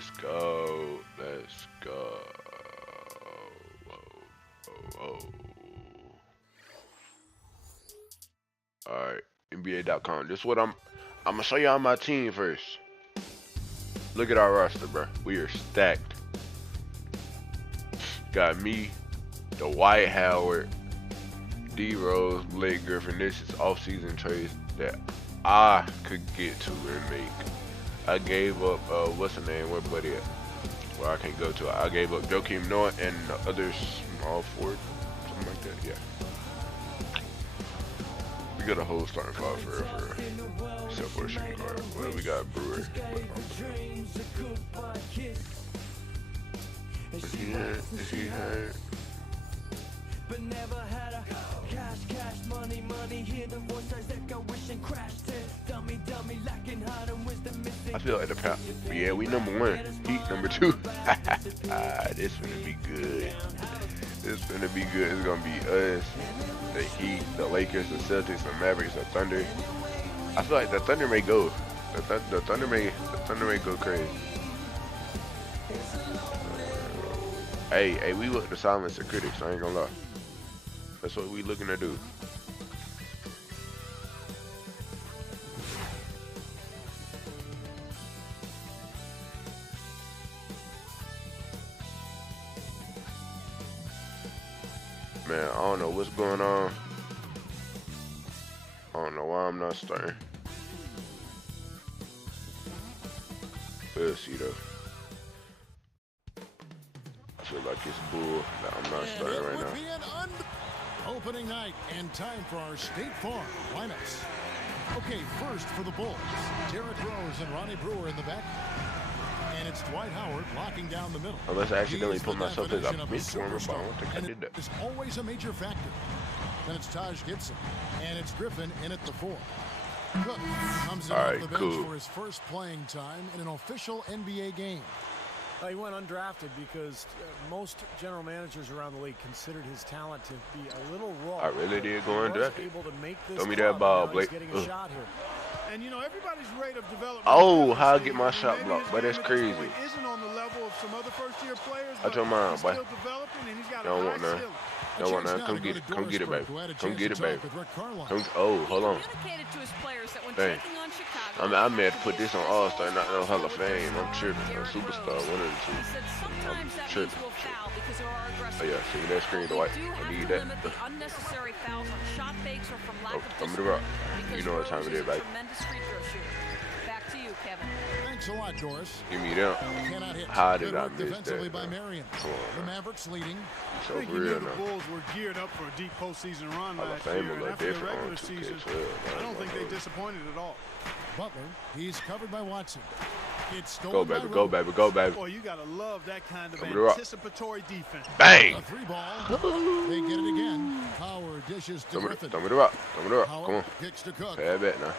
Let's go. Let's go. Whoa. Whoa. Alright. NBA.com. This is what I'm gonna show y'all my team first. Look at our roster, bro. We are stacked. Got me, Dwight Howard, D Rose, Blake Griffin. This is off-season trades that I could get to and make. I gave up what's the name? Where buddy at? Where I can't go to. I gave up Joakim Noah and the other small forward, something like that. Yeah. We got a whole starting five for except for a shooting guard. Well, we got Brewer. Is he hurt? But never had a cash, money, hear the voices that go wishing crashed it. Dummy, lacking heart and wisdom missing. I feel like the pound. Yeah, we number one. Heat number two. This finna be good. This finna be good. It's gonna be us, the Heat, the Lakers, the Celtics, the Mavericks, the Thunder. I feel like the Thunder may go. The Thunder may go crazy. Hey, we look to silence the critics. I ain't gonna lie. That's what we looking to do. Man, I don't know what's going on. I don't know why I'm not starting. We'll see though. I feel like it's bull that I'm not starting right now. Opening night and time for our State Farm lineups. Okay, first for the Bulls, Derrick Rose and Ronnie Brewer in the back. And it's Dwight Howard locking down the middle. Unless I accidentally put myself as a mid-former, but I don't think I did that. It's always a major factor. Then it's Taj Gibson, and it's Griffin in at the 4. Cook comes in off the bench for his first playing time in an official NBA game. He went undrafted because most general managers around the league considered his talent to be a little raw. I really did go undrafted. Throw me that ball, Blake. And you know, everybody's rate of development. Oh, how I get my shot blocked, but that's crazy. Isn't on the level of some other first-year players. I told mine, boy. Don't want none. Don't want none. Come get it, baby. Come get it, baby. Oh, hold on. Dang. I may have to put this on All-Star, not no Hall of Fame. I'm tripping. A Superstar, one of the two. I'm tripping. Oh yeah, see that screen, Dwight. I need that. Oh, come to the rock. You know what time it is, baby. Thanks a lot, Doris. Give me them. How did I miss that? By Marion. The Mavericks leading. So real now. The Bulls were geared up for a deep postseason run last year. And after the regular season, I don't think they disappointed at all. Butler, he's covered by Watson. It's go, baby, go, baby, go, baby. Boy, you gotta love that kind of anticipatory defense. Bang! A 3-ball. They get it again. Power dishes to Griffin. Throw me the rock. Throw me the rock. Come on. Kicks to Cook. Bad bet now.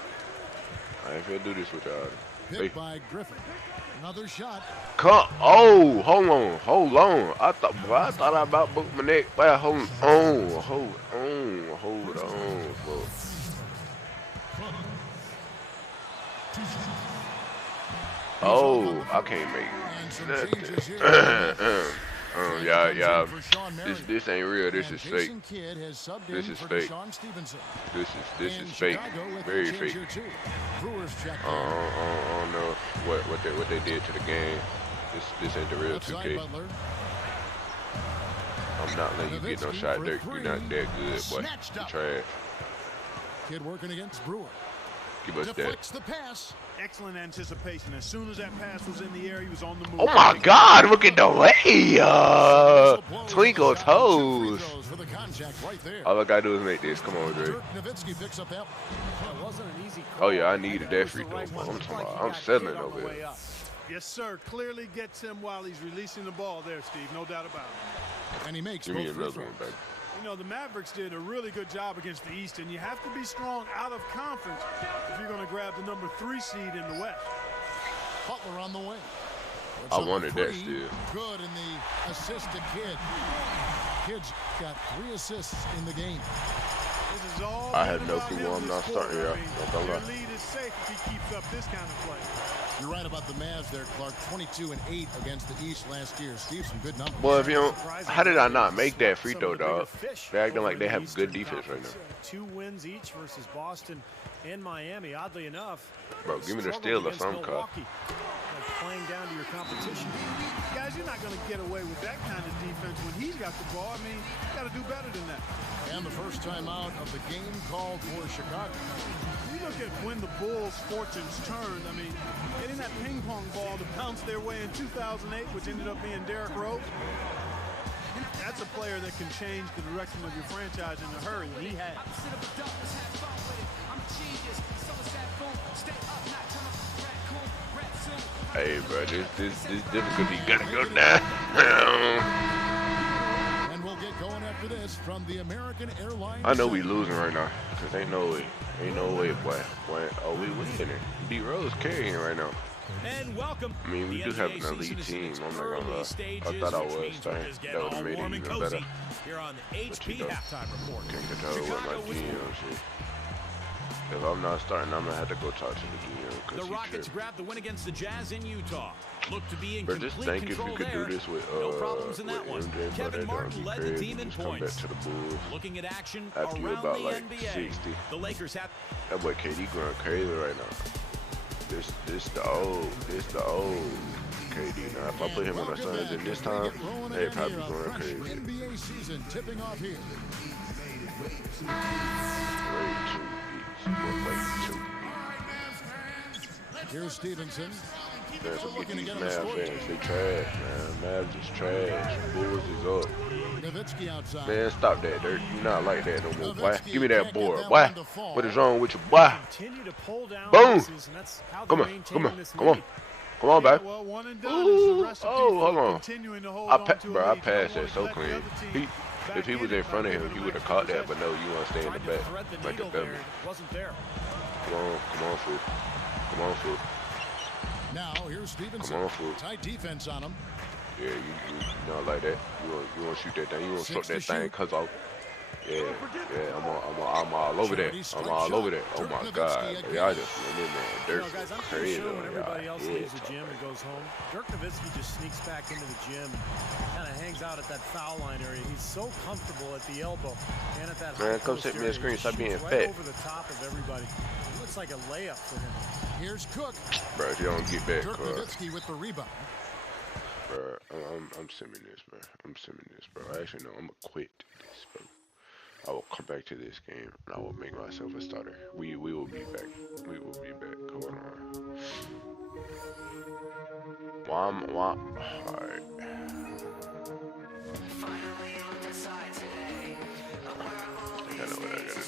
I ain't finna do this with y'all. Hit by Griffin. Another shot. Come. Oh, hold on. I thought I about broke my neck. But hold on. Bro. Oh, I can't make nothing. Yeah. This ain't real. This is fake. This is fake. This is fake. Very fake. I don't know what they did to the game. This ain't the real 2K. I'm not letting you get no shot, Dirk. You're not that good, boy. You're trash. Kid working against Brewer. Give us that. The pass. Excellent anticipation. As soon as that pass was in the air, he was on the move. Oh my God! Look at the way. Twinkle toes. All I gotta do is make this. Come on, Dre. Oh yeah, I needed that free throw. I'm settling over here. Yes, sir. Clearly gets him while he's releasing the ball there, Steve. No doubt about it. And he makes Give me another one, baby. You know, the Mavericks did a really good job against the East, and you have to be strong out of conference if you're going to grab the number 3 seed in the West. Butler on the way. I wanted that still. Good in the assist to Kidd. Kidd's got 3 assists in the game. This is all I have no clue why I'm not starting, y'all. Their lead is safe if he keeps up this kind of play. You're right about the Mavs there, Clark. 22-8 against the East last year. Steve, some good numbers. Well, if you don't, how did I not make that free throw, dog? They're acting like they have good defense right now. 2 wins each versus Boston and Miami. Oddly enough, Bro, give me the steal or something, cuz. Playing down to your competition. Guys, you're not going to get away with that kind of defense when he's got the ball. I mean, you got to do better than that. And the first time out of the game called for Chicago. You look at when the Bulls' fortunes turned. I mean, getting that ping pong ball to bounce their way in 2008, which ended up being Derrick Rose. That's a player that can change the direction of your franchise in a hurry, and he has. Hey, bro, this difficulty gotta go down. And we'll get going after this from the American Airlines. I know we losing right now, cause ain't no way, boy. Oh, we winning. D Rose carrying right now. And welcome. I mean, we do have an elite team. I'm not gonna lie. I thought I was starting. That would have made it even better. Here on the HP halftime report. Can't control what my GM shit. If I'm not starting, I'm gonna have to go talk to the GM. The Rockets grabbed the win against the Jazz in Utah. Look to be in but just complete think if you control could there. do this with No problems in that one. MJ, Kevin Martin led the team in just come back points. to the Bulls. Looking at action After you around about the like NBA. 60. The Lakers have. That boy KD going crazy right now. This the old KD. Now if I put him on the Suns in this time, they probably going crazy. NBA season tipping off here. Here's Stevenson. That's Looking to these get on the Mavs score. fans, they trash, man. Mavs is trash. Bulls is up. Nowitzki outside. Man, stop that, Dirk. You not like that no more, boy. Nowitzki Give me that can't board, get that boy. one to fall. What is wrong with you, boy? Continue to pull down Boom. misses, and that's how Come they're on, maintaining come on, this come on. lead. Come on, babe. Well, one and done is the recipe hold for on. continuing to hold I on to a bro, I lead. passed You that don't so wanna let the clean. other team If he was in front of him, he would have caught that, but no, you want to stay in the Tried back to thread the like a needle dummy. there. It wasn't there. Come on, fool. Come on, fool. Now here's Stevenson. Come on, fool. Tight defense on him. Yeah, you not like that. You want to shoot that thing. You want to 6 struck to that thing, shoot. cuz off. Yeah, I'm all over that. I'm all over that. Oh my God, y'all just went in there. You Dirk know, guys, I'm is pretty crazy sure when on everybody y'all. else leaves the gym and goes home, Dirk Nowitzki just sneaks back into the gym and kind of hangs out at that foul line area. He's so comfortable at the elbow and at that Man, high come post set me a area. screen. He Stop being shoots fat. right over the top of everybody. It looks like a layup for him. Here's Cook. Bro, if you don't get back, Dirk cuz. Nowitzki with the rebound. Bro, I'm simming this, bro. I'm simming this, bro. Actually, no, I'm gonna quit this, bro. I will come back to this game and I will make myself a starter. We will be back. We will be back. Hold on. Alright. I know what I gotta do.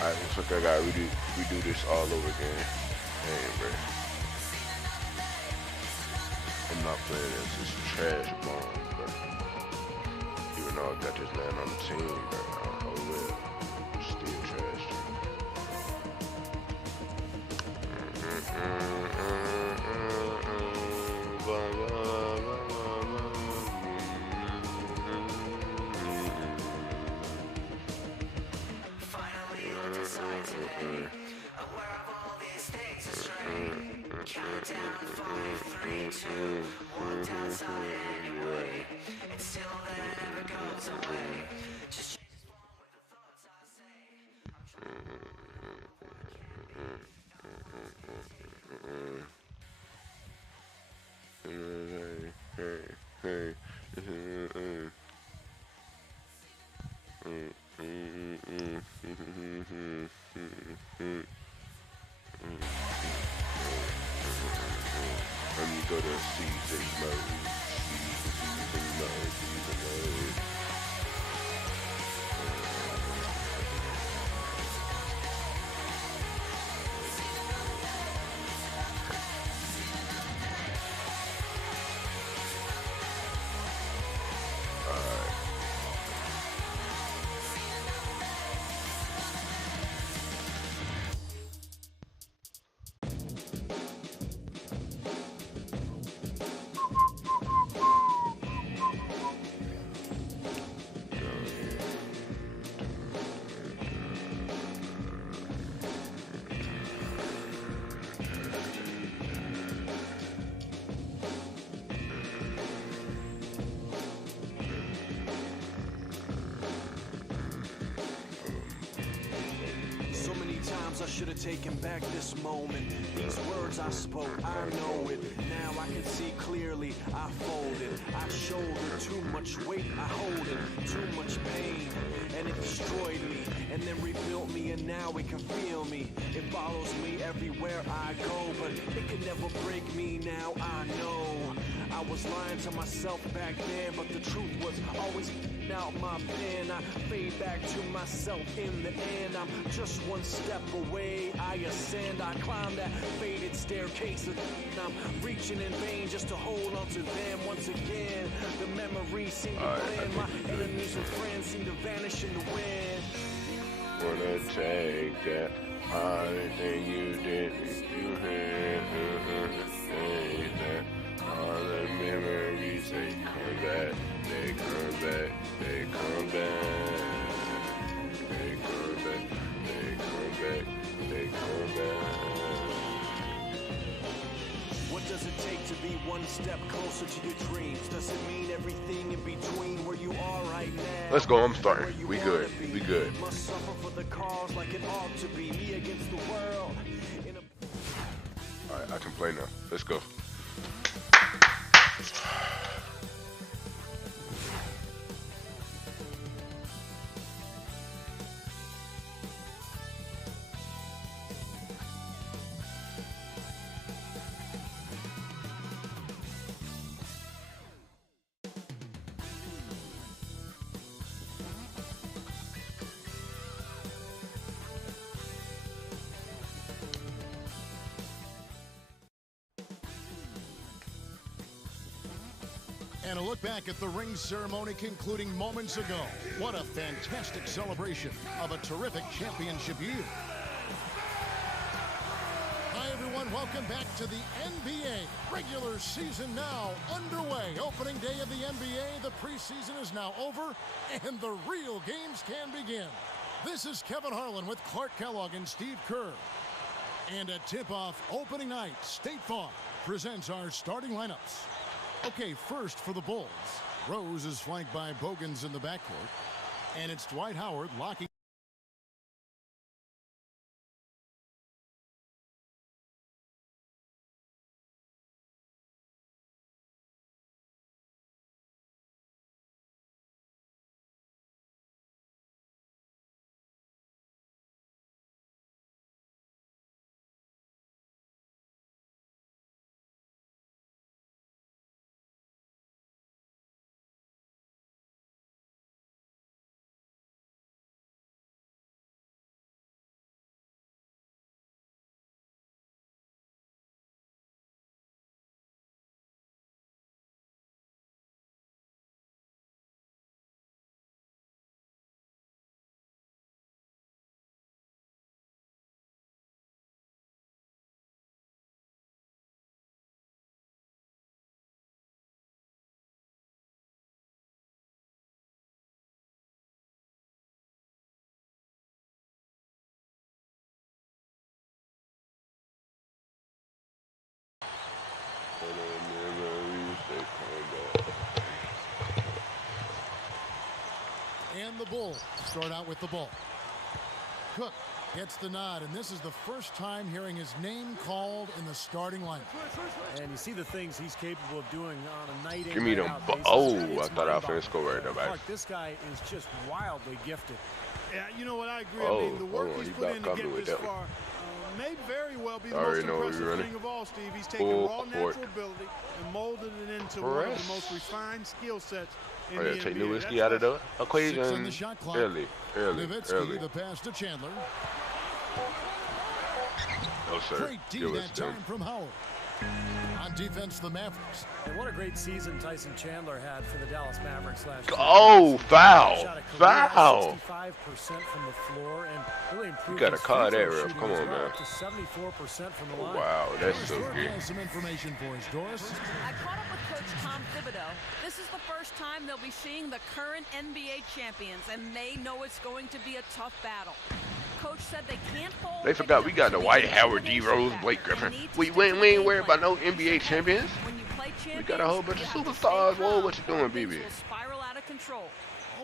Alright, looks like I gotta redo this all over again. Hey, bro. I'm not playing this. It's trash bomb, bro. Even though I got this man on the team, bro. Oh well. It's still trash. Countdown, 5, 3, 2, walked outside anyway. It's still there, never goes away. Just with the thoughts I say. Let me go to season mode. Season mode. I should have taken back this moment. These words I spoke, I know it. Now I can see clearly. I folded, I shouldered too much weight. I hold it, too much pain, and it destroyed me, and then rebuilt me, and now it can feel me. It follows me everywhere I go, but it can never break me. Now I know I was lying to myself back then, but the truth was always out my pen. I fade back to myself in the end. I'm just one step away. I ascend, I climb that faded staircase, and I'm reaching in vain just to hold on to them once again. The memories seem to blend. My enemies and friends seem to vanish in the wind. Wanna take that hard thing you did, you had, take that. All the memories, they come back, they come back, they come back, they come back, they come back, they come back. What does it take to be one step closer to your dreams? Does it mean everything in between where you are right now? Let's go, I'm starting. We good, we good. Must suffer for the cause like it ought to be. Me against the world. Alright, I can play now. Let's go. And a look back at the ring ceremony concluding moments ago. What a fantastic celebration of a terrific championship year. Hi, everyone. Welcome back to the NBA. Regular season now underway. Opening day of the NBA. The preseason is now over, and the real games can begin. This is Kevin Harlan with Clark Kellogg and Steve Kerr. And at tip-off opening night, State Farm presents our starting lineups. Okay, first for the Bulls. Rose is flanked by Bogans in the backcourt. And it's Dwight Howard locking And the Bulls start out with the ball. Cook gets the nod, and this is the first time hearing his name called in the starting lineup. And you see the things he's capable of doing on a night in. Give me them. Oh, I thought I finished score right there, man. This guy is just wildly gifted. Yeah, you know what, I agree. Oh, I mean, the work he's put in to get this far may very well be the most impressive thing of all, Steve. He's taken raw natural ability and molded it into one of the most refined skill sets in the NBA. Take Nowitzki out of the equation. Early. Nowitzki, the pass to Chandler. No, sir. Great D that time from Howard. On defense, the Mavericks. And what a great season Tyson Chandler had for the Dallas Mavericks last year. Oh, foul. Foul. 65% from the floor and really improved. You got to call that, ref. Come on, man. To 74% from the line. Wow, that's so good. Some information for us, Doris. I caught up with Coach Tom Thibodeau. This is the first time they'll be seeing the current NBA champions, and they know it's going to be a tough battle. Coach said they can't fold. They forgot we got the White Howard, D Rose, Blake Griffin. We ain't worried about no NBA champions. We got a whole bunch of superstars. Whoa, what you doing, BB? Spiral out of control.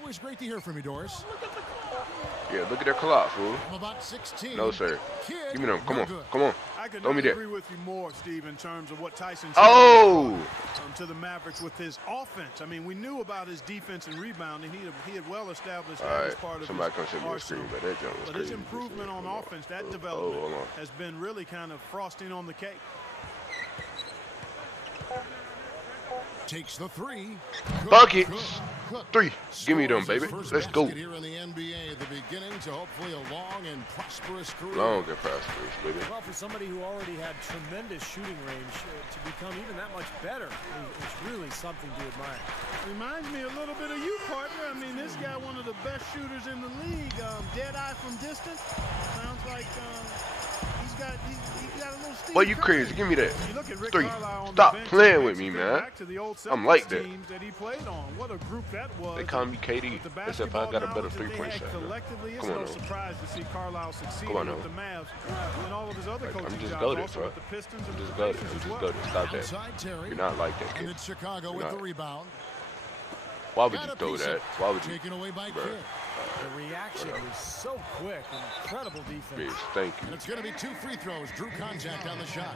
Always great to hear from you, Doris. Yeah, look at their clock, fool. I'm about 16. No, sir. Kid, give me them. Come on. good. Come on. I could Throw me there. agree with you more, Steve, in terms of what Tyson Oh! to the Mavericks with his offense. I mean, we knew about his defense and rebounding. He had well established that as part of somebody his come send me a screen, but that jump was But crazy. his improvement on offense, that development has been really kind of frosting on the cake. Takes the three. Buckets. Three. Give me them, baby. Let's go. Here in the NBA, the beginning to hopefully a long and prosperous career. Long and prosperous, baby. Well, for somebody who already had tremendous shooting range, to become even that much better is really something to admire. Reminds me a little bit of you, partner. I mean, this guy, one of the best shooters in the league. Dead eye from distance. Sounds like he's got a little Steve Boy, you Curry. crazy. Give me that. You look at Rick Three. Carlisle on Stop the bench, playing with me, man. back to the old I'm like that. teams that he played on. What a group that was. They call me KD, With the except I got a better basketball knowledge that they three-point had shot. collectively, it's Come on, no now. surprise to see Carlisle succeed Come on, with now. the Mavs and all of his other coaching I'm just jobs, goated, also bro. with the Pistons and I'm just the goated. Pacers I'm as just well. goated. Stop that. Outside Terry. You're not like that, And kid. it's Chicago You're with not. the rebound. Why would Got you a throw piece that? of- Why would you? Taken away by Bro. Kidd. The reaction was so quick. Incredible defense. Bitch, thank And you. it's going to be 2 free throws. Drew contact on the shot.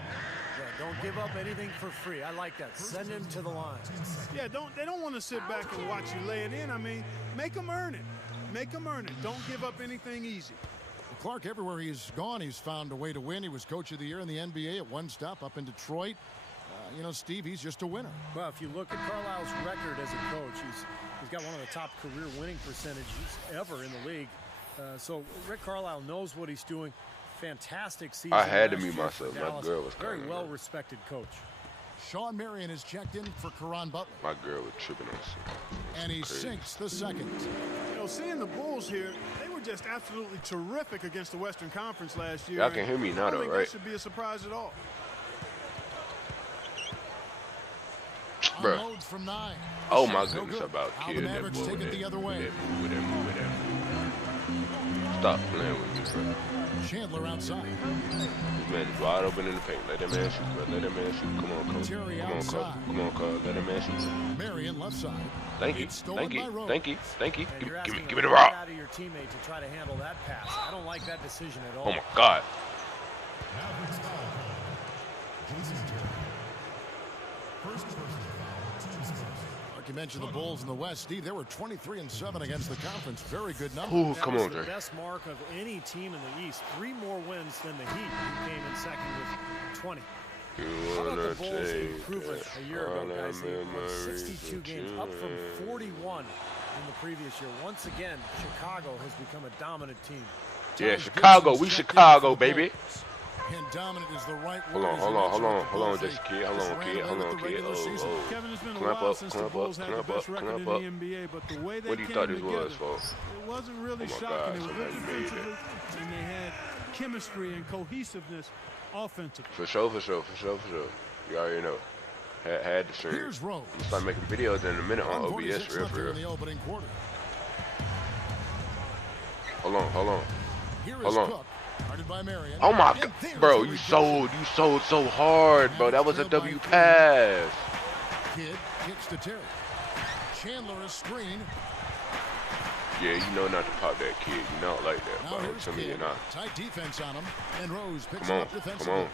Yeah, don't give up anything for free. I like that. Send him to the line. Yeah, they don't want to sit back and watch you lay it in. I mean, make them earn it. Make them earn it. Don't give up anything easy. Clark, everywhere he's gone, he's found a way to win. He was coach of the year in the NBA at one stop up in Detroit. You know, Steve, he's just a winner. Well, if you look at Carlisle's record as a coach, he's got one of the top career winning percentages ever in the league. So Rick Carlisle knows what he's doing. Fantastic season. I had to last mute year for myself. My Dallas. girl was Very calling, well man. respected coach. Sean Marion is checked in for Caron Butler. My girl was tripping on shit. And he Crazy. sinks the second. You know, seeing the Bulls here, they were just absolutely terrific against the Western Conference last year. Y'all can hear me now, I don't though, think right? that should be a surprise at all. Bruh. Unloads from 9. Oh my No goodness, good. about Now kid the that Mavericks boy take with it that. the other way. Move with that. Stop playing with me, bro. Chandler outside. This man is wide open in the paint. Let that man shoot, bro. Let that man shoot. Come on, coach. Terry Come on, coach. outside. Come on, coach. Let that man shoot. Marion left side. Thank you. It's stolen Thank by you. Rose. Thank you. Thank you. And Give you're me asking the a lot rock. out of your teammate to try to handle that pass. I don't like that decision at all. Oh my God. Mavericks foul. Jason Terry. First personal foul. Team's first. Like you mentioned, the Bulls in the West, Steve, they were 23-7 against the conference. Very good number. Ooh, That come was on, the Jay. best mark of any team in the East. 3 more wins than the Heat, who came in second with 20. You How about wanna the Bulls' take improvement that a year ago, all guys? They them won memories 62 with games, you up from and 41 in the previous year. Once again, Chicago has become a dominant team. Yeah, Chicago. We Chicago, baby. And dominant is the right Hold word. on, as hold you on, hold mentioned on, with the hold on, Bulls. just kid. Hold Just on, ran kid. away Hold with on, the kid. regular season. Oh, Kevin, it's been a Clamp while up, since the clamp Bulls up, had the clamp best up, record clamp in up. the NBA, but the way they What do you came thought this together, was, folks? it wasn't really Oh my shocking. gosh, It was so good now you made defensively, and they had chemistry and cohesiveness offensively. For sure. You already know. Had to stream. Here's Rose. I'm start making videos in a minute on 146 OBS, real, left for here in real. the opening quarter. Hold on. Here is Hold on. Cook. Guarded by Marion. Oh my And God, there's bro, the you rejection. sold so hard, bro. That was a W pass. Kidd kicks to Terry. Chandler a screen. Yeah, you know not to pop that kid. You know like that, Now bro. here's Tell me you're Kidd. not. Tight defense on him. And Rose picks Come him on, up come defensively. on.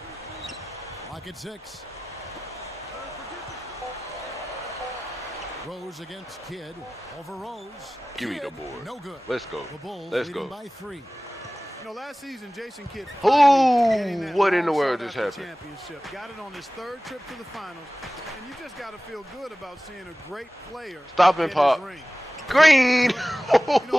Lock at 6. Rose against Kidd. Over Rose. Give me the Kidd, board. No good. Let's go. The Bulls Let's leading go. by 3. You know, last season, Jason Kidd Ooh, what in the world just happened? Championship. Got it on his 3rd trip to the finals, and you just got to feel good about seeing a great player. Stop and get pop. his ring. Green.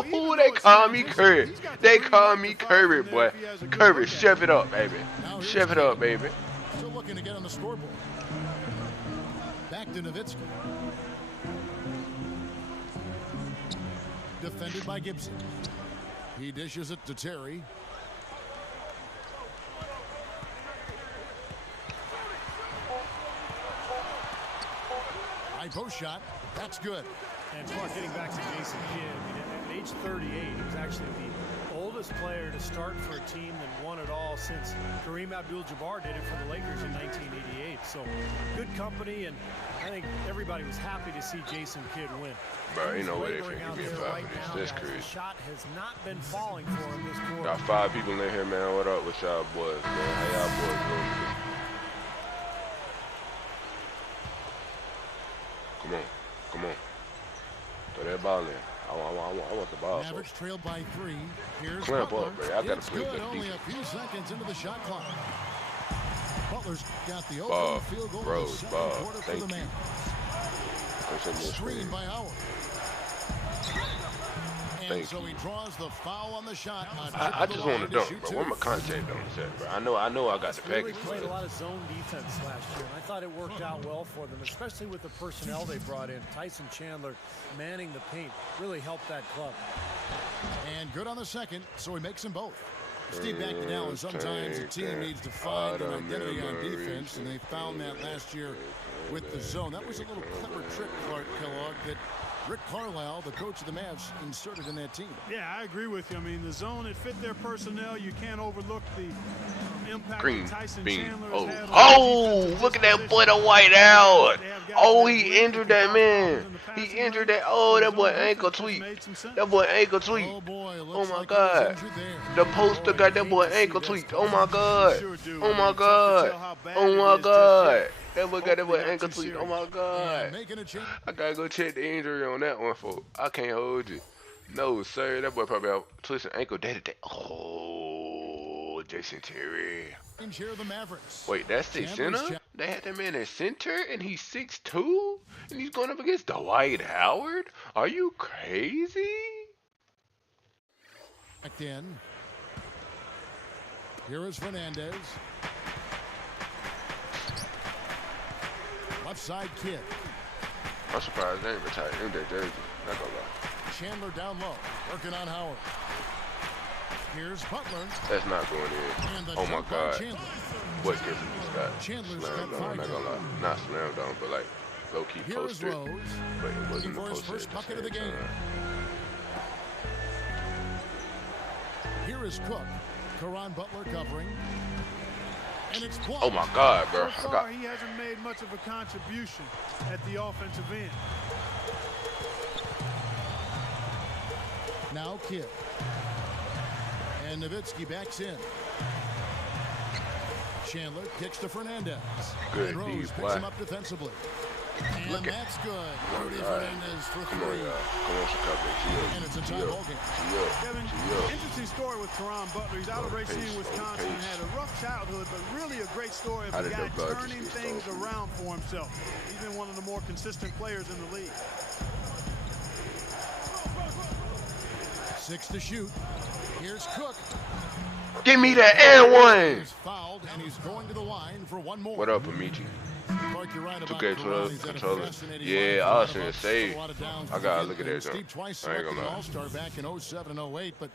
Even They though call it's me Jason, Curry. he's got the They green call light me to follow Curry, from there boy. if he has a good Curry, look at shove it. it up, baby. Now here's Shove it up, Kidd. baby. Still looking to get on the scoreboard. Back to Nowitzki. Defended by Gibson. He dishes it to Terry. High post shot. That's good. And Clark, getting back to Jason Kidd, I mean, at age 38, he was actually the oldest player to start for a team that won it all since Kareem Abdul-Jabbar did it for the Lakers in 1988. So good company, and I think everybody was happy to see Jason Kidd win. Bro, ain't no way they Laboring finna out give me a there foul right for now, this. That's guys. crazy. The shot has not been falling for him this quarter. Got 5 people in here, man. What up with y'all boys, man? How y'all boys doing? Come on. Come on. Throw that ball in. I want the ball. So. Mavericks trailed by 3. Here's Clamp Butler. up, bro. I gotta It's play good. good Only defense. a few seconds into the shot clock. Butler's got the Ball, open field goal in Rose, the second ball. quarter for Thank the you. man. Screen by Howard. And Thank so you. he draws the foul on the shot. I just want to dunk, bro. Where my contact on this at, bro? I know I got the Really package. played a lot of zone defense last year, and I thought it worked out well for them, especially with the personnel they brought in. Tyson Chandler manning the paint really helped that club. And good on the second, so he makes them both. Steve backed it down. Sometimes a team needs to find an identity on defense, and they found that last year with the zone. That was a little clever trick, Clark Kellogg, that Rick Carlisle, the coach of the Mavs, inserted in that team. Yeah, I agree with you. I mean, the zone, it fit their personnel. You can't overlook the impact Green that Tyson bean. Chandler Oh, has had on oh! defensive Look at that boy, position. the white out. They have guys Oh, that he length injured that that can man. cause problems in the He passing injured lane. that. Oh, that Zone boy defense ankle just tweak. made some sense. That boy ankle tweak. Oh boy, Oh looks my like he was God. injured there. The poster got that boy ankle tweaked. Oh my God. Sure do. Oh I my mean, tough to God. tell how bad Oh it my is just God. yet. That boy got that boy Hopefully not ankle too tweaked. Oh serious. my God. And making a change. I gotta go check the injury on that one, folks. I can't hold you. No, sir. That boy probably have twisted ankle. Oh, Jason Terry. Here are the Mavericks. Wait, that's the Chandler's center? check. They had that man at center, and he's 6'2", and he's going up against Dwight Howard? Are you crazy? Back in. Here is Fernandez. Left side Kidd. I'm surprised they ain't retired him that jersey. Not gonna lie. Chandler down low, working on Howard. Here's Butler. That's not going And in. the Oh my jump by God. Chandler. What difference is that? Chandler's Slam got dunk, 5 not gonna lie. goals. Not slam dunk, but like low-key Here is posted. Rose. But it Looking wasn't the for his poster first at bucket of the same game. time. Here is Cook. Caron Butler covering. And it's blocked. Oh my God, bro. So far, he hasn't made much of a contribution at the offensive end. Now Kidd. And Nowitzki backs in. Chandler kicks to Fernandez. Good and Rose D, picks boy. him up defensively. And Look at- that's good. Rudy All right. Fernandez for Come on, 3. y'all. Come on, Chicago. And it's a tie ball game. Kevin, interesting story with Caron Butler. He's out of Racine, Pace, Wisconsin, pace. had a rough childhood, but really a great story of How a did guy the Dodgers turning get things stolen? around for himself. He's been one of the more consistent players in the league. 6 to shoot. Here's Cook. Give me that and one. He's fouled, and he's going to the line for one more. What up, Amici? Clark, you're right about 2K12 Caron. He's had a controller. fascinating Yeah, life. I was A lot of finna ups, say, a lot of downs I with gotta the look at game. that jump. Steve twice I ain't selected gonna lie. All-Star back in 07 and 08, but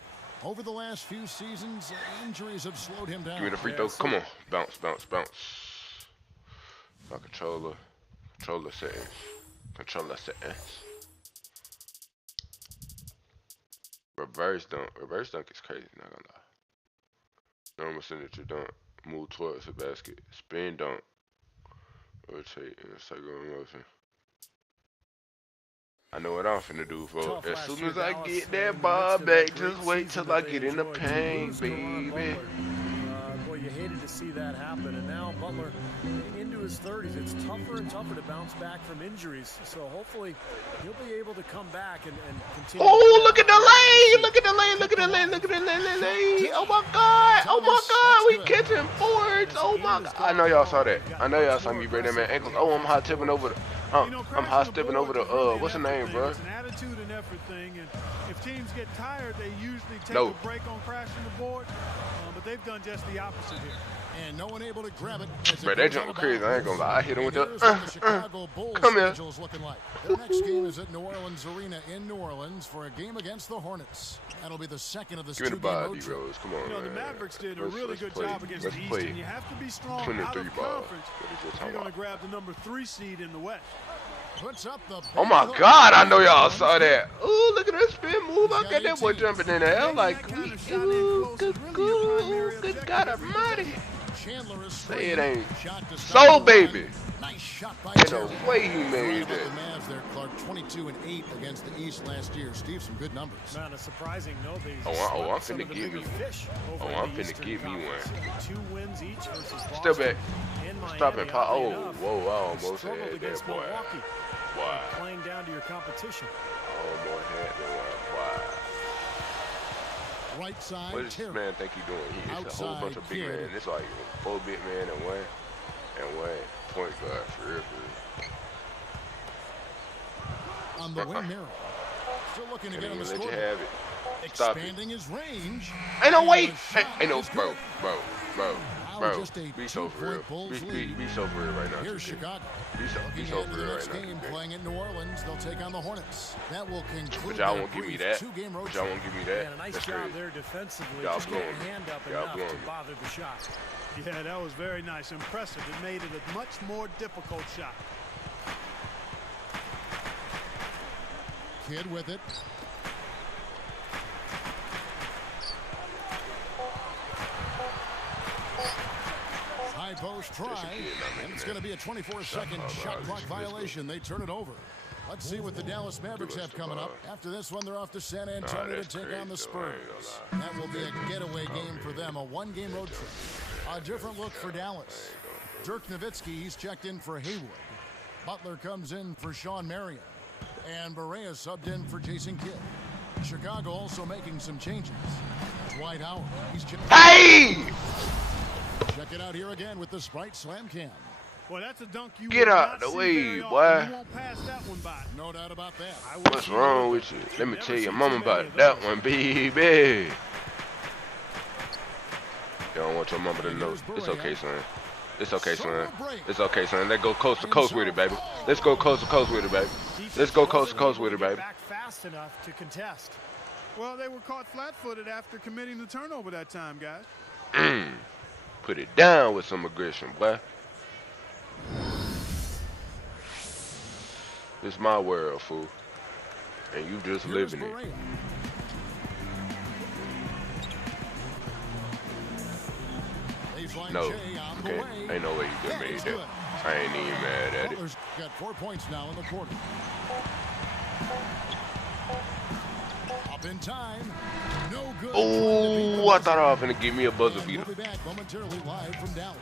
over the last few seasons, injuries have slowed him down. Give me the free throw. Come on. Bounce, bounce, bounce. My controller settings. Controller settings. Reverse dunk is crazy, not gonna lie. I'm gonna send it to dunk. Move towards the basket. Spin dunk. Rotate in a circle motion. I know what I'm finna do, folks. As soon as I get that ball back, just wait till I get in the paint, baby. Boy, you hated to see that happen. And now Butler getting into his 30s. It's tougher and tougher to bounce back from injuries. So hopefully he'll be able to come back and continue. Oh, look at the lane! Look at the lane! Look at the lane! Look at the lane! Oh my God! Oh my God! We catching boards! Oh my God! I know y'all saw that. I know y'all saw me break that man ankles. Oh, I'm hot tipping over the. I'm hot stepping over the. What's the name, bro? It's an attitude and effort thing, and if teams get tired, they usually take a break on crashing the board. But they've done just the opposite here. And no one able to grab it. Bro, they jumping crazy. I ain't gonna lie. I hit him with the. Bulls Come here. looking like. Their next game is at New Orleans Arena in New Orleans for a game against the Hornets. That'll be the second of this two-game road trip. Rose. Come on, You know, the Mavericks did a really good job against the East, and you have to be strong out of conference if you're going to grab the number 3 seed in the West. Oh my God, I know y'all saw that. Ooh, look at that spin move. I got that boy jumping in there. Like, ooh, good God almighty. Say it ain't so, baby. Ain't no way he made that. The Mavs there, Clark, 22-8 against the East last year. Steve, some good numbers. Man, a surprising note. Oh, I'm finna get me one. Oh, I'm finna get me one. 2 wins each versus Boston. Step back. Stop and pop. Oh, enough, whoa, I almost had that, against boy. Milwaukee. Why? Playing down to your competition. I almost had that one. Why? Right side. What does this man think he doing? He's a whole bunch of big men. It's like 4 big men and one point guard for real. On the wing mirror. Still looking to get on the let score. you have it. Stop Expanding his range. Ain't no way. Ain't no bro. Be so for real. Be so for real right now. Here's Chicago. Be so for real next right game now. playing at New Orleans, they'll take on the Hornets. That will conclude. But y'all won't give me that. Two-game road But y'all won't give me that. And a nice That's job crazy. there defensively. Y'all Just getting blowing hand up me. Y'all enough blowing to me. bother the shot. Yeah, that was very nice. Impressive. It made it a much more difficult shot. Kid with it. High post try, and it's going to be a 24-second shot clock violation. They turn it over. Let's see what the Dallas Mavericks have coming up. After this one, they're off to San Antonio to take on the Spurs. That will be a getaway game for them, a 1-game road trip. A different look for Dallas. Dirk Nowitzki, he's checked in for Haywood. Butler comes in for Sean Marion. And Barea subbed in for Jason Kidd. Chicago also making some changes. Dwight Howard, he's Hey! Check it out here again with the Sprite Slam Cam. Well, that's a dunk you Get will out not the see way, very often. boy. You won't pass that one by. No doubt about that. What's wrong with you? Let me tell your mama about that one, baby. You don't want your mama to know. It's okay, son. It's okay, son. It's okay, son. Let's go coast to coast with it, baby. Let's go coast to coast with it, baby. Let's go coast to coast with it, baby. Back fast enough to contest. Well, they were caught flat-footed after committing the turnover that time, guys. Put it down with some aggression, boy. It's my world, fool. And you just living it. No, okay. Ain't no way you just made that. I ain't even mad at it. Butler's got 4 points now in the quarter. Up in time. No good. Oh, I thought I was gonna give me a buzzer beater. We'll be back momentarily live from Dallas.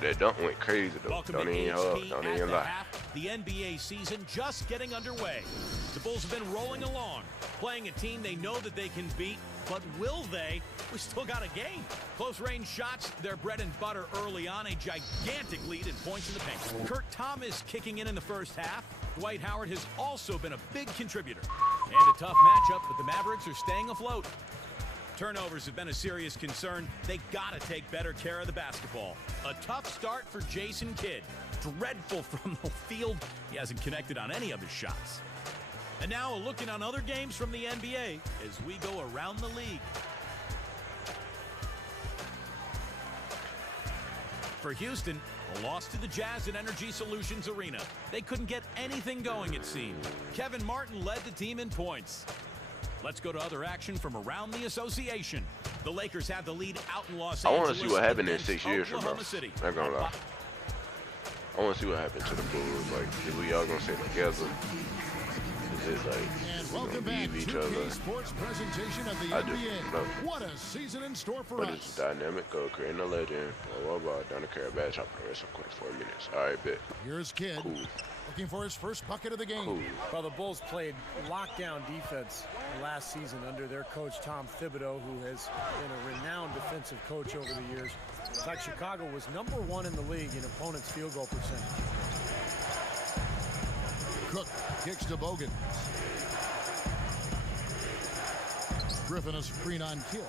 That dunk went crazy though. Welcome Don't to even HT don't at even the lie. half. The NBA season just getting underway. The Bulls have been rolling along, playing a team they know that they can beat, but will they? We still got a game. Close-range shots, their bread and butter early on, a gigantic lead in points in the paint. Kurt Thomas kicking in the first half. Dwight Howard has also been a big contributor. And a tough matchup, but the Mavericks are staying afloat. Turnovers have been a serious concern. They gotta take better care of the basketball. A tough start for Jason Kidd. Dreadful from the field. He hasn't connected on any of his shots. And now a look in on other games from the NBA as we go around the league. For Houston, a loss to the Jazz at Energy Solutions Arena. They couldn't get anything going, it seemed. Kevin Martin led the team in points. Let's go to other action from around the association. The Lakers have the lead out in Los I Angeles. want to see what happened in 6 years from now. Oklahoma City. Not gonna lie. I want to see what happened to the Bulls. Like, if we all gonna stay together, is it like Welcome back to each the other? sports presentation of the I just NBA. know. What a season in store for But us. it's dynamic, creating a legend, blah, blah, blah. Don't care about chopping the rest of 24 minutes. All right, bet. Here's Kidd Cool. looking for his first bucket of the game. Cool. Well, the Bulls played lockdown defense last season under their coach, Tom Thibodeau, who has been a renowned defensive coach over the years. In fact, Chicago was #1 in the league in opponents' field goal percentage. Cook kicks to Bogan. Griffin a screen on Kidd.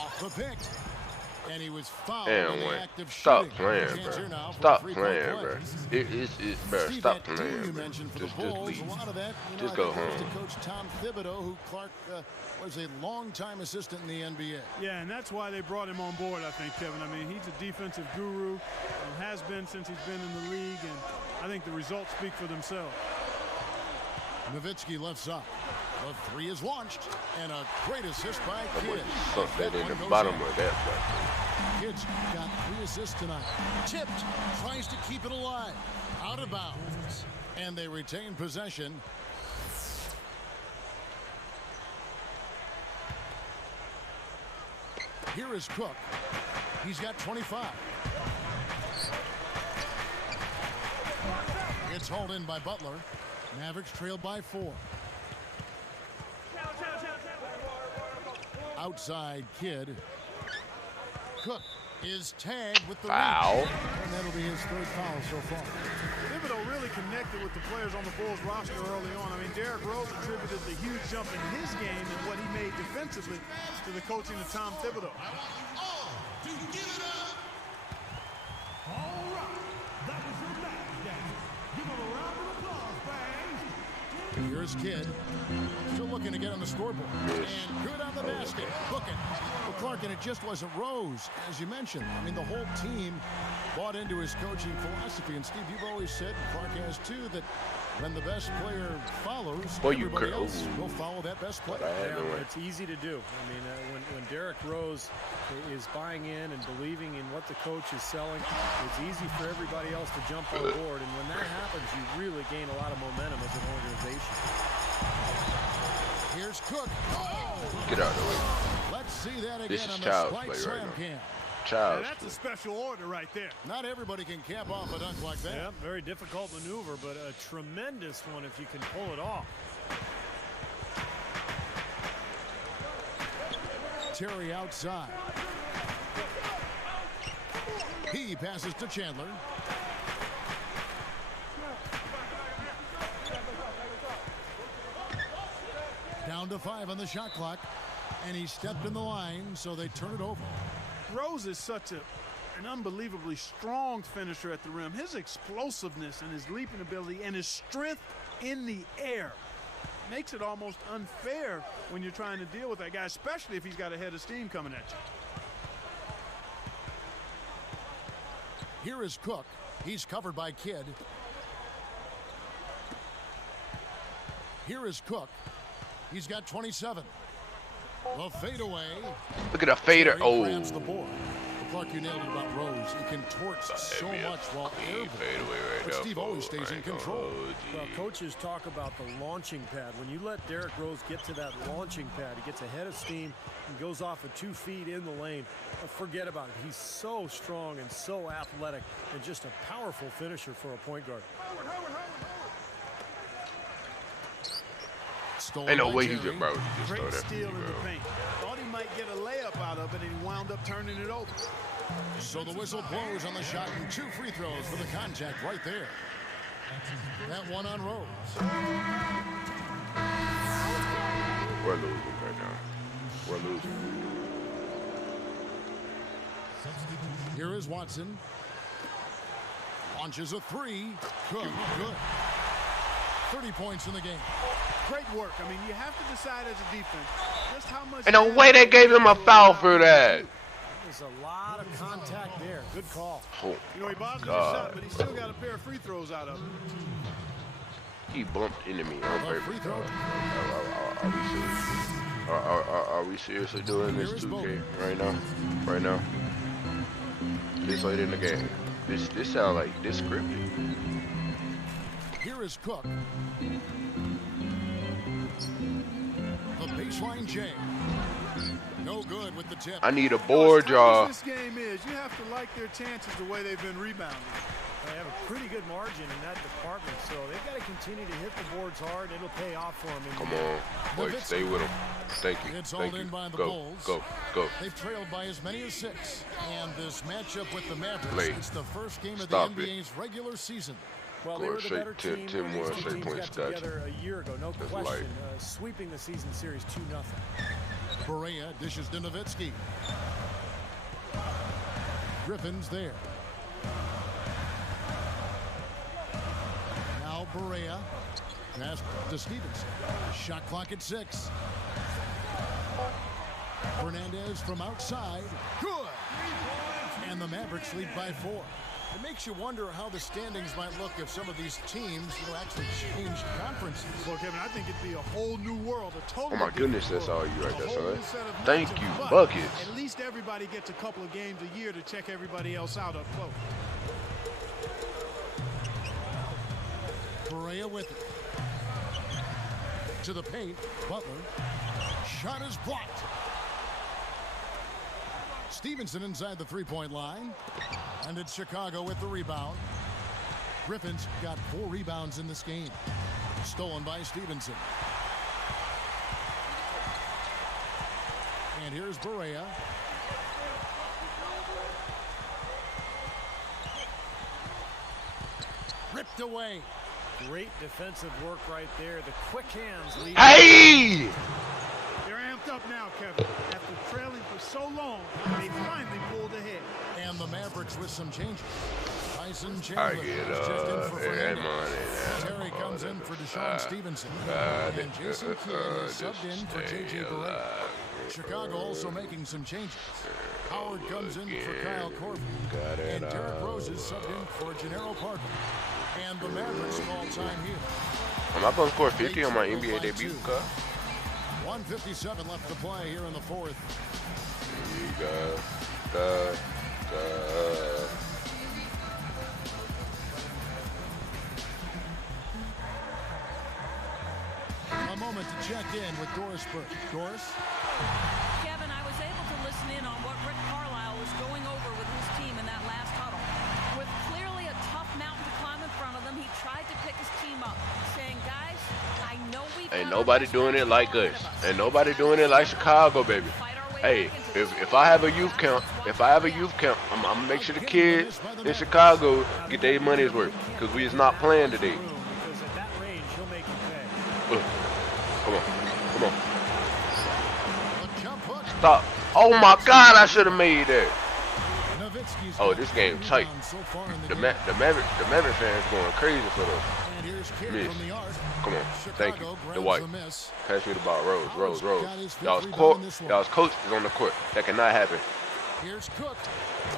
Off the pick. And he was fouled in the act of Stop shooting. playing, Chance here bro. now for a Stop three-point playing, play. bro. Bro, Steve, stop that playing, team you bro. mentioned for Just the Bulls, leave. a lot of that, you know, Just I go think goes home. to Coach Tom Thibodeau, who Clark was a long-time assistant in the NBA. Yeah, and that's why they brought him on board, I think, Kevin. I mean, he's a defensive guru and has been since he's been in the league, and I think the results speak for themselves. Nowitzki left side. The three is launched, and a great assist by That boy Kidd. sunk that in one the goes bottom in. of that, bro. Kidd's got 3 assists tonight. Tipped, tries to keep it alive. Out of bounds. And they retain possession. Here is Cook. He's got 25. It's hauled in by Butler. Mavericks trailed by 4. Outside Kidd. Cook is tagged with the Foul. reach. And that'll be his 3rd foul so far. Thibodeau really connected with the players on the Bulls roster early on. I mean, Derrick Rose attributed the huge jump in his game and what he made defensively to the coaching of Tom Thibodeau. Here's Kidd. Still looking to get on the scoreboard. And good on the basket. Booking. Well, Clark, and it just wasn't Rose, as you mentioned. I mean, the whole team bought into his coaching philosophy. And, Steve, you've always said, and Clark has too, that when the best player follows, everybody else will follow that best player. Yeah, it's easy to do. I mean, when Derrick Rose is buying in and believing in what the coach is selling, it's easy for everybody else to jump on board. And when that happens, you really gain a lot of momentum as an organization. Here's Cook. Oh! Get out of the way. Let's see that again This is on the child's Spike play Slam right now. Cam. Yeah, that's a special order right there. Not everybody can cap off a dunk like that. Yeah, very difficult maneuver, but a tremendous one if you can pull it off. Terry outside. He passes to Chandler. Down to 5 on the shot clock. And he stepped in the line, so they turn it over. Rose is such an unbelievably strong finisher at the rim. His explosiveness and his leaping ability and his strength in the air makes it almost unfair when you're trying to deal with that guy, especially if he's got a head of steam coming at you. Here is Cook. He's covered by Kidd. Here is Cook. He's got 27. The fadeaway. Look at the fader. Terry Oh. grabs the board. Clark, you nailed it about Rose. He contorts so much while airborne. But Steve always stays in control. Well, coaches talk about the launching pad. When you let Derrick Rose get to that launching pad, he gets a head of steam and goes off of 2 feet in the lane. Forget about it. He's so strong and so athletic and just a powerful finisher for a point guard. Ain't no way he's a bro. Great steal in the paint. Thought he might get a layup out of it, and he wound up turning it over. So the whistle blows on the shot and 2 free throws for the contact right there. That one on Rose. We're losing right now. We're losing. Here is Watson. Launches a 3. Good. 30 points in the game. Great work. I mean, you have to decide as a defense just how much. And no way they gave him a foul for that. There's a lot of contact there. Good call. Oh, You know, he bothered the shot, but he still got a pair of free throws out of it. He bumped into me on Free purpose. throw. Are we serious? Are we seriously doing this 2K right now? Right now? This late in the game. This sound like this scripted. Here is Cook. The baseline J. No good with the tip. I need a board, y'all. This game is. You have to like their chances the way they've been rebounding. They have a pretty good margin in that department, so they've got to continue to hit the boards hard. It'll pay off for them. Come on, boy, stay with them. Thank you. It's Thank hauled in you. by the Go, Bulls. go, go. They've trailed by as many as 6. And this matchup with the Mavericks, Play. it's the first game of Stop the it. NBA's regular season. Well, they Score were the straight better 10 team when more these two straight teams points, got gotcha. together a year ago. No That's question. light. Sweeping the season series 2-0. Berea dishes to Nowitzki. Griffin's there. Now Berea. Pass to Stevenson. Shot clock at 6. Fernandez from outside. Good. And the Mavericks lead by 4. It makes you wonder how the standings might look if some of these teams, actually change conferences. Well, Kevin, I think it'd be a whole new world, a totally Oh my goodness, different that's all world. you right A there, whole son. new set of Thank matchups, you, but buckets. At least everybody gets a couple of games a year to check everybody else out up close. Berea with it. To the paint. Butler. Shot is blocked. Stevenson inside the three-point line. And it's Chicago with the rebound. Griffin's got 4 rebounds in this game. Stolen by Stevenson. And here's Berea. Ripped away. Great defensive work right there. The quick hands lead. Hey! They're amped up now, Kevin. After trailing for so long, they finally pulled ahead. And the Mavericks with some changes. Tyson I Chandler get is just in for that Fernandez. money. Terry comes in for Deshaun Stevenson. And Jason Kidd is subbed in for J.J. Berea. Chicago also making some changes. Howard comes in for Kyle Korver. And Derrick Rose is subbed in for Gennaro Parker. And the Mavericks call time here. Am I going to score 50 on my NBA debut, Cup? 1:57 left to play here in the 4th. You go. A moment to check in with Doris Burke. Doris? Kevin, I was able to listen in on what Rick Carlisle was going over with his team in that last huddle. With clearly a tough mountain to climb in front of them, he tried to pick his team up, saying, guys, I know we've Ain't got our nobody best doing it basketball like us. ahead of us. Ain't nobody doing it like Chicago, baby. Fight our way Hey, back into this. if I have a youth camp, I'm gonna make sure the kids in Chicago get their money's worth, because we is not playing today. Because at that range, he'll make you pay. Come on, come on. A jump hook. Stop. Oh my God, I should have made that. Nowitzki's Oh, got this game tight. rebounds so far in The game. Maverick fans going crazy for them. And here's Kidd Miss. from the arc. Come on, thank you. Chicago The grabs white. the miss. Pass me the ball, Rose. Got his fifth Y'all's rebound in this one. coach is on the court. That cannot happen. Here's Cook.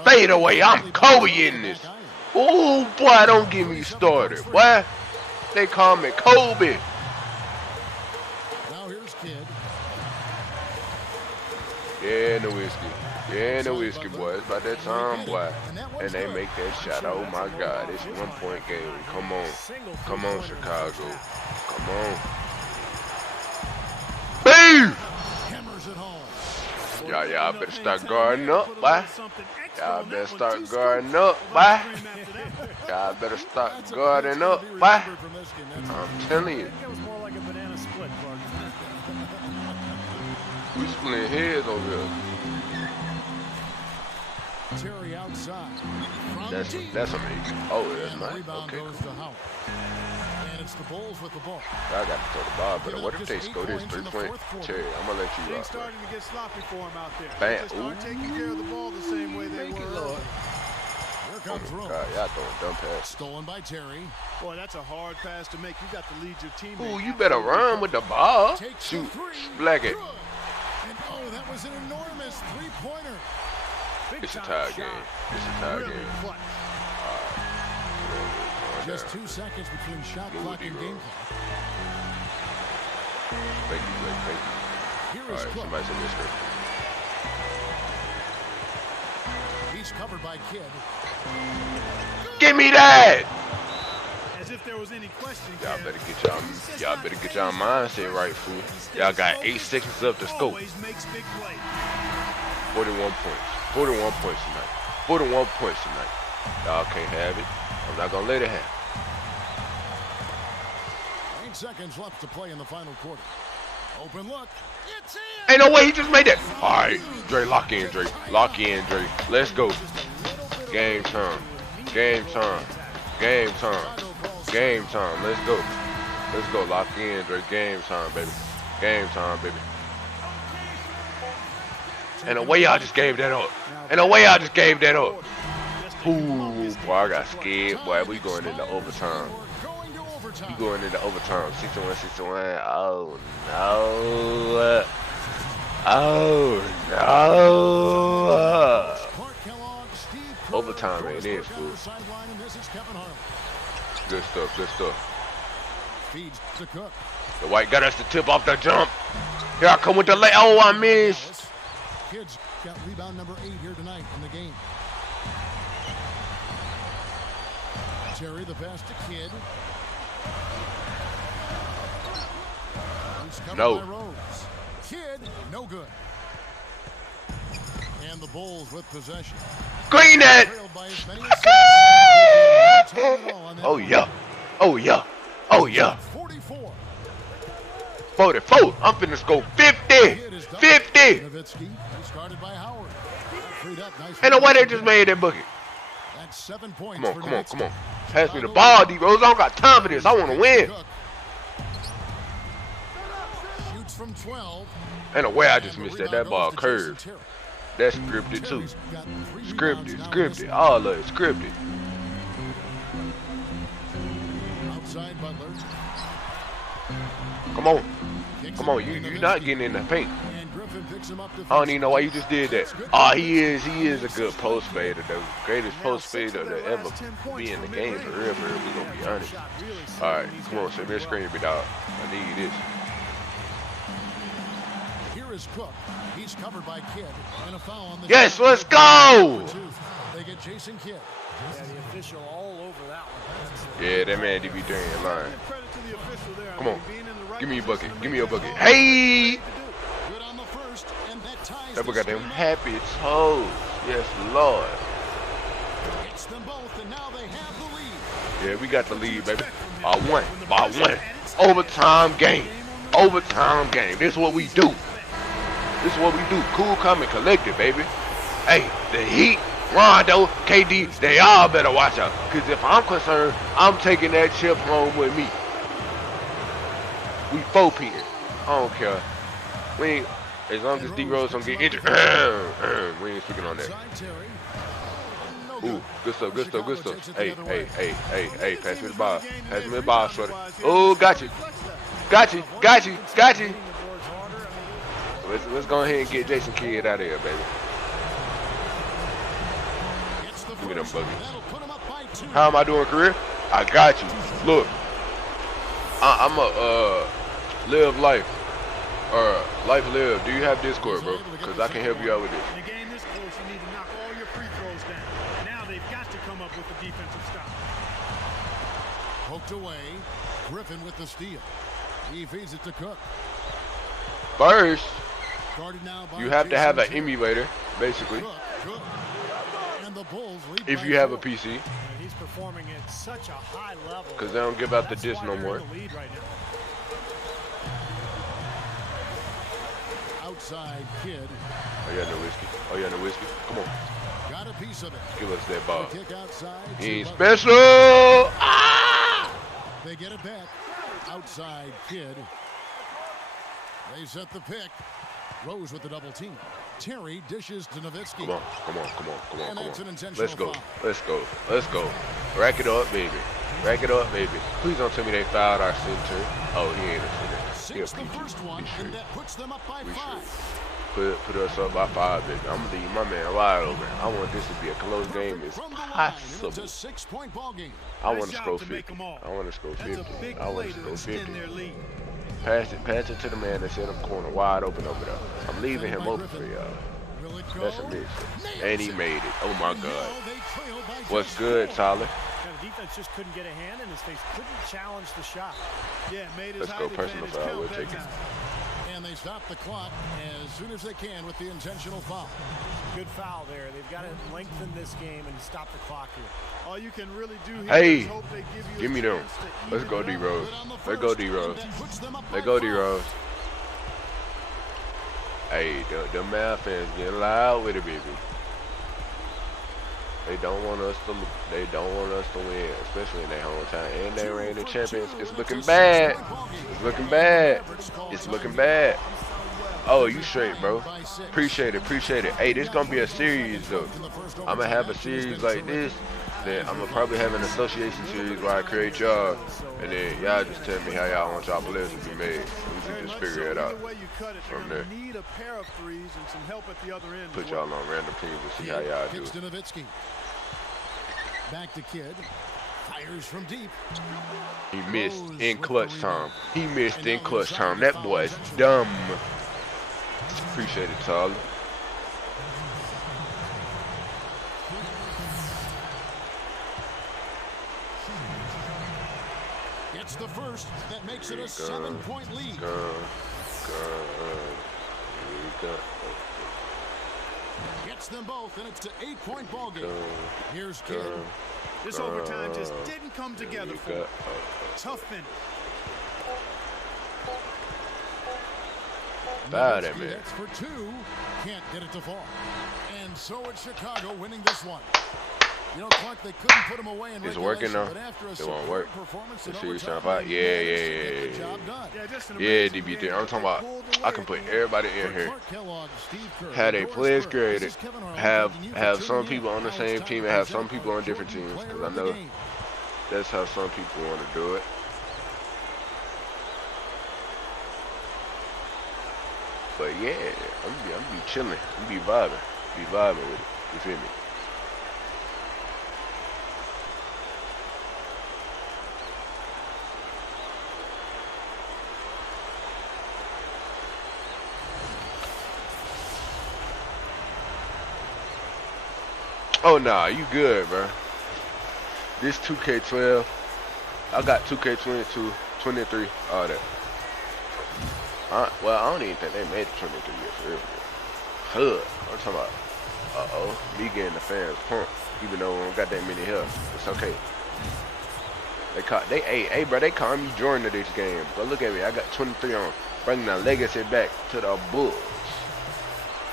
Fade away. I'm Kobe in this. Oh boy, don't get me started. Boy, they call me Kobe. Now here's Kidd. Yeah, no whiskey. Yeah, no whiskey, boy. It's about that time, boy. And they make that shot. Oh my God, it's 1-point game. Come on. Come on, Chicago. Come on. Boom! Hammers it home. Y'all better start guarding up, boy. Y'all better start guarding up, boy. Y'all better start guarding up, boy. I'm telling you. It was more like a banana split, Clark. We splitting heads over here. Terry outside. That's amazing. Oh, that's And the nice. rebound Okay, goes cool. to Howard. And it's the Bulls with the ball. I got to throw the ball, but what if they score this 3-point? Cherry, I'm gonna let you Things rock. starting to get sloppy for him out there. Bam. They just aren't taking care of the ball the same way they were earlier. Here Oh comes my Rose. God, y'all throwing dumb passes. Stolen by Terry. Boy, that's a hard pass to make. You got to lead your team. Ooh, you better run with the ball. Takes Shoot, the three. black it. Good. And oh, that was an enormous three-pointer. It's a tie game. It's a tie Really game. clutch. Just 2 seconds between shot clock and game clock. Thank you, Blake. Thank you. Here All is right, Cook. somebody's in this screen. He's covered by Kidd. Give me that! As if there was any question. Y'all better get y'all mindset right, fool. Y'all got 8 seconds up to score. 41 points. 41 points tonight. 41 points tonight. Y'all can't have it. I'm not gonna let it happen. 8 seconds left to play in the final quarter. Open look. It's in. Ain't no way he just made that. All right, Dre, lock in, Dre. Lock in, Dre. Let's go. Game time. Game time. Game time. Game time. Let's go. Let's go. Lock in, Dre. Game time, baby. Game time, baby. And the way y'all just gave that up. And the way y'all just gave that up. Ooh, boy, I got scared. Boy, we going into overtime. We going into overtime. 61, 61. Oh, no. Oh, no. Overtime it is, fool. Good stuff, good stuff. The white got us to tip off the jump. Here I come with the lay. Oh, I missed. Kids got rebound number 8 here tonight in the game. Terry, the pass to Kidd. He's covered by Rose. Kidd, no good. And the Bulls with possession. Green that. Oh yeah. Oh yeah. Oh yeah. 44. 44. I'm finna score 50. 50. Started by Howard. Ain't no way they just made that bucket. That's 7 points. Come on, come on, come on. Pass me the ball, D-Rose. I don't got time for this. I want to win. Shoots from 12. Ain't no way I just missed that. That ball curved. That's scripted too. Scripted, scripted. All of it scripted. Outside Butler. Come on. Come on. You not getting in the paint. I don't even know why you just did that. Oh, he is a good post fader, the greatest post fader to ever be in the game for real, we gonna be honest. Alright, come on, send me a screen, big dog. I need this. Here is Cook. He's covered by Kidd and a foul on the yes, let's go! They get Jason Kidd. Yeah, the official all over that one. Yeah, that man DB Darian lying. Come on. Give me a bucket. Give me a bucket. Hey! That boy got them happy toes. Yes, Lord. It's them both, and now they have the lead. Yeah, we got the lead, baby. By one. By one. Overtime game. Overtime game. This is what we do. This is what we do. Cool, calm, and collected, baby. Hey, the Heat, Rondo, KD, they all better watch out. Because if I'm concerned, I'm taking that chip home with me. We 4-peating. I don't care. We ain't, as long as D-Rose don't get injured, we ain't speaking on that. Ooh, good stuff, good stuff, good stuff. Hey, pass me the ball. Pass me the ball, shorty. Oh, got you. Got you, got you, got you. Let's go ahead and get Jason Kidd out of here, baby. Give me them buckets. How am I doing, career? I got you. Look, I'm a live life. Life live. Do you have Discord, bro? Because I can help you out with this. In a game this close, you need to knock all your free throws down. Now they've got to come up with a defensive stop. Poked away. Griffin with the steal. He feeds it to Cook. First, Now you have to have an emulator, basically, Cook. And the Bulls lead if by you have a 4. PC. He's performing at such a high level. Because they don't give out the disc no more. Outside Kidd. Oh, yeah, no whiskey. Oh, yeah, no whiskey. Come on. Got a piece of it. Give us that ball. Kick outside. He ain't special. Ah! They get it back. Outside Kidd. They set the pick. Rose with the double team. Terry dishes to Nowitzki. Come on, come on, come on, come on, And come that's an on. intentional Let's go, foul. let's go, let's go. Rack it up, baby. Rack it up, baby. Please don't tell me they fouled our center. Oh, he ain't a center. He a Sinks the PG. first one, We straight. and that puts them up by We 5. straight. put us up by 5, baby. I'm gonna leave my man wide open. I want this to be a close game as possible. It's a 6-point ball game. I want to score 50. I want to score 50. I want to score 50. Pass it to the man that's in the corner, wide open over there. I'm leaving him open for y'all. That's a miss. And he made it. Oh my God. What's good, Tyler? The defense just couldn't get a hand in his face, couldn't challenge the shot. Yeah, made his Let's go personal foul. We'll take it. And they stop the clock as soon as they can with the intentional foul. Good foul there. They've got to lengthen this game and stop the clock here. All you can really do here Hey, is hope they give give me them. Let's go, D-Rose. Let's go, D-Rose. Let's go, D-Rose. Hey, the Mav fans getting loud with it, baby. They don't want us to win, especially in their hometown. And they reigning champions. It's looking bad. It's looking bad. It's looking bad. Oh, you straight, bro. Appreciate it. Hey, this gonna be a series though. I'm gonna have a series like this. Then I'm gonna probably have an association series where I create y'all, and then y'all just tell me how y'all want y'all players to be made. We can just figure it out from there. Put y'all on random teams and see how y'all do it. Back to Kidd. Fires from deep. He missed in clutch time. He missed in clutch time. That boy's dumb. Appreciate it, Tyler. Gets the first. That makes it a 7-point lead. Gets them both, and it's an 8-point ball game. Here's Kidd. This overtime just didn't come together for him. Tough finish. Bad at me. That's for 2. Can't get it to fall. And so it's Chicago winning this one. You know, Clark, they couldn't put him away in it's working though. It won't work. Let's see what fight. Yeah. Yeah, DB3. I'm talking about I can put everybody in here. Have they players created. Have some people on the same team and have some people on different teams. Because I know that's how some people want to do it. But yeah, I'm gonna be chilling. I'm gonna be vibing with it. You feel me? Oh nah, you good, bro. This 2K12, I got 2K22, 23, all that. Well, I don't even think they made it 23 yet, for real. Hood. I'm talking about, me getting the fans pumped, even though we don't got that many here. It's okay. Hey, bro, they call me Jordan of this game. But look at me, I got 23 on, bringing the legacy back to the Bulls.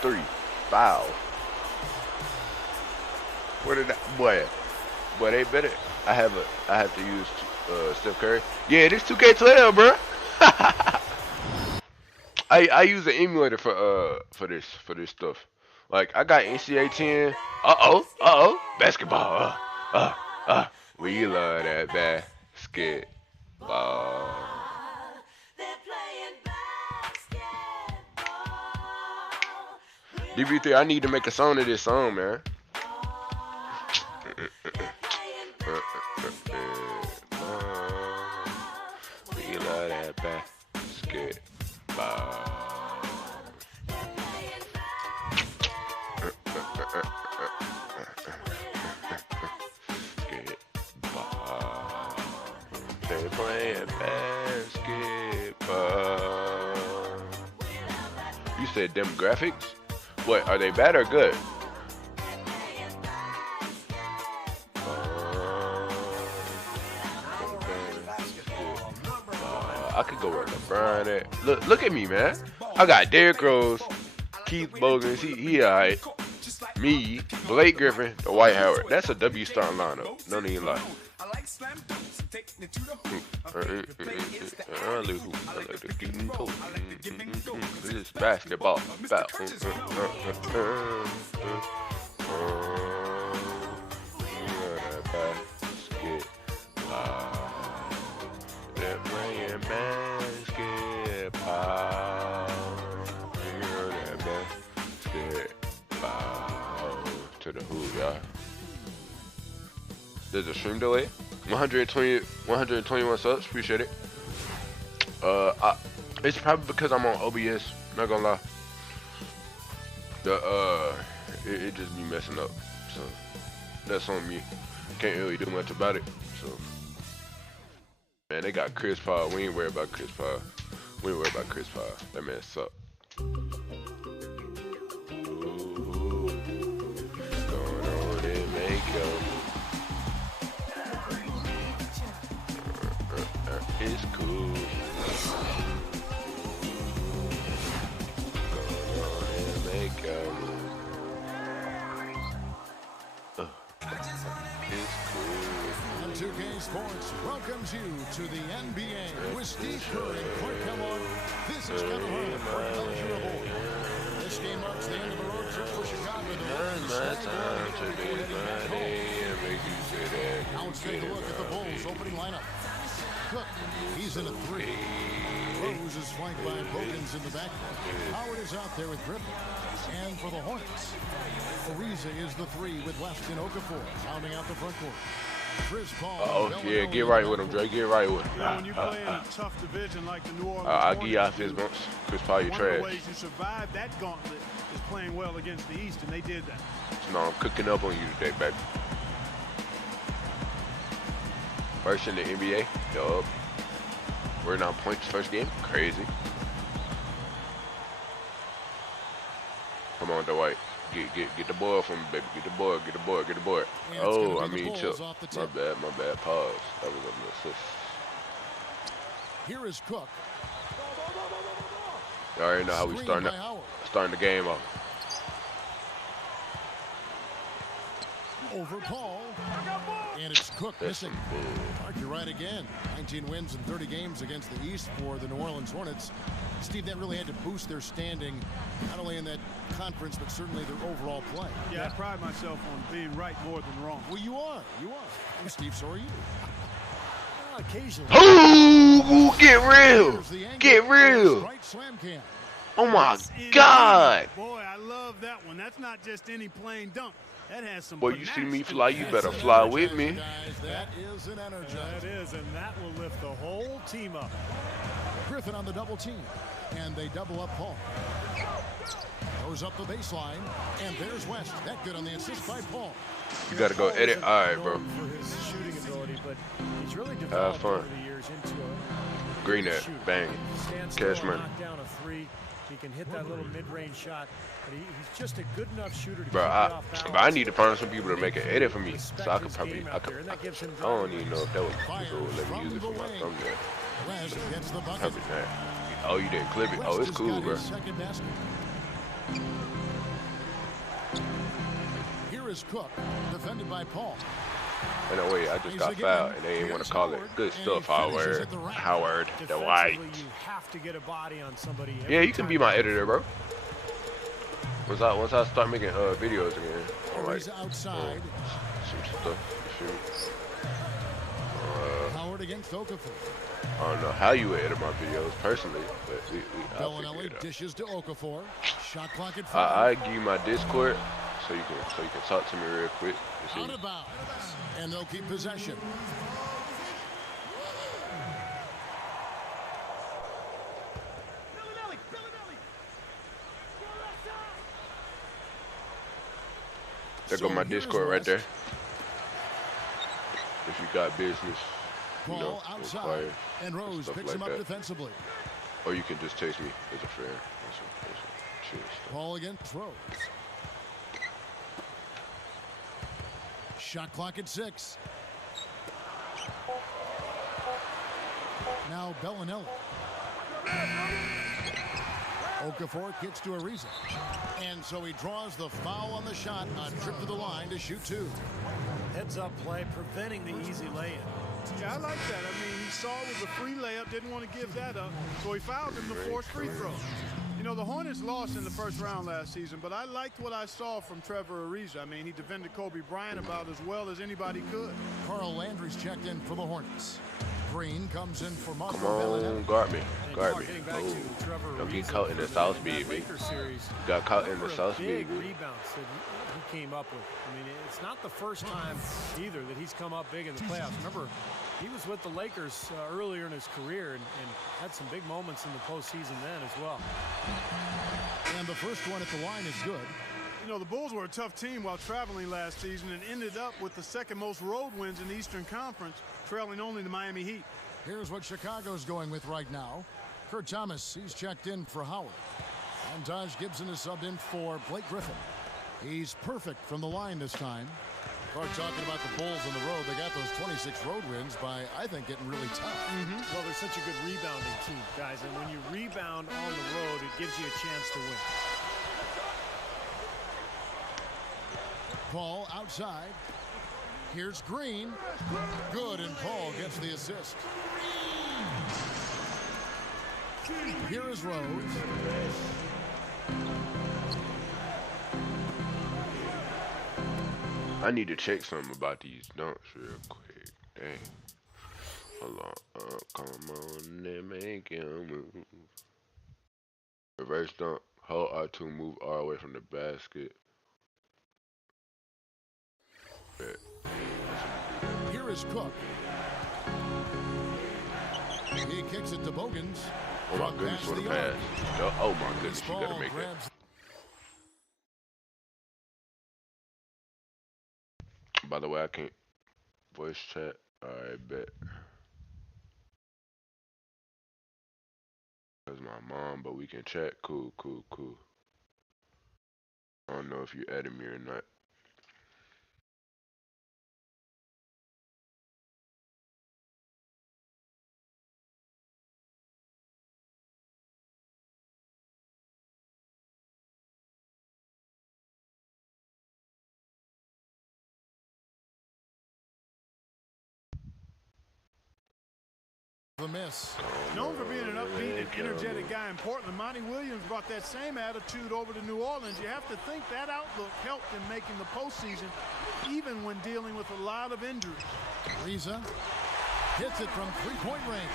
3 foul. What did that, boy, they better. I have to use Steph Curry. Yeah, this 2K12, bro. I use an emulator for this stuff. Like I got NCAA 10. Basketball. We love that basketball. DB3, I need to make a song of this song, man. We love that basketball. They playing basketball. You said demographics? What, are they bad or good? I could go where LeBron at. Look at me, man. I got Derrick Rose, Keith Bogans, he alright. Me, Blake Griffin, Dwight Howard. That's a W starting lineup. Don't even lie. This is basketball. They're playing basketball. for the hoop, y'all. There's a stream delay. 121 subs. Appreciate it. It's probably because I'm on OBS. Not gonna lie. It just be messing up. So that's on me. Can't really do much about it. So man, they got Chris Paul. We ain't worried about Chris Paul. We ain't worried about Chris Paul. That man suck. It's cool. Go on and make a move. It's cool. On 2K Sports welcomes you to the NBA with Steve Kerr and Clark Kellogg. This is Kevin Harlan for College Report. This game marks the end of the road trip for Chicago. My time to be money and make you say that. Now let's take a look at the Bulls' opening lineup. Cook, he's in a 3. Rose is flanked by Bogans in the backcourt. Howard is out there with Griffin. And for the Hornets, Ariza is the 3 with West and Okafor rounding out the front court. Chris Paul. Oh yeah, get right with him, Dre. Get right with him. When you play in a tough division like the New Orleans I'll give you out fist bumps. Chris Paul, you one trash. of the ways you survive that gauntlet is playing well against the East, and they did that. No, I'm cooking up on you today, baby. First in the NBA, yup. We're 9 points first game, crazy. Come on, Dwight. Get the board from me, baby. Get the board. Oh, I mean, chill. My bad. Pause. That was an assist. Here is Cook. You already know how we starting the game off. Over Paul. And it's Cook missing. Mark, you're right again. 19 wins in 30 games against the East for the New Orleans Hornets. Steve, that really had to boost their standing, not only in that conference, but certainly their overall play. Yeah, I pride myself on being right more than wrong. Well, you are. And Steve, so are you. Occasionally. Ooh, get real. Right slam cam. Oh my God. Boy, I love that one. That's not just any plain dunk. That has some. Boy, you see me fly, you better fly with me. That is an energizer. That is, and that will lift the whole team up. Griffin on the double team, and they double up Paul. Goes up the baseline, and there's West. That good on the assist by Paul. You gotta go edit. All right, bro. For his shooting ability, but he's really developed over the years into a green net, bang, cash money. Knock down a 3. He can hit that little mid-range shot, but he's just a good enough shooter to Bro, keep it off balance. but I need to find some people to make an edit for me, so I could probably, I don't even know if that would let me use it for my thumbnail. Probably not. Oh, you didn't clip it. Oh, it's cool, bro. Here is Cook, defended by Paul. In a way, I just got fouled, and they didn't want to call it. Good stuff, Howard, Dwight. You have to get a body on somebody. Yeah, you can be my editor, bro. Once I start making videos again, alright. Outside. Some stuff to shoot. Howard against Okafor. I don't know how you would edit my videos personally, but I'll figure it out. Dishes to Okafor. Shot clock at 5. I give you my Discord so you can talk to me real quick. Out of bounds, and they'll keep possession. There go my Discord right there. If you got business, you know, outside, and Rose stuff picks like him up that. defensively. Or you can just text me as a friend. Paul against Rose. Shot clock at 6. Now Bellinelli. Okafor kicks to Ariza. And so he draws the foul on the shot. A trip to the line to shoot 2. Heads-up play, preventing the easy lay-in. Yeah, I like that. I mean, he saw it was a free layup, didn't want to give that up, so he fouled him to force free throws. You know, the Hornets lost in the first round last season, but I liked what I saw from Trevor Ariza. I mean, he defended Kobe Bryant about as well as anybody could. Carl Landry's checked in for the Hornets. Green comes in for Marco Come on, Bellinelli. guard me. And Guard Clark, me. getting back Oh, to Trevor don't get Ariza caught in the for South that Speed, baby. Lakers series. Got caught in the Number South of Speed. big rebounds that he came up with. I mean, it's not the first time either that he's come up big in the playoffs. Remember, he was with the Lakers earlier in his career and had some big moments in the postseason then as well. And the first one at the line is good. You know, the Bulls were a tough team while traveling last season and ended up with the second most road wins in the Eastern Conference, trailing only the Miami Heat. Here's what Chicago's going with right now. Kurt Thomas, he's checked in for Howard. And Taj Gibson is subbed in for Blake Griffin. He's perfect from the line this time. Clark talking about the Bulls on the road. They got those 26 road wins by, I think, getting really tough. Well, they're such a good rebounding team, guys. And when you rebound on the road, it gives you a chance to win. Paul outside. Here's Green. Good, and Paul gets the assist. Here is Rose. I need to check something about these dunks real quick. Dang. Hold on. Come on and make your move. Reverse dunk. Hold R2, move R away from the basket. Bet. Here is Cook. He kicks it to Bogans. Oh my goodness, what a pass. Oh my goodness, you gotta make that. By the way, I can't voice chat. Alright, bet. That's my mom, but we can chat. Cool. I don't know if you added me or not. The miss. Known for being an upbeat and energetic guy in Portland, Monty Williams brought that same attitude over to New Orleans. You have to think that outlook helped in making the postseason, even when dealing with a lot of injuries. Ariza hits it from three-point range.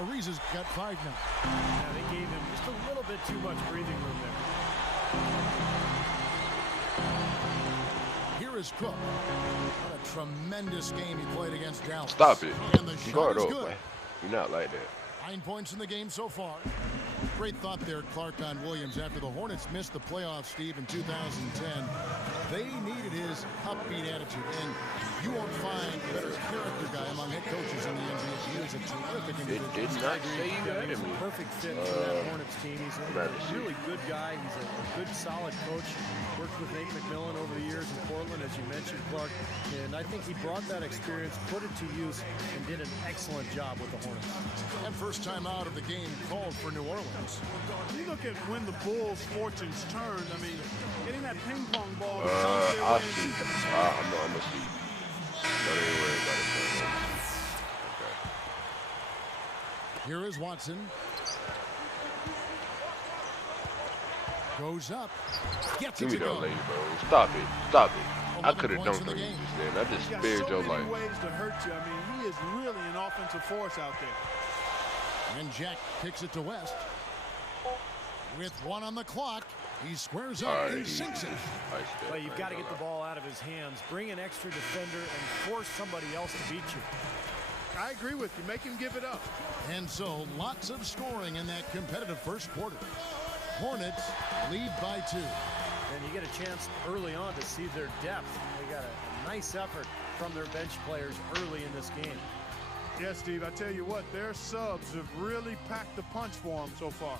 Ariza's got 5 now. Yeah, they gave him just a little bit too much breathing room there. Here is Cook. What a tremendous game he played against Dallas. Stop it. And the shot Guard is up, good. man. You're not like that. 9 points in the game so far. Great thought there, Clark, on Williams. After the Hornets missed the playoffs, Steve, in 2010, they needed his upbeat attitude. And you won't find a better character guy among head coaches in the NBA. He is a terrific It individual. did not say you Yeah, added he's me. a perfect fit for that Hornets team. He's a really good guy. He's a good, solid coach. Worked with Nate McMillan over the years in Portland, as you mentioned, Clark. And I think he brought that experience, put it to use, and did an excellent job with the Hornets. And first time out of the game called for New Orleans. You look at when the Bulls' fortunes turned. I mean, getting that ping pong ball. I'll see. I'm gonna see. Don't even worry about it. Okay. Here is Watson. Goes up. Gets Give it me to that go. lady, bro. Stop it. I 11 could have points in dunked the on you game. just then. I just He's got spared so your many life. ways to hurt you. I mean, he is really an offensive force out there. And Jack kicks it to West. With 1 on the clock, he squares up Alright, and sinks it. Well, you've got to get the ball out of his hands, bring an extra defender, and force somebody else to beat you. I agree with you. Make him give it up. And so, lots of scoring in that competitive first quarter. Hornets lead by 2. And you get a chance early on to see their depth. They got a nice effort from their bench players early in this game. Yes, Steve, I tell you what, their subs have really packed the punch for them so far.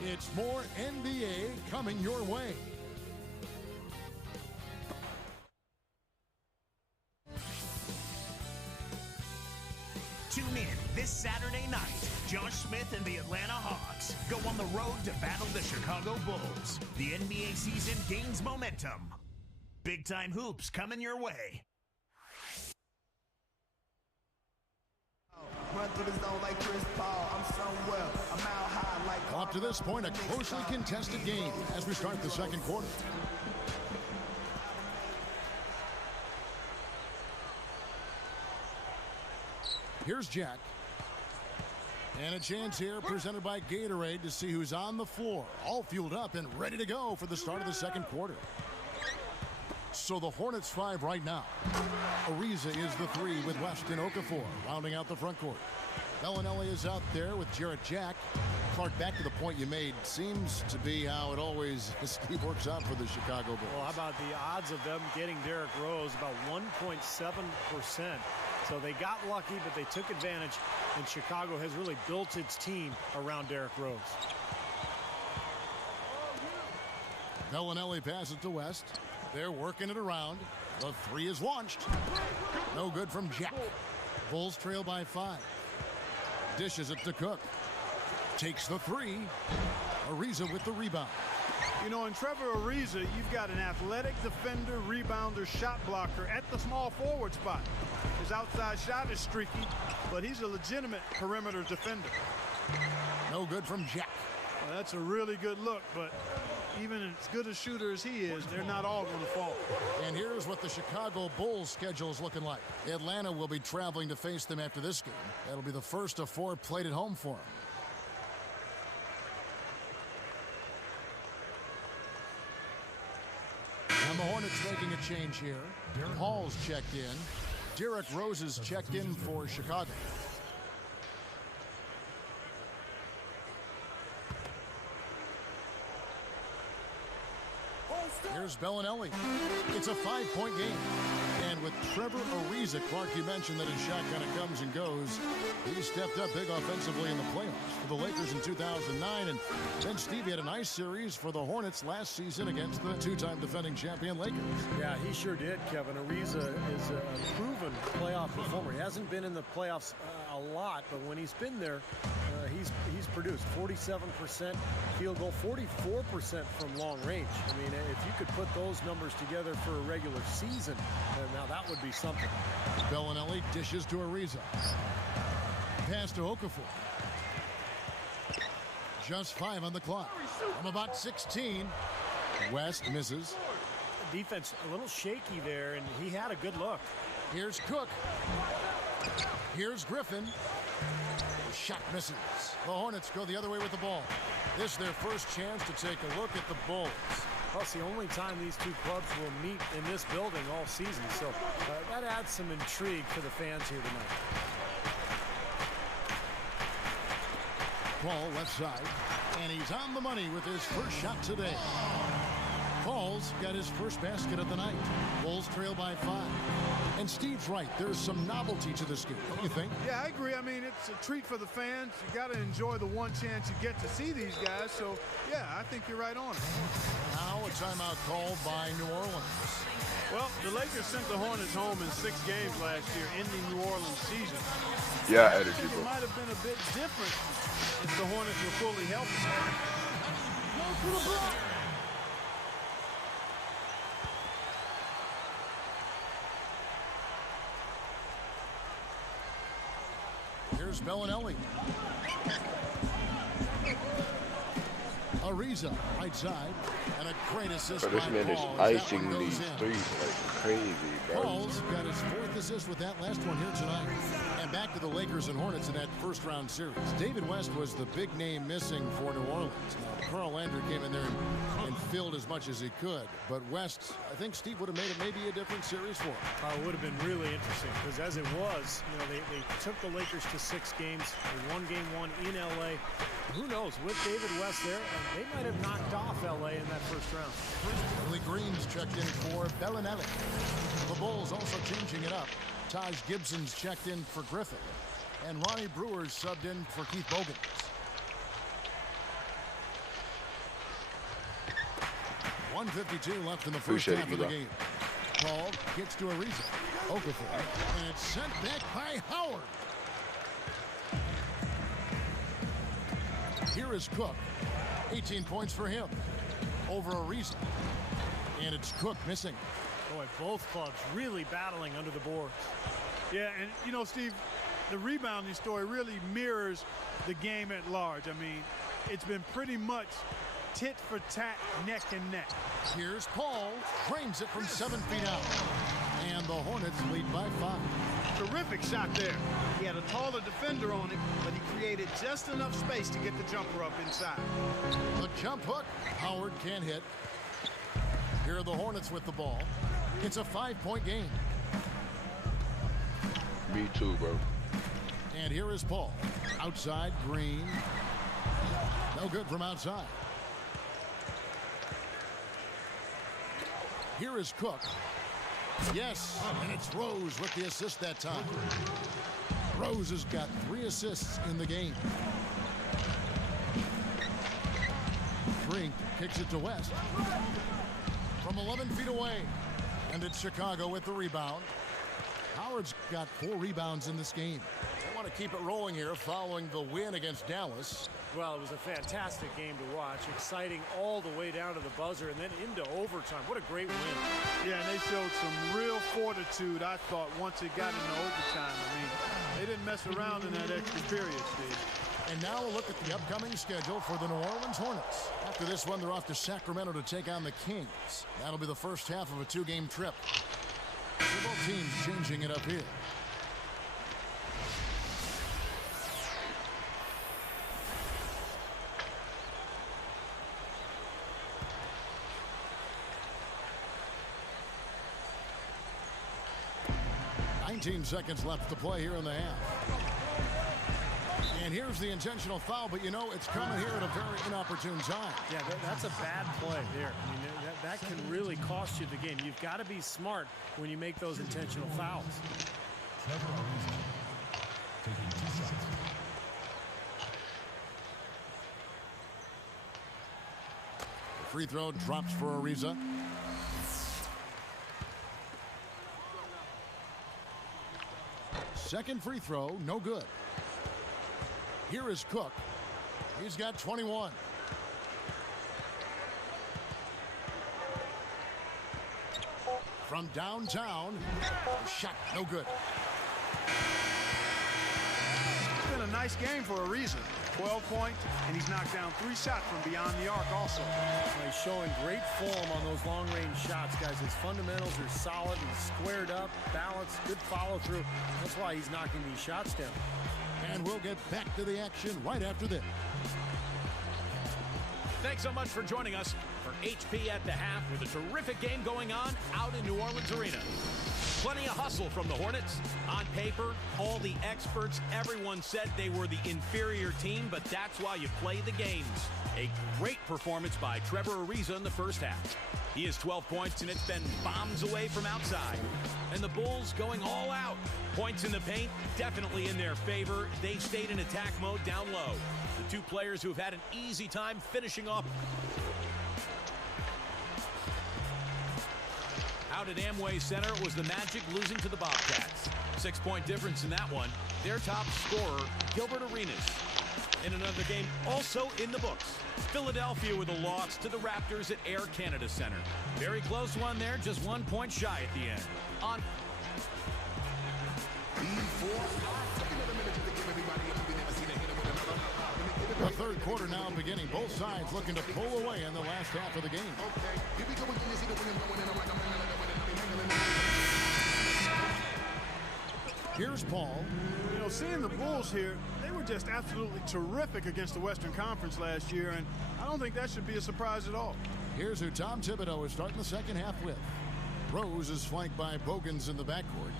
It's more NBA coming your way. Tune in this Saturday night. Josh Smith and the Atlanta Hawks go on the road to battle the Chicago Bulls. The NBA season gains momentum. Big-time hoops coming your way. Run through the zone like Chris Paul. I'm somewhere. I'm out high like. Up to this point, a closely contested game as we start the second quarter. Here's Jack. And a chance here presented by Gatorade to see who's on the floor. All fueled up and ready to go for the start of the second quarter. So the Hornets 5 right now. Ariza is the 3 with Weston Okafor rounding out the front court. Bellinelli is out there with Jarrett Jack. Clark, back to the point you made, seems to be how it always works out for the Chicago Bulls. Well, how about the odds of them getting Derrick Rose? About 1.7%. So they got lucky, but they took advantage, and Chicago has really built its team around Derrick Rose. Bellinelli passes to West. They're working it around. The 3 is launched. No good from Jack. Bulls trail by 5. Dishes it to Cook. Takes the 3. Ariza with the rebound. You know, in Trevor Ariza, you've got an athletic defender, rebounder, shot blocker at the small forward spot. His outside shot is streaky, but he's a legitimate perimeter defender. No good from Jack. Well, that's a really good look, but even as good a shooter as he is, they're not all going to fall. And here's what the Chicago Bulls schedule is looking like. Atlanta will be traveling to face them after this game. That'll be the first of 4 played at home for them. And the Hornets making a change here. Paul's checked in. Derrick Rose is checked in for Chicago. Here's Bellinelli. It's a 5-point game. And with Trevor Ariza, Clark, you mentioned that his shot kind of comes and goes. He stepped up big offensively in the playoffs for the Lakers in 2009. And then Steve had a nice series for the Hornets last season against the 2-time defending champion Lakers. Yeah, he sure did, Kevin. Ariza is a proven playoff performer. He hasn't been in the playoffs a lot, but when he's been there, he's produced 47% field goal, 44% from long range. I mean, if you could put those numbers together for a regular season, now that would be something. Bellinelli dishes to Ariza. Pass to Okafor. Just 5 on the clock. From about 16. West misses. Defense a little shaky there, and he had a good look. Here's Cook. Here's Griffin. The shot misses. The Hornets go the other way with the ball. This is their first chance to take a look at the Bulls. Well, it's the only time these two clubs will meet in this building all season, so that adds some intrigue for the fans here tonight. Paul left side, and he's on the money with his first shot today. Paul's got his first basket of the night. Bulls trail by 5. And Steve's right. There's some novelty to this game, don't you think? Yeah, I agree. I mean, it's a treat for the fans. You got to enjoy the one chance you get to see these guys. So, yeah, I think you're right on it. Now a timeout called by New Orleans. Well, the Lakers sent the Hornets home in 6 games last year, ending New Orleans' season. Yeah, I energy, think it bro. might have been a bit different if the Hornets were fully healthy. Here's Bellinelli. Ariza, right side, and a great assist. So this by man is Paul as that icing one goes these in. threes like crazy, bro. Paul's got his 4th assist with that last one here tonight. And back to the Lakers and Hornets in that first-round series. David West was the big name missing for New Orleans. Now, Carl Landry came in there and filled as much as he could. But West, I think Steve would have made it maybe a different series for him. It would have been really interesting because as it was, you know, they took the Lakers to 6 games. They won game 1 in L.A. Who knows, with David West there, they might have knocked off L.A. in that first round. Billy Green's checked in for Bellinelli. The Bulls also changing it up. Taj Gibson's checked in for Griffin. And Ronnie Brewer's subbed in for Keith Bogans. .152 left in the first Appreciate half it, of the bro. game. Paul gets to Ariza. Okafor. And it's sent back by Howard. Here is Cook. 18 points for him. Over Ariza. And it's Cook missing. Boy, both clubs really battling under the boards. Yeah, and, you know, Steve, the rebounding story really mirrors the game at large. I mean, it's been pretty much tit for tat, neck and neck. Here's Paul. Frames it from 7 feet out. And the Hornets lead by 5. Terrific shot there. He had a taller defender on it, but he created just enough space to get the jumper up inside. The jump hook. Howard can't hit. Here are the Hornets with the ball. It's a 5-point game. Me too, bro. And here is Paul. Outside, Green. No good from outside. Here is Cook. Yes, and it's Rose with the assist that time. Rose has got 3 assists in the game. Brink kicks it to West. From 11 feet away. And it's Chicago with the rebound. Howard's got 4 rebounds in this game. They want to keep it rolling here following the win against Dallas. Well, it was a fantastic game to watch. Exciting all the way down to the buzzer and then into overtime. What a great win. Yeah, and they showed some real fortitude, I thought, once it got into overtime. I mean, they didn't mess around in that extra period, Steve. And now a look at the upcoming schedule for the New Orleans Hornets. After this one, they're off to Sacramento to take on the Kings. That'll be the first half of a 2-game trip. Both teams changing it up here. Seconds left to play here in the half. And here's the intentional foul, but you know it's coming here at a very inopportune time. Yeah, that's a bad play there. I mean, that can really cost you the game. You've got to be smart when you make those intentional fouls. The free throw drops for Ariza. Second free throw, no good. Here is Cook. He's got 21. From downtown, shot, no good. It's been a nice game for Ariza. 12 points, and he's knocked down 3 shots from beyond the arc also. Well, he's showing great form on those long-range shots, guys. His fundamentals are solid. He's squared up, balanced, good follow-through. That's why he's knocking these shots down. And we'll get back to the action right after this. Thanks so much for joining us for HP at the half with a terrific game going on out in New Orleans Arena. Plenty of hustle from the Hornets. On paper, all the experts, everyone said they were the inferior team, but that's why you play the games. A great performance by Trevor Ariza in the first half. He has 12 points, and it's been bombs away from outside. And the Bulls going all out. Points in the paint, definitely in their favor. They stayed in attack mode down low. The 2 players who have had an easy time finishing off. Out at Amway Center was the Magic losing to the Bobcats. 6-point difference in that one. Their top scorer, Gilbert Arenas. In another game also in the books, Philadelphia with a loss to the Raptors at Air Canada Center. Very close one there, just 1 point shy at the end. On the third quarter now beginning. Both sides looking to pull away in the last half of the game. Here's Paul. You know, seeing the Bulls here, they were just absolutely terrific against the Western Conference last year, and I don't think that should be a surprise at all. Here's who Tom Thibodeau is starting the second half with. Rose is flanked by Bogans in the backcourt.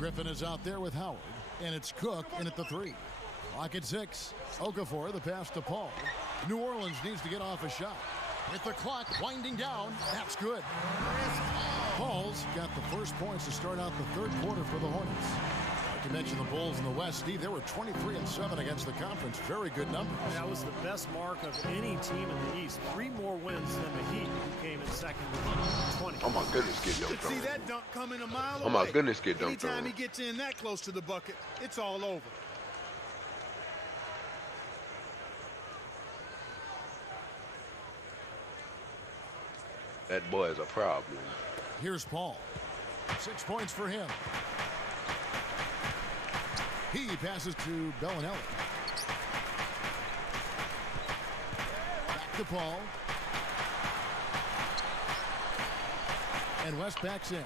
Griffin is out there with Howard, and it's Cook in at the 3. Clock at 6. Okafor, the pass to Paul. New Orleans needs to get off a shot. With the clock winding down, that's good. Paul's got the first points to start out the third quarter for the Hornets. Like you mentioned, the Bulls in the West, Steve, they were 23-7 against the conference. Very good numbers. That was the best mark of any team in the East. 3 more wins than the Heat, who came in second with 20. Oh my goodness, get dunked on. See that dunk coming a mile away. Oh my goodness, get dunked on. Anytime he gets in that close to the bucket, it's all over. That boy is a problem. Here's Paul. 6 points for him. He passes to Bellinelli. Back to Paul. And West backs in.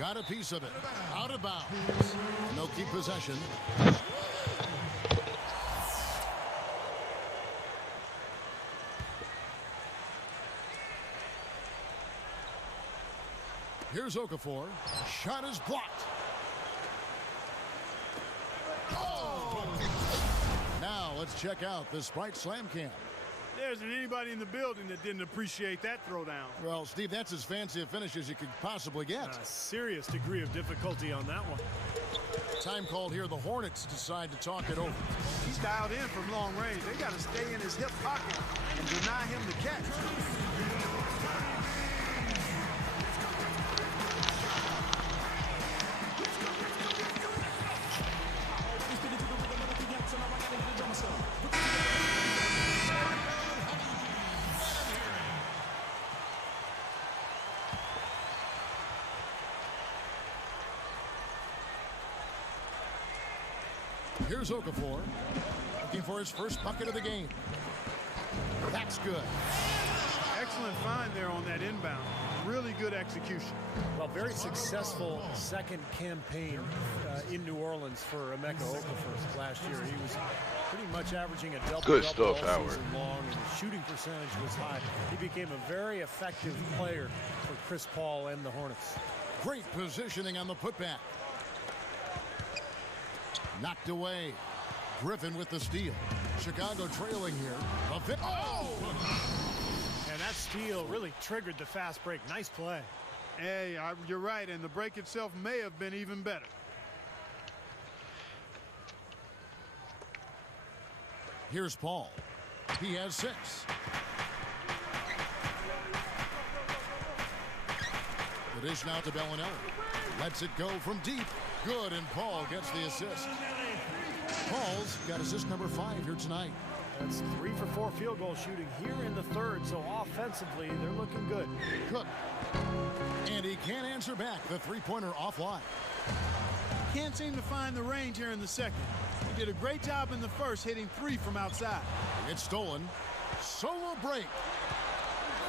Got a piece of it. Out of bounds. And they'll keep possession. Here's Okafor. Shot is blocked. Oh! Now let's check out the Sprite Slam Cam. There isn't anybody in the building that didn't appreciate that throwdown. Well, Steve, that's as fancy a finish as you could possibly get. A serious degree of difficulty on that one. Time called here. The Hornets decide to talk it over. He's dialed in from long range. They got to stay in his hip pocket and deny him the catch. Here's Okafor, looking for his first bucket of the game. That's good. Excellent find there on that inbound. Really good execution. Well, very successful second campaign in New Orleans for Emeka Okafor last year. He was pretty much averaging a double-double Good stuff, all Howard. season long, and his shooting percentage was high. He became a very effective player for Chris Paul and the Hornets. Great positioning on the putback. Knocked away. Griffin with the steal. Chicago trailing here. Oh! And that steal really triggered the fast break. Nice play. Hey, you're right, and the break itself may have been even better. Here's Paul. He has 6. The dish now to Bellinelli. Lets it go from deep. Good, and Paul gets the assist. Paul's got assist number 5 here tonight. That's 3 for 4 field goal shooting here in the third, so offensively, they're looking good. Cook. And he can't answer back. The three-pointer offline. Can't seem to find the range here in the second. He did a great job in the first, hitting 3 from outside. It's stolen. Solo break.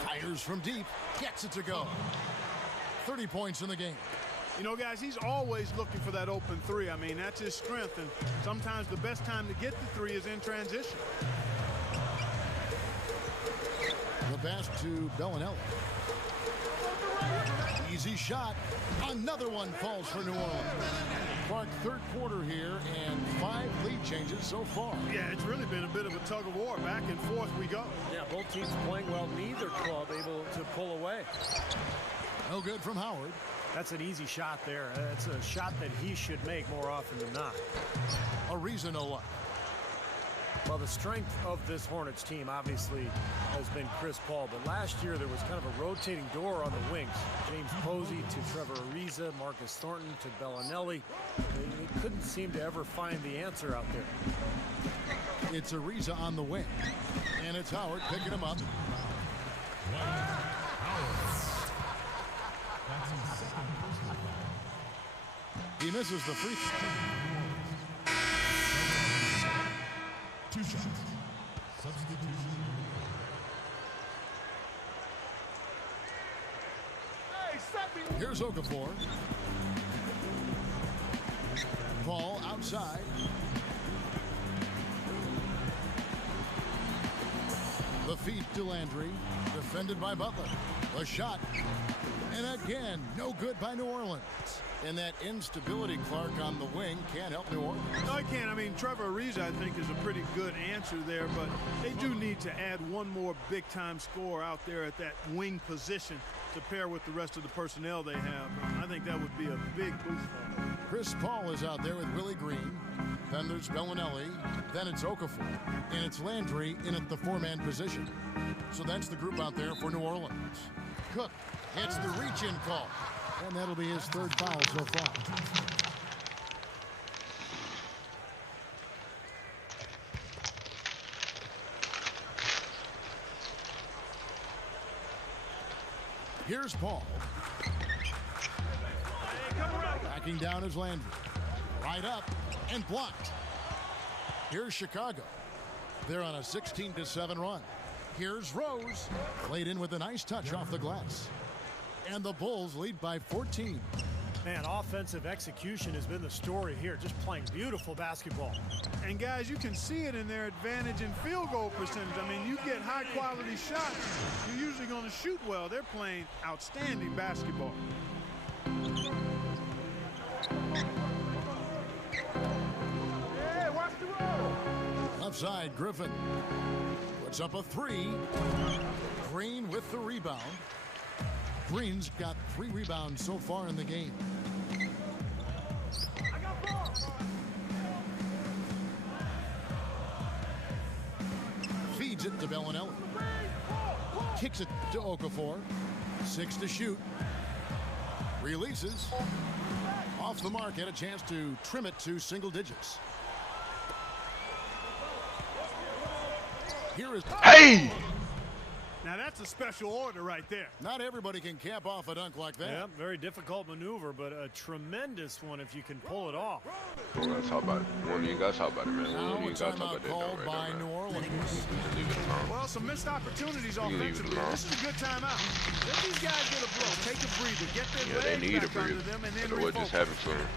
Fires from deep. Gets it to go. 30 points in the game. You know, guys, he's always looking for that open 3. I mean, that's his strength, and sometimes the best time to get the 3 is in transition. The pass to Bellinelli. Easy shot. Another one falls for New Orleans. Clark, third quarter here, and 5 lead changes so far. Yeah, it's really been a bit of a tug of war. Back and forth we go. Yeah, both teams playing well. Neither club able to pull away. No good from Howard. That's an easy shot there. That's a shot that he should make more often than not. Ariza no luck. Well, the strength of this Hornets team obviously has been Chris Paul, but last year there was kind of a rotating door on the wings. James Posey to Trevor Ariza, Marcus Thornton to Bellinelli. They couldn't seem to ever find the answer out there. It's Ariza on the wing, and it's Howard picking him up. He misses the free throw. 2 shots. Substitution. Here's Okafor. Ball outside. The feed to Landry. Defended by Butler. A shot. And again, no good by New Orleans. And that instability, Clark, on the wing can't help New Orleans. No, I can't. I mean, Trevor Ariza, I think, is a pretty good answer there, but they do need to add one more big-time scorer out there at that wing position to pair with the rest of the personnel they have. I think that would be a big boost for them. Chris Paul is out there with Willie Green. Then there's Bellinelli. Then it's Okafor. And it's Landry in at the 4-man position. So that's the group out there for New Orleans. Cook hits the reach-in call. And that'll be his 3rd foul so far. Here's Paul. Backing down is Landry. Right up and blocked. Here's Chicago. They're on a 16-7 run. Here's Rose. Played in with a nice touch off the glass. And the Bulls lead by 14. Man, offensive execution has been the story here, just playing beautiful basketball. And guys, you can see it in their advantage in field goal percentage. I mean, you get high quality shots, you're usually going to shoot well. They're playing outstanding basketball. Hey, watch the roll. Left side, Griffin puts up a three. Green with the rebound. Green's got 3 rebounds so far in the game. Feeds it to Bellinelli. Kicks it to Okafor. 6 to shoot. Releases. Off the mark, had a chance to trim it to single digits. Here is... Hey! Now that's a special order right there. Not everybody can cap off a dunk like that. Yeah, very difficult maneuver, but a tremendous one if you can pull it off. You gotta talk about it. You gotta talk about it, man. Now You a gotta talk about timeout called that by right New there, Orleans. man. Leave it alone. Well, some missed opportunities You can leave it offensively. alone. This is a good timeout. Let these guys get a blow, take a breather, get their Yeah, they legs need a back under breather. them, and then But what just refocus. happened to him?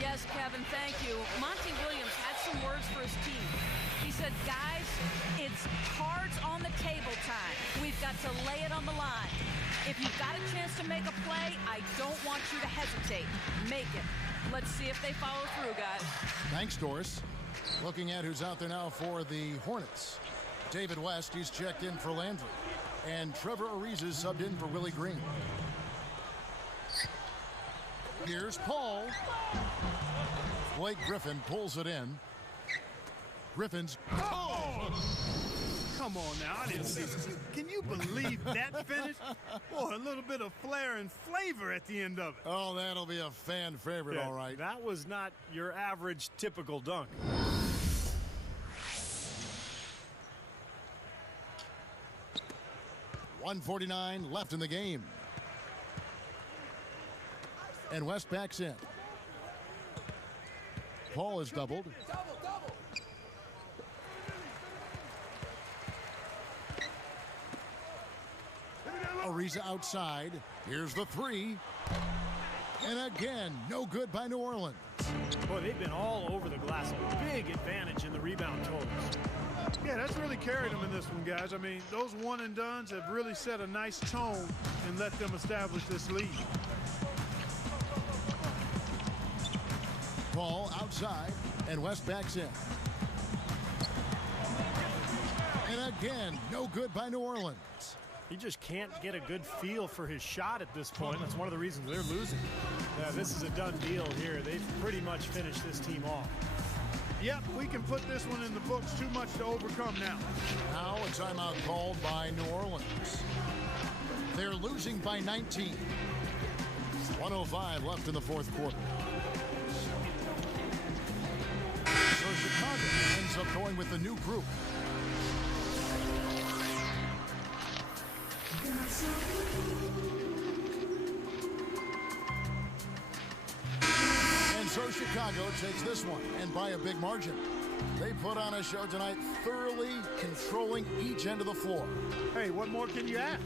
Yes, Kevin, thank you. Monty Williams had some words for his team. He said, guys, it's cards on the table time. We've got to lay it on the line. If you've got a chance to make a play, I don't want you to hesitate. Make it. Let's see if they follow through, guys. Thanks, Doris. Looking at who's out there now for the Hornets. David West, he's checked in for Landry. And Trevor Ariza is subbed in for Willie Green. Here's Paul. Blake Griffin pulls it in. Griffin's... Oh! Come on now, I didn't see this. Can you believe that finish? Boy, a little bit of flair and flavor at the end of it. Oh, that'll be a fan favorite, all right. That was not your average typical dunk. .149 left in the game. And West backs in. Paul is doubled. Ariza outside. Here's the three. And again, no good by New Orleans. Boy, they've been all over the glass. A big advantage in the rebound totals. Yeah, that's really carried them in this one, guys. I mean, those one and dones have really set a nice tone and let them establish this lead. Paul outside, and West backs in. And again, no good by New Orleans. He just can't get a good feel for his shot at this point. That's one of the reasons they're losing. Yeah, this is a done deal here. They've pretty much finished this team off. Yep, we can put this one in the books. Too much to overcome now. Now a timeout called by New Orleans. They're losing by 19. 1:05 left in the fourth quarter. So Chicago ends up going with the new group. And so Chicago takes this one, and by a big margin. They put on a show tonight, thoroughly controlling each end of the floor. Hey, what more can you ask?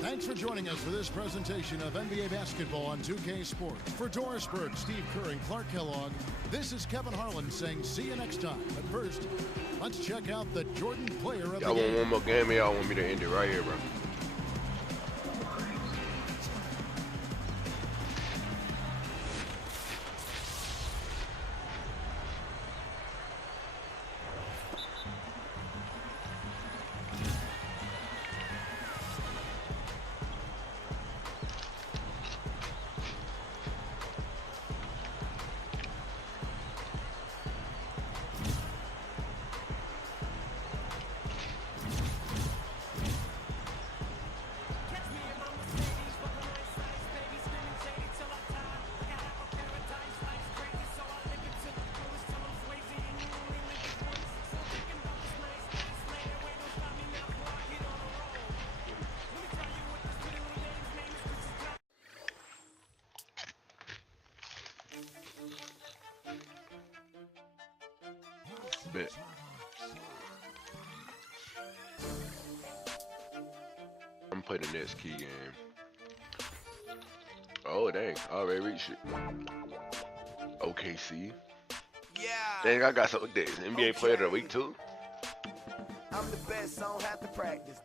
Thanks for joining us for this presentation of NBA basketball on 2K Sports. For Doris Burke, Steve Kerr, and Clark Kellogg, this is Kevin Harlan saying see you next time. But first, let's check out the Jordan player of the Y'all want game. one more game, or y'all want me to end it right here, bro? Bet. I'm playing the next key game. Oh dang, I already reached it. OKC. Yeah. Dang, I got some days. NBA Player of the Week too. I'm the best, so I don't have to practice.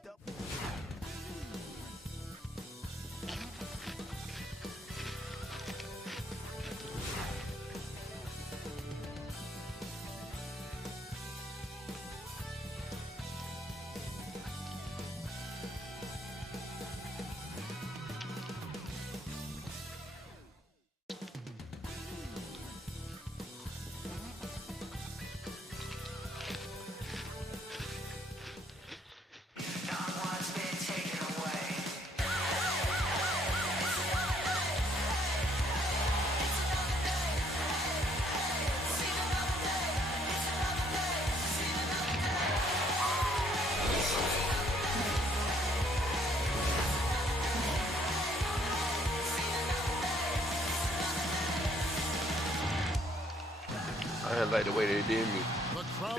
I like the way they did me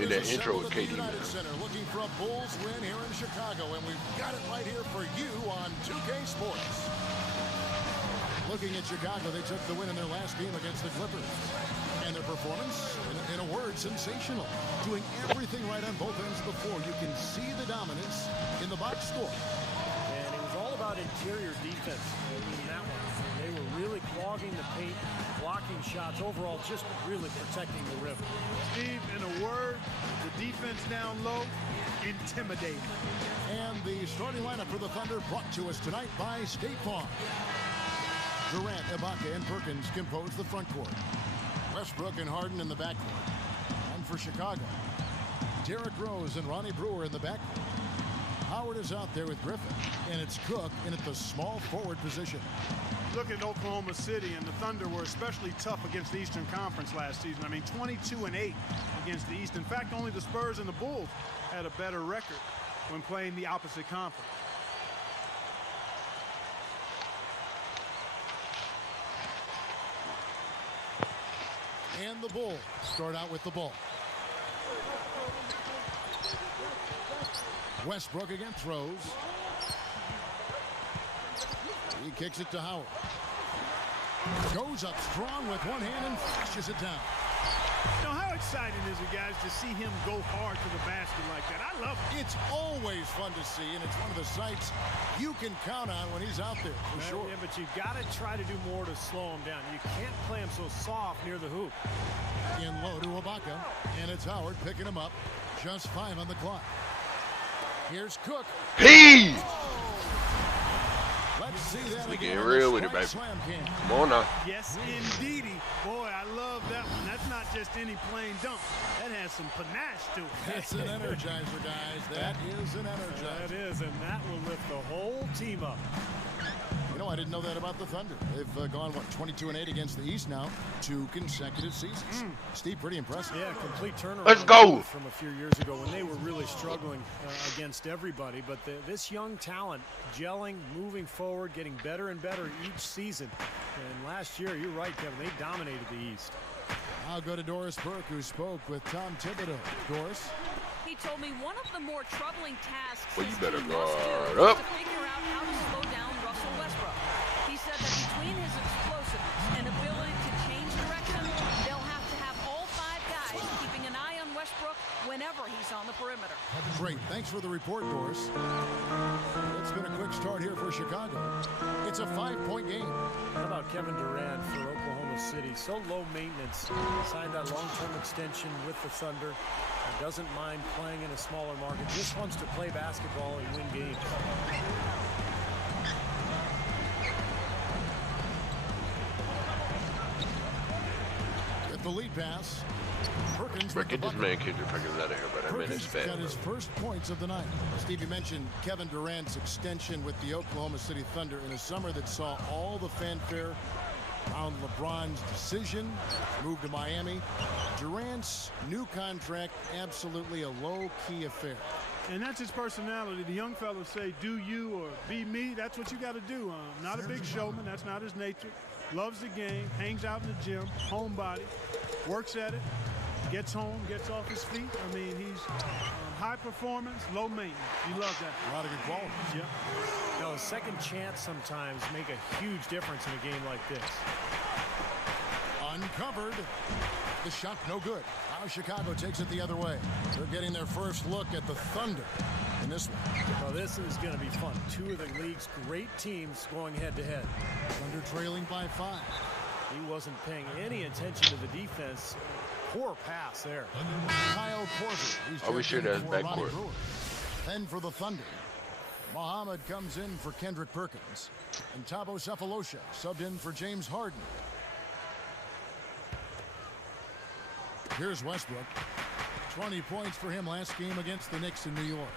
in that intro with KD. Center looking for a Bulls win here in Chicago, and we've got it right here for you on 2K Sports. Looking at Chicago, they took the win in their last game against the Clippers. And their performance, in a word, sensational. Doing everything right on both ends of the floor. You can see the dominance in the box score. And it was all about interior defense in that one. They were really clogging the paint, blocking shots, overall just really protecting the rim. Steve, in a word, the defense down low, intimidating. And the starting lineup for the Thunder brought to us tonight by State Farm. Durant, Ibaka, and Perkins compose the front court. Westbrook and Harden in the backcourt. And for Chicago, Derrick Rose and Ronnie Brewer in the backcourt. Howard is out there with Griffin, and it's Cook in at the small forward position. Look at Oklahoma City, and the Thunder were especially tough against the Eastern Conference last season. I mean, 22-8 against the East. In fact, only the Spurs and the Bulls had a better record when playing the opposite conference. And the Bulls start out with the ball. Westbrook against Rose. He kicks it to Howard. Goes up strong with one hand and flashes it down. You know, how exciting is it, guys, to see him go hard to the basket like that? I love it. It's always fun to see, and it's one of the sights you can count on when he's out there, for sure. Yeah, but you've got to try to do more to slow him down. You can't play him so soft near the hoop. In low to Ibaka, and it's Howard picking him up. Just 5 on the clock. Here's Cook. Hey! Let's see that We again. getting real with it, baby. Come on now. Yes, indeedy. Boy, I love that one. That's not just any plain dunk. That has some panache to it. That's an energizer, guys. That is an energizer. That is, and that will lift the whole team up. You know, I didn't know that about the Thunder. They've gone, what, 22-8 against the East now. 2 consecutive seasons. Steve, pretty impressive. Yeah, complete turnaround. Let's go. From a few years ago when they were really struggling against everybody. But this young talent gelling, moving forward, getting better and better each season. And last year, you're right, Kevin, they dominated the East. I'll go to Doris Burke, who spoke with Tom Thibodeau. Doris? He told me one of the more troubling tasks Well, you his better team must guard do is up. to figure out how to slow down Russell Westbrook. He said that between his explosiveness and ability to change direction, they'll have to have all 5 guys keeping an eye on Westbrook whenever he's on the perimeter. Great. Thanks for the report, Doris. It's been a quick start here for Chicago. It's a 5-point game. How about Kevin Durant for Oklahoma City? So low maintenance. Signed that long-term extension with the Thunder. Doesn't mind playing in a smaller market. Just wants to play basketball and win games. With the lead pass, Perkins. Bro, get this man Kendrick Perkins out of here, but that man is fat. Got his first points of the night. Steve, you mentioned Kevin Durant's extension with the Oklahoma City Thunder in a summer that saw all the fanfare around LeBron's decision, move to Miami. Durant's new contract, absolutely a low-key affair. And that's his personality. The young fellas say, do you or be me. That's what you got to do. Not a big showman. That's not his nature. Loves the game, hangs out in the gym, homebody, works at it. gets home, gets off his feet. I mean, he's high performance, low maintenance. You love that. A lot of good qualities. Yeah. You know, a second chance sometimes make a huge difference in a game like this. Uncovered. The shot no good. Now Chicago takes it the other way. They're getting their first look at the Thunder in this one. Well, this is going to be fun. Two of the league's great teams going head-to-head. Thunder trailing by 5. He wasn't paying any attention to the defense. Poor pass there. Kyle Korver. Are we sure that's backcourt? Then for the Thunder, Muhammad comes in for Kendrick Perkins. And Thabo Sefolosha subbed in for James Harden. Here's Westbrook. 20 points for him last game against the Knicks in New York.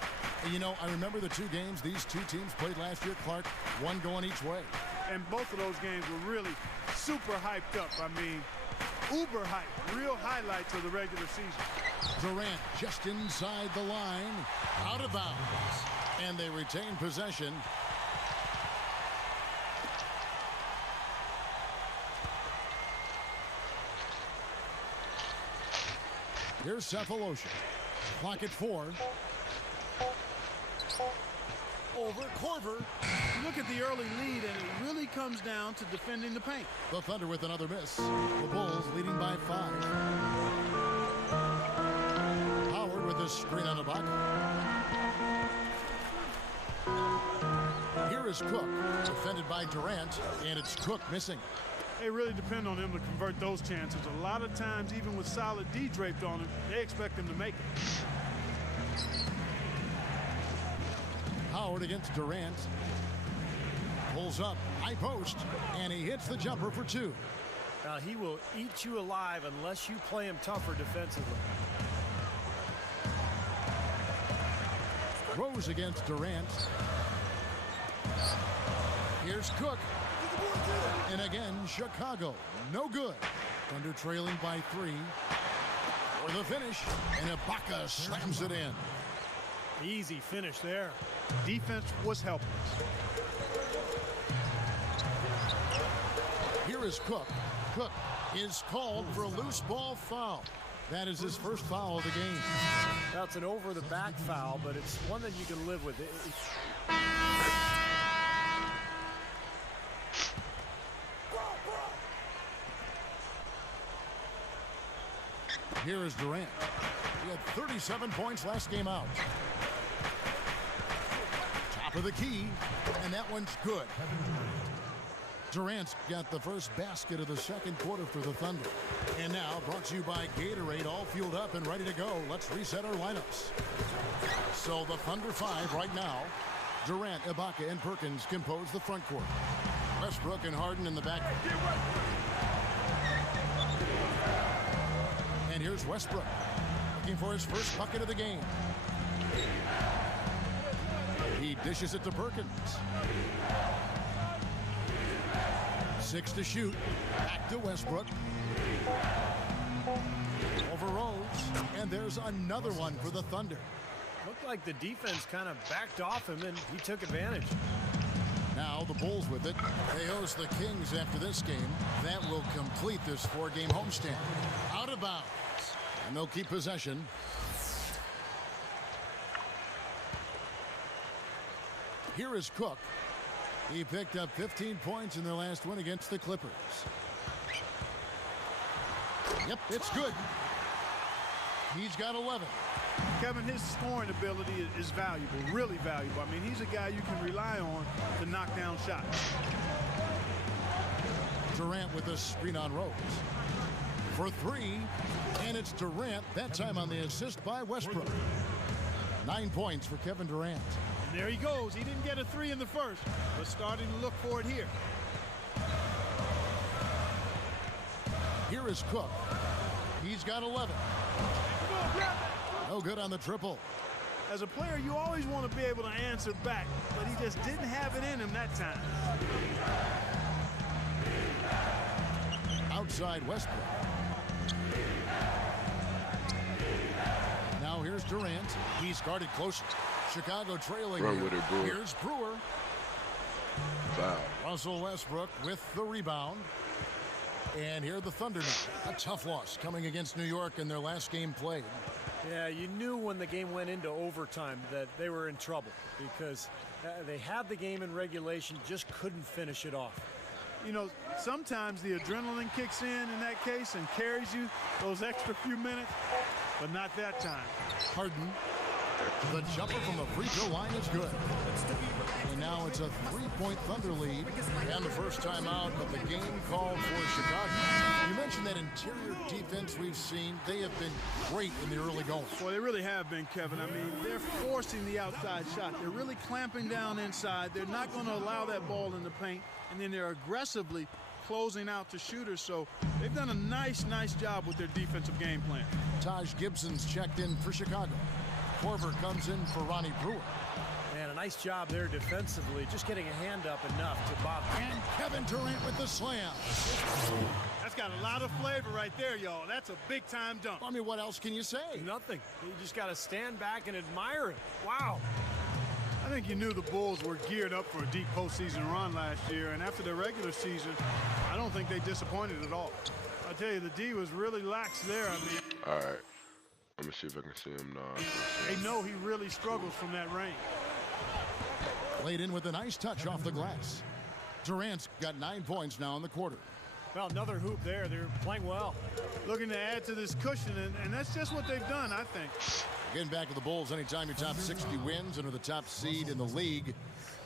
And you know, I remember the 2 games these 2 teams played last year, Clark, one going each way. And both of those games were really super hyped up. I mean, uber hype, real highlights of the regular season. Durant just inside the line, out of bounds, and they retain possession. Here's Sefolosha. Clock at 4. Over Korver. Look at the early lead, and it really comes down to defending the paint. The Thunder with another miss. The Bulls leading by 5. Howard with a screen on the block. Here is Cook, defended by Durant, and it's Cook missing. They really depend on him to convert those chances. A lot of times, even with solid D draped on him, they expect him to make it. Howard against Durant. Pulls up, high post, and he hits the jumper for 2. Now, he will eat you alive unless you play him tougher defensively. Rose against Durant. Here's Cook. And again, Chicago, no good. Thunder trailing by 3. For the finish, and Ibaka slams it in. Easy finish there. Defense was helpless. Here is Cook. Cook is called for a loose ball foul. That is his first foul of the game. That's an over-the-back foul, but it's one that you can live with. Here is Durant. He had 37 points last game out. Top of the key, and that one's good. Durant's got the first basket of the second quarter for the Thunder. And now, brought to you by Gatorade, all fueled up and ready to go. Let's reset our lineups. So the Thunder 5 right now. Durant, Ibaka, and Perkins compose the front court. Westbrook and Harden in the back. And here's Westbrook, looking for his first bucket of the game. He dishes it to Perkins. 6 to shoot. Back to Westbrook. Over Rose. And there's another one for the Thunder. Looked like the defense kind of backed off him, and he took advantage. Now the Bulls with it. They host the Kings after this game. That will complete this 4-game homestand. Out of bounds. And they'll keep possession. Here is Cook. He picked up 15 points in their last win against the Clippers. Yep, it's good. He's got 11. Kevin, his scoring ability is valuable, really valuable. I mean, he's a guy you can rely on to knock down shots. Durant with a screen on Rose. For 3, and it's Durant, that time on the assist by Westbrook. 9 points for Kevin Durant. And there he goes. He didn't get a 3 in the first, but starting to look for it here. Here is Cook. He's got 11. No good on the triple. As a player, you always want to be able to answer back, but he just didn't have it in him that time. Outside Westbrook. Now here's Durant. He's guarded closer. Chicago trailing. Run with it, Brewer. Here's Brewer. Foul. Russell Westbrook with the rebound. And here the Thunder now. A tough loss coming against New York in their last game played. Yeah, you knew when the game went into overtime that they were in trouble because they had the game in regulation, just couldn't finish it off. You know, sometimes the adrenaline kicks in that case and carries you those extra few minutes, but not that time. Harden. The jumper from the free throw line is good. And now it's a 3-point Thunder lead. And the first time out of the game called for Chicago. You mentioned that interior defense we've seen. They have been great in the early going. Well, they really have been, Kevin. I mean, they're forcing the outside shot. They're really clamping down inside. They're not going to allow that ball in the paint. And then they're aggressively closing out to shooters. So they've done a nice job with their defensive game plan. Taj Gibson's checked in for Chicago. Korver comes in for Ronnie Brewer. And a nice job there defensively, just getting a hand up enough to Bob. And Kevin Durant with the slam. That's got a lot of flavor right there, y'all. That's a big-time dunk. I mean, what else can you say? Nothing. You just got to stand back and admire it. Wow. I think you knew the Bulls were geared up for a deep postseason run last year, and after their regular season, I don't think they disappointed at all. I tell you, the D was really lax there. I mean, All right. Let me see if I can see him now. they know he really struggles from that range. Played in with a nice touch off the glass. Durant's got 9 points now in the quarter. Well, another hoop there. They're playing well. Looking to add to this cushion, and that's just what they've done, I think. Getting back to the Bulls, anytime you top 60 wins and are the top seed in the league,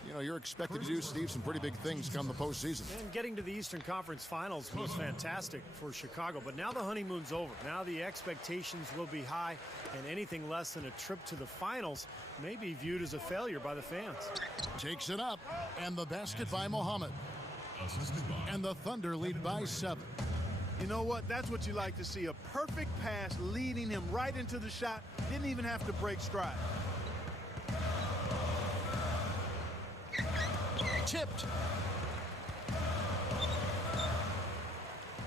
you know, you're expected to do, Steve, some pretty big things come the postseason. And getting to the Eastern Conference Finals was fantastic for Chicago. But now the honeymoon's over. Now the expectations will be high, and anything less than a trip to the finals may be viewed as a failure by the fans. Takes it up, and the basket by Mohammed. And the Thunder lead by 7. You know what? That's what you like to see. A perfect pass leading him right into the shot. Didn't even have to break stride. Tipped.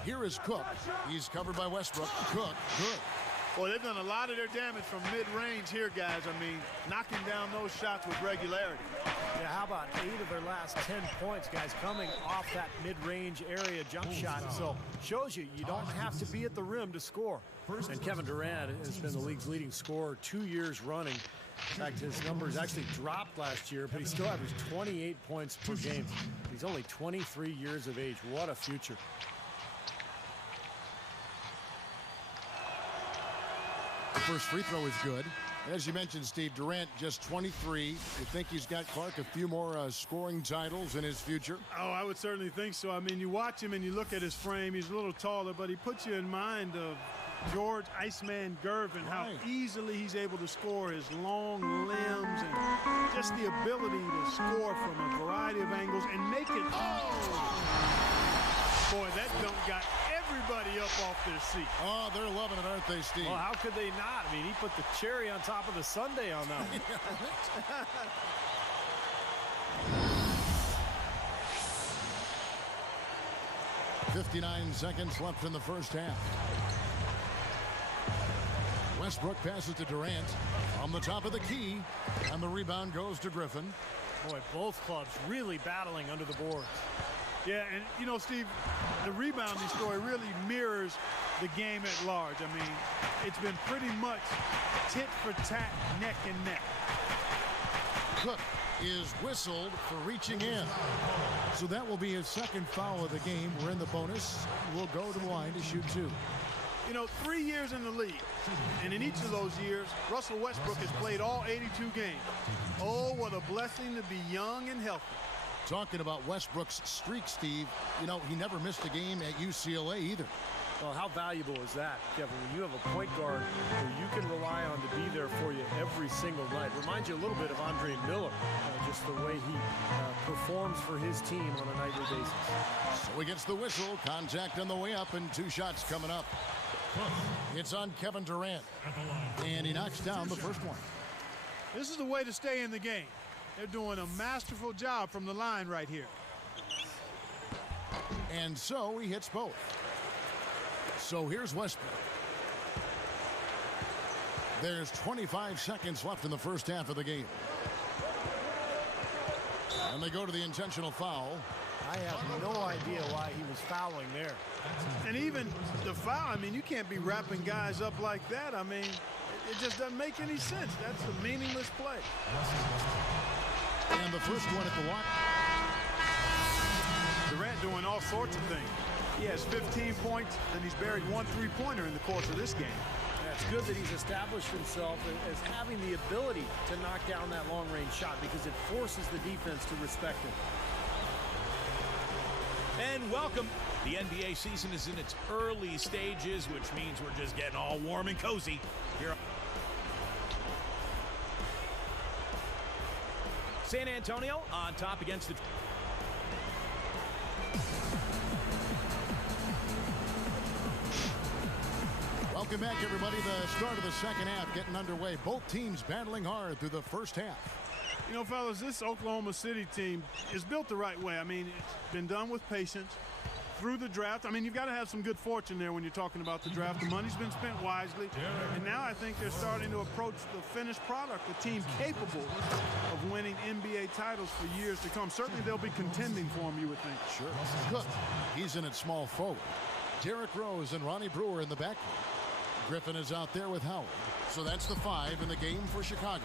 Here is Cook. He's covered by Westbrook. Cook, good. Boy, they've done a lot of their damage from mid-range here, guys. I mean, knocking down those shots with regularity. Yeah, how about 8 of their last 10 points, guys, coming off that mid-range area jump shot. So shows you don't have to be at the rim to score. And Kevin Durant has been the league's leading scorer 2 years running. In fact, his numbers actually dropped last year, but he still averaged 28 points per game. He's only 23 years of age. What a future. The first free throw is good. As you mentioned, Steve, Durant just 23. You think he's got, Clark, a few more scoring titles in his future? Oh, I would certainly think so. I mean, you watch him and you look at his frame. He's a little taller, but he puts you in mind of George Iceman Gervin, how easily he's able to score, his long limbs and just the ability to score from a variety of angles and make it. Oh! Boy, that dunk got everybody up off their seat. Oh, they're loving it, aren't they, Steve? Well, how could they not? I mean, he put the cherry on top of the sundae on that one. 59 seconds left in the first half. Westbrook passes to Durant on the top of the key, and the rebound goes to Griffin. Boy, both clubs really battling under the boards. Yeah, and you know, Steve, the rebounding story really mirrors the game at large. I mean, it's been pretty much tit for tat, neck and neck. Cook is whistled for reaching in. So that will be his second foul of the game. We're in the bonus. We'll go to the line to shoot 2. You know, 3 years in the league, and in each of those years, Russell Westbrook has played all 82 games. Oh, what a blessing to be young and healthy. Talking about Westbrook's streak, Steve, you know, he never missed a game at UCLA either. Well, how valuable is that, Kevin, when you have a point guard who you can rely on to be there for you every single night? Reminds you a little bit of Andre Miller, just the way he performs for his team on a nightly basis. So he gets the whistle, contact on the way up, and 2 shots coming up. It's on Kevin Durant, and he knocks down the first one. This is the way to stay in the game. They're doing a masterful job from the line right here. And so he hits both. So here's Westbrook. There's 25 seconds left in the first half of the game. And they go to the intentional foul. I have no idea why he was fouling there. And even the foul, I mean, you can't be wrapping guys up like that. I mean, it just doesn't make any sense. That's a meaningless play. And the first one at the line. Durant doing all sorts of things. He has 15 points, and he's buried 1 3-pointer in the course of this game. It's good that he's established himself as having the ability to knock down that long-range shot because it forces the defense to respect him. And welcome. The NBA season is in its early stages, which means we're just getting all warm and cozy here. San Antonio on top against the... Welcome back, everybody. The start of the second half getting underway. Both teams battling hard through the first half. You know, fellas, this Oklahoma City team is built the right way. I mean, it's been done with patience through the draft. I mean, you've got to have some good fortune there when you're talking about the draft. The money's been spent wisely. And now I think they're starting to approach the finished product, a team capable of winning NBA titles for years to come. Certainly they'll be contending for them, you would think. Sure. Good. He's in at small forward. Derrick Rose and Ronnie Brewer in the backcourt. Griffin is out there with Howard. So that's the 5 in the game for Chicago.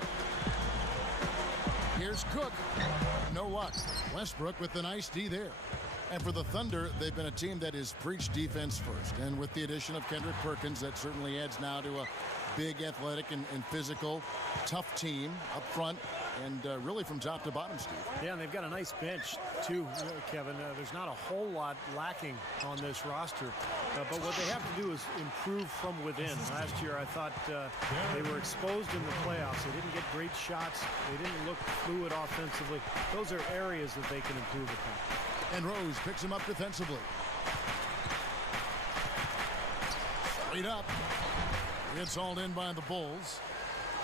Here's Cook. No luck. Westbrook with the nice D there. And for the Thunder, they've been a team that has preached defense first. And with the addition of Kendrick Perkins, that certainly adds now to a big, athletic, and physical, tough team up front. And really from top to bottom, Steve. Yeah, and they've got a nice bench, too, Kevin. There's not a whole lot lacking on this roster. But what they have to do is improve from within. Last year, I thought they were exposed in the playoffs. They didn't get great shots. They didn't look fluid offensively. Those are areas that they can improve upon. And Rose picks him up defensively. Straight up. It's hauled in by the Bulls.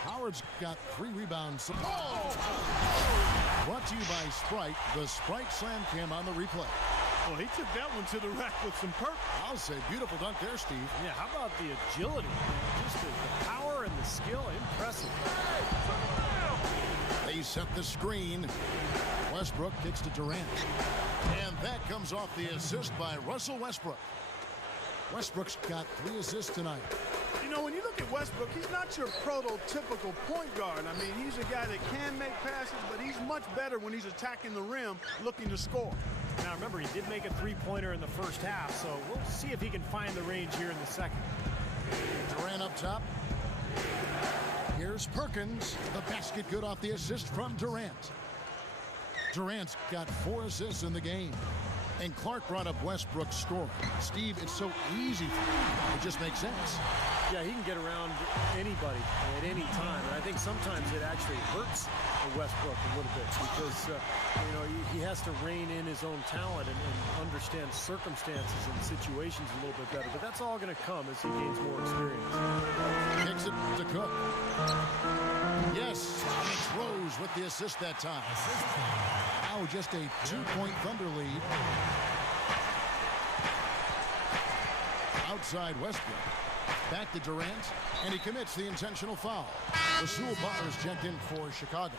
Howard's got 3 rebounds. Oh! Brought to you by Sprite. The Sprite Slam Cam on the replay. Well, he took that one to the rack with some purpose. I'll say beautiful dunk there, Steve. Yeah, how about the agility? Just the power and the skill. Impressive. They set the screen. Westbrook kicks to Durant. And that comes off the assist by Russell Westbrook. Westbrook's got 3 assists tonight. You know, when you look at Westbrook, he's not your prototypical point guard. I mean, he's a guy that can make passes, but he's much better when he's attacking the rim looking to score. Now, remember, he did make a 3-pointer in the first half, so we'll see if he can find the range here in the second. Durant up top. Here's Perkins. The basket good off the assist from Durant. Durant's got 4 assists in the game. And Clark brought up Westbrook's score. Steve, it's so easy for him. It just makes sense. Yeah, he can get around anybody at any time. And I think sometimes it actually hurts Westbrook a little bit because, you know, he has to rein in his own talent and understand circumstances and situations a little bit better. But that's all going to come as he gains more experience. Kicks it to Cook. Yes, it's Rose with the assist that time. Now just a 2-point Thunder lead. Outside Westbrook. Back to Durant, and he commits the intentional foul. Rasul Butler's checked in for Chicago.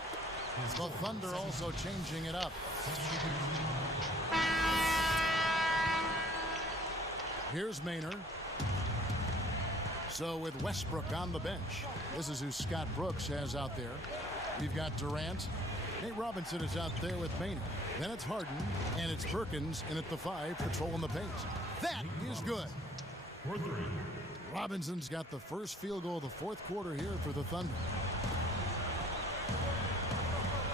The Thunder also changing it up. Here's Maynard. So with Westbrook on the bench, this is who Scott Brooks has out there. We've got Durant. Nate Robinson is out there with Maynard. Then it's Harden, and it's Perkins, and at the 5, patrolling the paint. That is good. Robinson's got the first field goal of the 4th quarter here for the Thunder.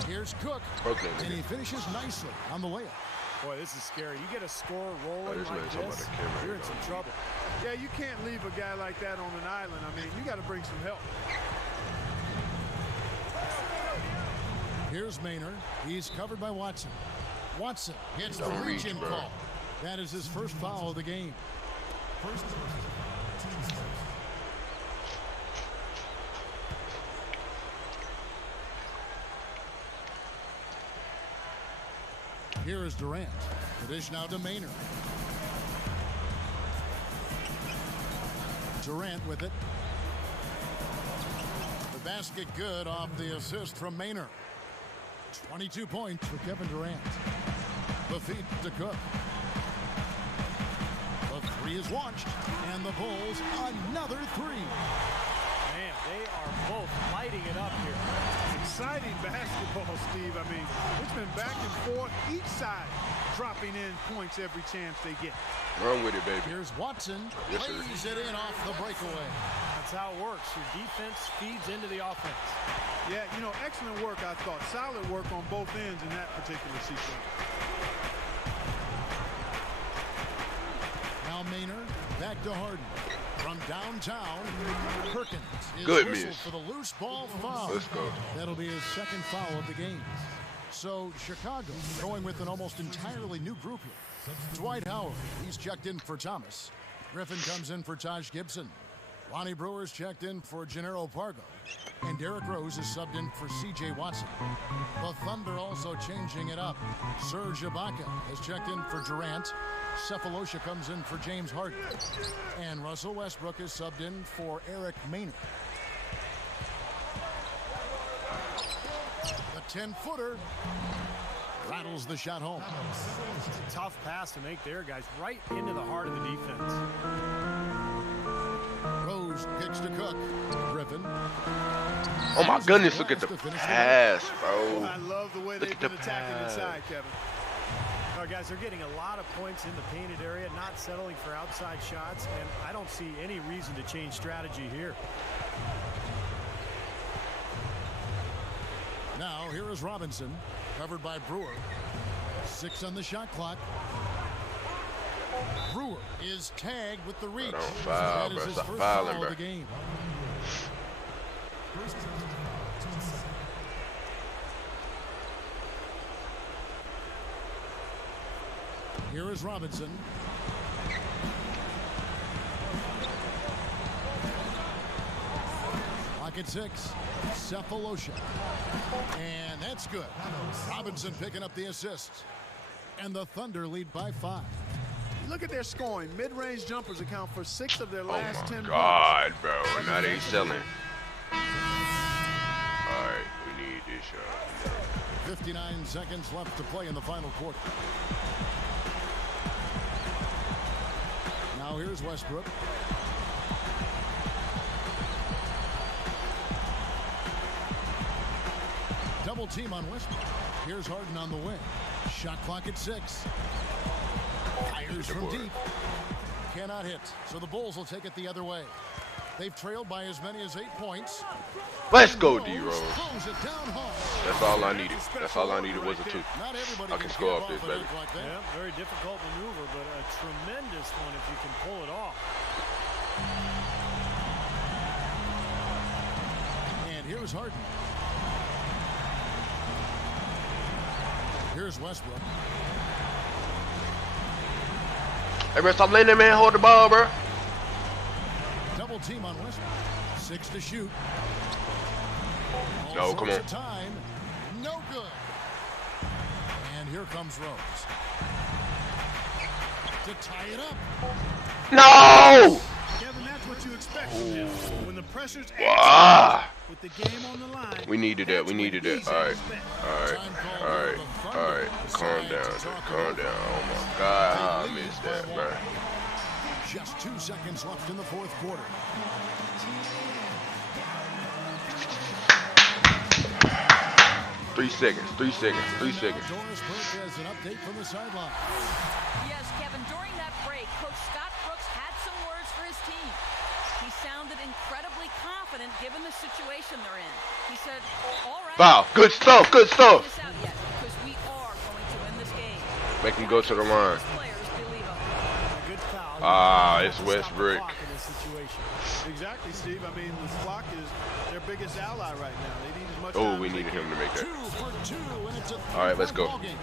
Here's Cook, and he finishes nicely on the layup. Boy, this is scary. You get a score rolling like this, you're in some trouble. Yeah, you can't leave a guy like that on an island. I mean, you got to bring some help. Here's Maynard. He's covered by Watson. Watson gets the reach-in call. That is his first foul of the game. Here is Durant. The dish now to Maynard. Durant with it. The basket good off the assist from Maynard. 22 points for Kevin Durant. The feed to Cook. The three is launched, and the Bulls another three. Man, they are both lighting it up here. Exciting basketball, Steve. I mean, it's been back and forth, each side dropping in points every chance they get. Run with it, baby. Here's Watson. Yes, sir. Lays it in off the breakaway. That's how it works. Your defense feeds into the offense. Yeah, you know, excellent work, I thought. Solid work on both ends in that particular sequence. Now Maynard back to Harden. From downtown, Perkins is Good whistled miss. for the loose ball foul. Let's go. That'll be his second foul of the game. So Chicago going with an almost entirely new group here. Dwight Howard, he's checked in for Thomas. Griffin comes in for Taj Gibson. Lonnie Brewer's checked in for Gennaro Pargo. And Derrick Rose is subbed in for C.J. Watson. The Thunder also changing it up. Serge Ibaka has checked in for Durant. Cephalosha comes in for James Harden. And Russell Westbrook is subbed in for Eric Maynard. The 10-footer rattles the shot home. It's a tough pass to make there, guys. Right into the heart of the defense. Rose kicks to Cook. Griffin. Oh my goodness, look at the pass, bro. I love the way they've been attacking inside, Kevin. All right, guys, they're getting a lot of points in the painted area, not settling for outside shots, and I don't see any reason to change strategy here. Now, here is Robinson, covered by Brewer. 6 on the shot clock. Brewer is tagged with the reach. Foul, That is bro. his Stop first fouling, foul bro. of the game. Here is Robinson. Lock at 6. Cephalosha. And that's good. Robinson picking up the assist. And the Thunder lead by 5. Look at their scoring. Mid-range jumpers account for 6 of their Oh last my 10 God, bro. Now they selling. Alright, we need this shot. 59 seconds left to play in the final quarter. Now here's Westbrook. Double team on Westbrook. Here's Harden on the wing. Shot clock at 6. Fires from deep. Cannot hit, so the Bulls will take it the other way. They've trailed by as many as 8 points. Let's go, D-Rose. Close it down hard. That's all I needed. That's all I needed was a 2. Not everybody I can score get off this, off an baby. edge like that. Yeah, very difficult maneuver, but a tremendous one if you can pull it off. And here's Harden. Here's Westbrook. Hey, bro, stop letting that man hold the ball, bro. Double team on Westbrook. 6 to shoot. No, come on. Time. No good. And here comes Rose. To tie it up. No! Kevin, that's what you expect from him. When the pressure's Ah! with the game on the line. We needed that. We needed that. All right. All right. All right. All right. Calm down. Calm down. Oh my God, how I missed that, bro. Just 2 seconds left in the fourth quarter. Three seconds. 3 seconds. 3 seconds. Doris Burke has an update from the sideline. Yes, Kevin, during that break, Coach Scott Brooks had some words for his team. He sounded incredibly confident given the situation they're in. He said, all right. Wow. Good stuff. Good stuff. This out yet, because we are going to win this game. Make him go to the line. These players believe him. A good foul. Ah, it's Stop the Westbrook. clock in this situation. Exactly, Steve. I mean, the clock is their biggest ally right now. They need as much Oh, time we as they needed can. him to make that. 2 for 2, and it's a All right, let's go. ball game.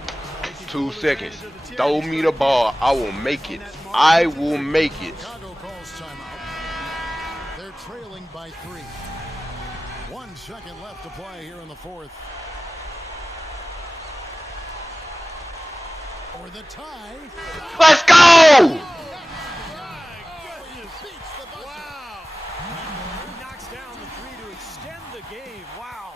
2 seconds. Throw me the ball. I will make it. I will make it. Chicago calls timeout. They're trailing by 3. 1 second left to play here in the fourth. For the tie. Let's go! He knocks down the three to extend the game. Wow.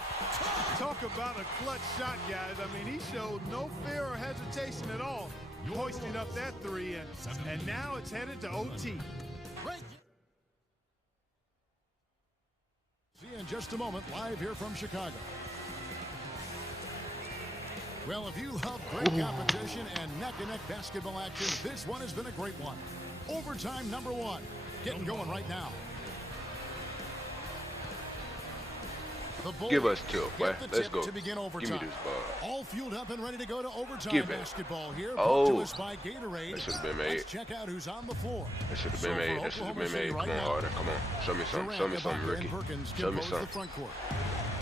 Talk about a clutch shot, guys. I mean, he showed no fear or hesitation at all, hoisting up that three, and now it's headed to OT. Right. See you in just a moment, live here from Chicago. Well, if you love great competition and neck-to-neck basketball action, this one has been a great one. Overtime number 1. Getting going right now. Give us 2, boy. Let's go. To begin overtime. Give me this ball. All fueled up and ready to go to overtime. Give it. Basketball here. Oh, by Gatorade. that should have been made. Let's check out who's on the floor. That should have been made. That should have been made. Come on, Harden. Come on. Show me something. Show me something, Ricky. Show me something. Front court.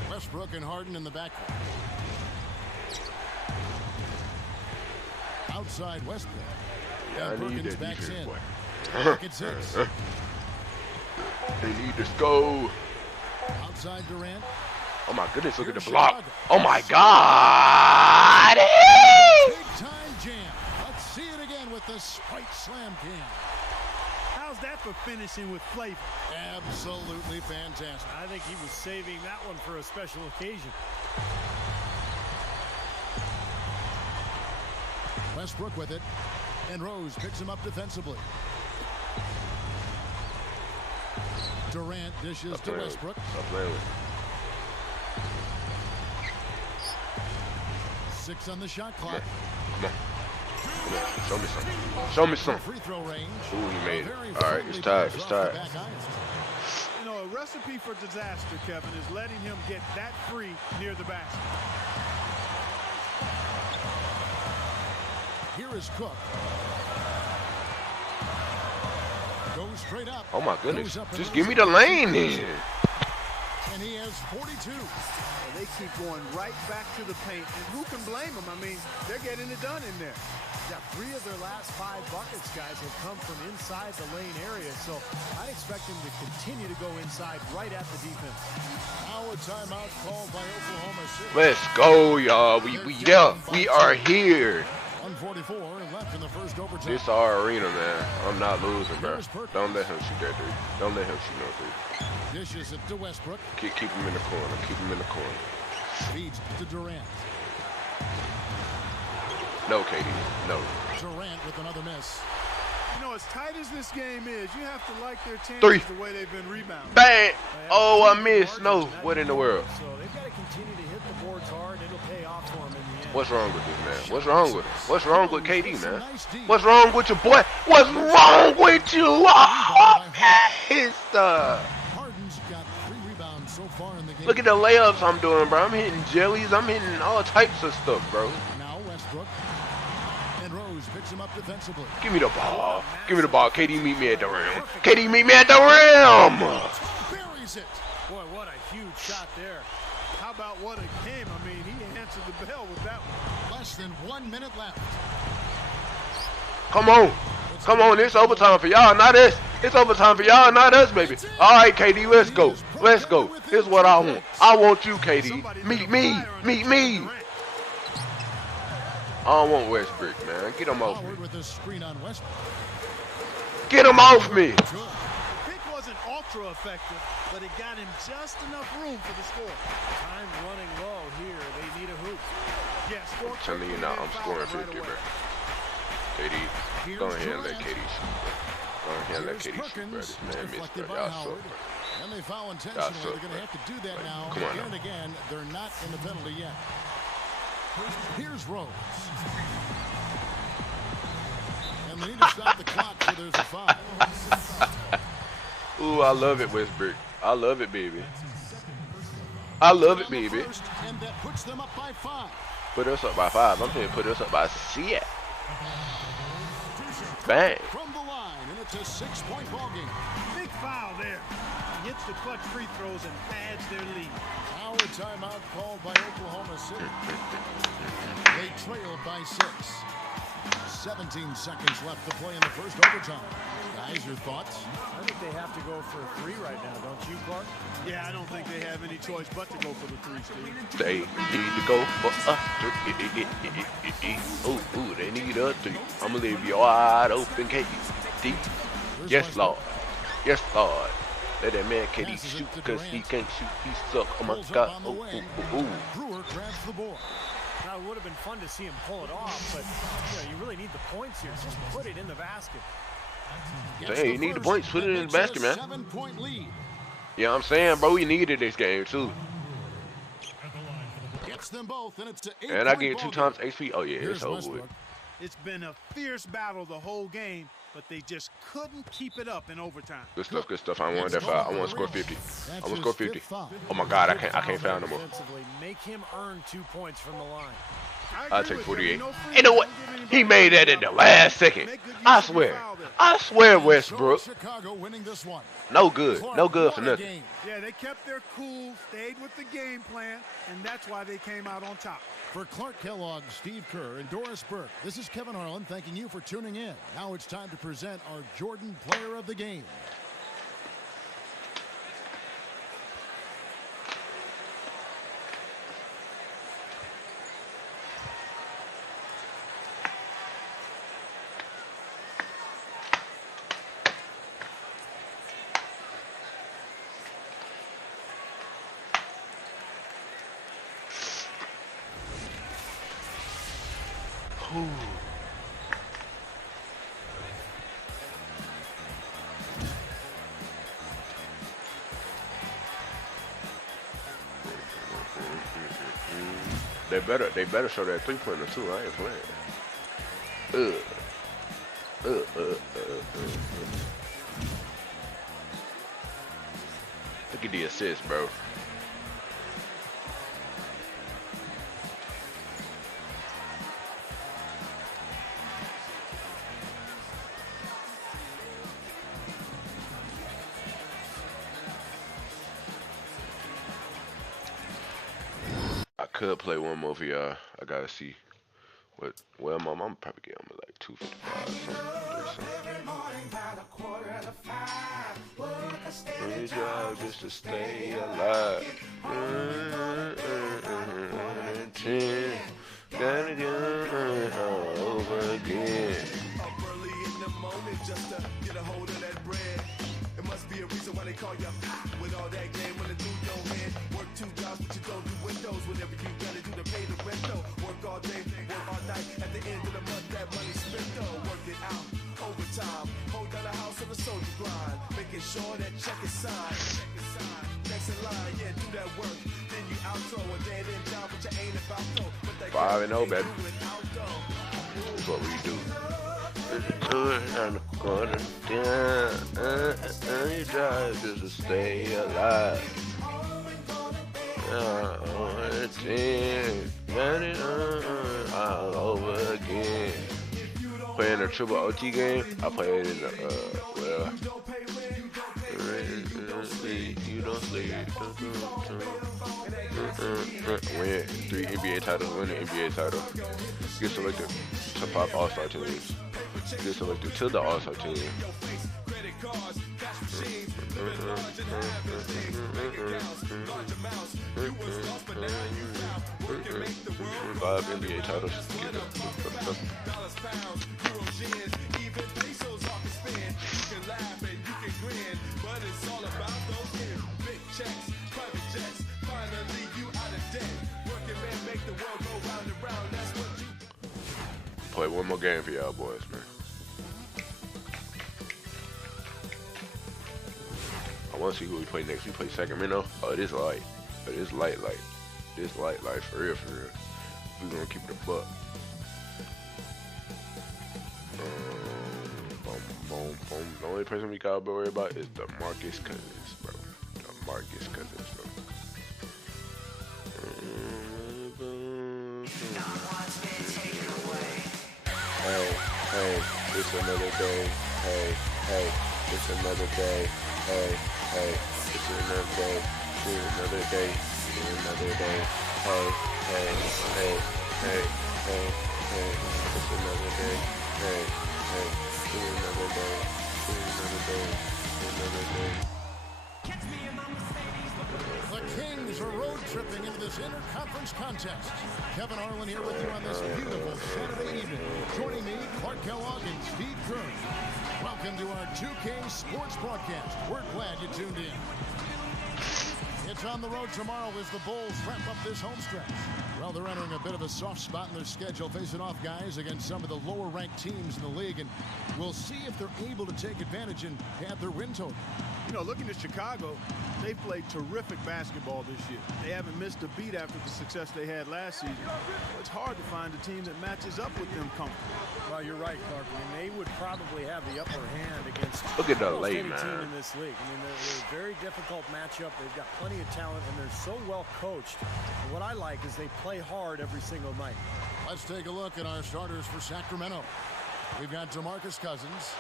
Westbrook and Harden in the backcourt. Outside Westbrook. Yeah, I need that backs defense, in. boy. Look at 6. They need to go. Outside Durant. Oh my goodness, look at the Here's block. Chicago. Oh my God. Big time jam. Let's see it again with the Spike Slam Cam. How's that for finishing with flavor? Absolutely fantastic. I think he was saving that one for a special occasion. Westbrook with it. And Rose picks him up defensively. Durant dishes to Westbrook. Stop playing with. 6 on the shot clock. Come on. Come on. Show me something. Show me something. Free throw range. Ooh, he made it. All right, it's tied. It's tied. You know, a recipe for disaster, Kevin, is letting him get that free near the basket. Here is Cook. Goes straight up. Oh my goodness. Just give me the lane then. And he has 42. Well, they keep going right back to the paint, and who can blame them? I mean, they're getting it done in there. Yeah, 3 of their last 5 buckets, guys, have come from inside the lane area, so I expect them to continue to go inside right at the defense. Now a timeout called by Oklahoma City. Let's go, y'all. We are here. 144 left in the first overtime. This our arena, man. I'm not losing, bro. Don't let him shoot that dude. Don't let him shoot no dude. Dishes it to Westbrook. Keep him in the corner. Keep him in the corner. Feeds to Durant. No, KD. No. Durant with another miss. You know, as tight as this game is, you have to like their chances 3. the way they've been rebounding. Bang! Oh, I missed. No. What in the world? So they've got to continue to hit the boards hard. It'll pay off for them in the end. What's wrong with this, man? What's wrong with him? What's wrong with KD, man? What's wrong with your boy? What's wrong with you? Oh, Harden's got 3 rebounds so far in the game. Look at the layups I'm doing, bro. I'm hitting jellies. I'm hitting all types of stuff, bro. Now Westbrook. And Rose picks him up defensively. Give me the ball. Give me the ball. KD, meet me at the rim. KD, meet me at the rim. Buries it. Boy, what a huge shot there. How about what it came? I mean, he answered the bell with that one. Less than 1 minute left. Come on. Come on. It's overtime for y'all, not us. It's overtime for y'all, not us, baby. All right, KD, let's go. Let's go. Here's what I want. I want you, KD. Meet me. Meet me. I don't want Westbrook, man. Get him off me. With a screen on Westbrook. Get him off me. The pick wasn't ultra effective, but it got him just enough room for the score. Time running low here. They need a hoop. Yes, I'm telling you now, I'm scoring 50, bro. KD, go ahead and let KD shoot, bro. Go ahead and let KD shoot, bro. This man missed, bro. Y'all suck, bro. And they foul intentionally. They're going to have to do that now. Come on again now. and again, they're not in the penalty yet. Here's Rose. And they need to stop the clock so there's a foul. Ooh, I love it, Westbrook. I love it, baby. I love it, baby. And that puts them up by 5. Put us up by 5. I'm here to put us up by 6. Bang. From the line, and it's a 6-point ball game. Big foul there. He hits the clutch free throws and adds their lead. Now a timeout called by Oklahoma City. They trail by 6. 17 seconds left to play in the first overtime. Guys, your thoughts? I think they have to go for a 3 right now, don't you, Clark? Yeah, I don't think they have any choice but to go for the 3, Steve. They need to go for a 3. Ooh, they need a 3. I'm going to leave you wide open, KD. Yes, Lord. Yes, Lord. Let that man KD shoot because he can't shoot. He suck. Oh my God. Ooh. Brewer grabs the board. Now, it would have been fun to see him pull it off, but you really need the points here. Just put it in the basket. Hey, you need the points. Put it in the basket, man. 7-point lead. Yeah, I'm saying, bro, we needed this game too. Gets them both, and it's and I get 2 times HP. Oh yeah, it's over with. It's been a fierce battle the whole game, but they just couldn't keep it up in overtime. Good stuff, good stuff. I want that foul. I want to score 50. I want to score 50. Oh my God, I can't foul no more. Make him earn 2 points from the line. I'll take 48. You know what? He made that in the last second. I swear, Westbrook. Chicago winning this one. No good for nothing. Yeah, they kept their cool, stayed with the game plan, and that's why they came out on top. For Clark Kellogg, Steve Kerr, and Doris Burke, this is Kevin Harlan thanking you for tuning in. Now it's time to present our Jordan Player of the Game. They better show that 3-pointer too. I ain't playing. Look at the assist, bro. Could play one more for y'all. I gotta see what. Well, my mom probably get him like 255. Something. Job just to stay alive. Gotta get over again. Up early in the morning just to get a hold of that bread. It must be a reason why they call you with all that game when it through your head. Work 2 jobs, but you don't do windows. Whatever you gotta do to pay the rent though. Work all day, work all night. At the end of the month, that money spent though. Work it out, overtime. Hold down the house on the soldier grind. Making sure that check is signed. Next in line, yeah, do that work. Then you out so a dead end job, but you ain't about though. 5-0, baby. That's what we do. On the corner, down, you try just to stay alive. Got it all over again. Playing a triple OT game, I played in the well. You don't sleep. Win 3 NBA titles, win the NBA title. Get selected to 5 All-Star teams. Get selected to the All-Star team. 5 NBA titles. Play one more game for y'all boys, man. I want to see who we play next. We play Sacramento. Oh, it is light. It is light. It is light for real. We're gonna keep it a buck. The only person we gotta worry about is the Marcus Cousins, bro. The Marcus Cousins, bro. Hey, it's another day. Hey, it's another day. Hey, it's another day. It's another day. It's another day. Hey, it's another day. Hey, it's another day. Another day. The Kings are road tripping into this interconference contest. Kevin Harlan here with you on this beautiful Saturday evening. Joining me, Clark Kellogg and Steve Kerr. Welcome Welcome to our 2K Sports broadcast. We're glad you tuned in. It's on the road tomorrow as the Bulls wrap up this home stretch. Well, they're entering a bit of a soft spot in their schedule, facing off guys against some of the lower-ranked teams in the league, and we'll see if they're able to take advantage and have their win total. You know, looking at Chicago, they played terrific basketball this year. They haven't missed a beat after the success they had last season. It's hard to find a team that matches up with them comfortably. Well, you're right, Clark. I mean, they would probably have the upper hand against Look at the almost late any man. team in this league. I mean, they're a very difficult matchup. They've got plenty of talent, and they're so well coached. And what I like is they play hard every single night. Let's take a look at our starters for Sacramento. We've got DeMarcus Cousins.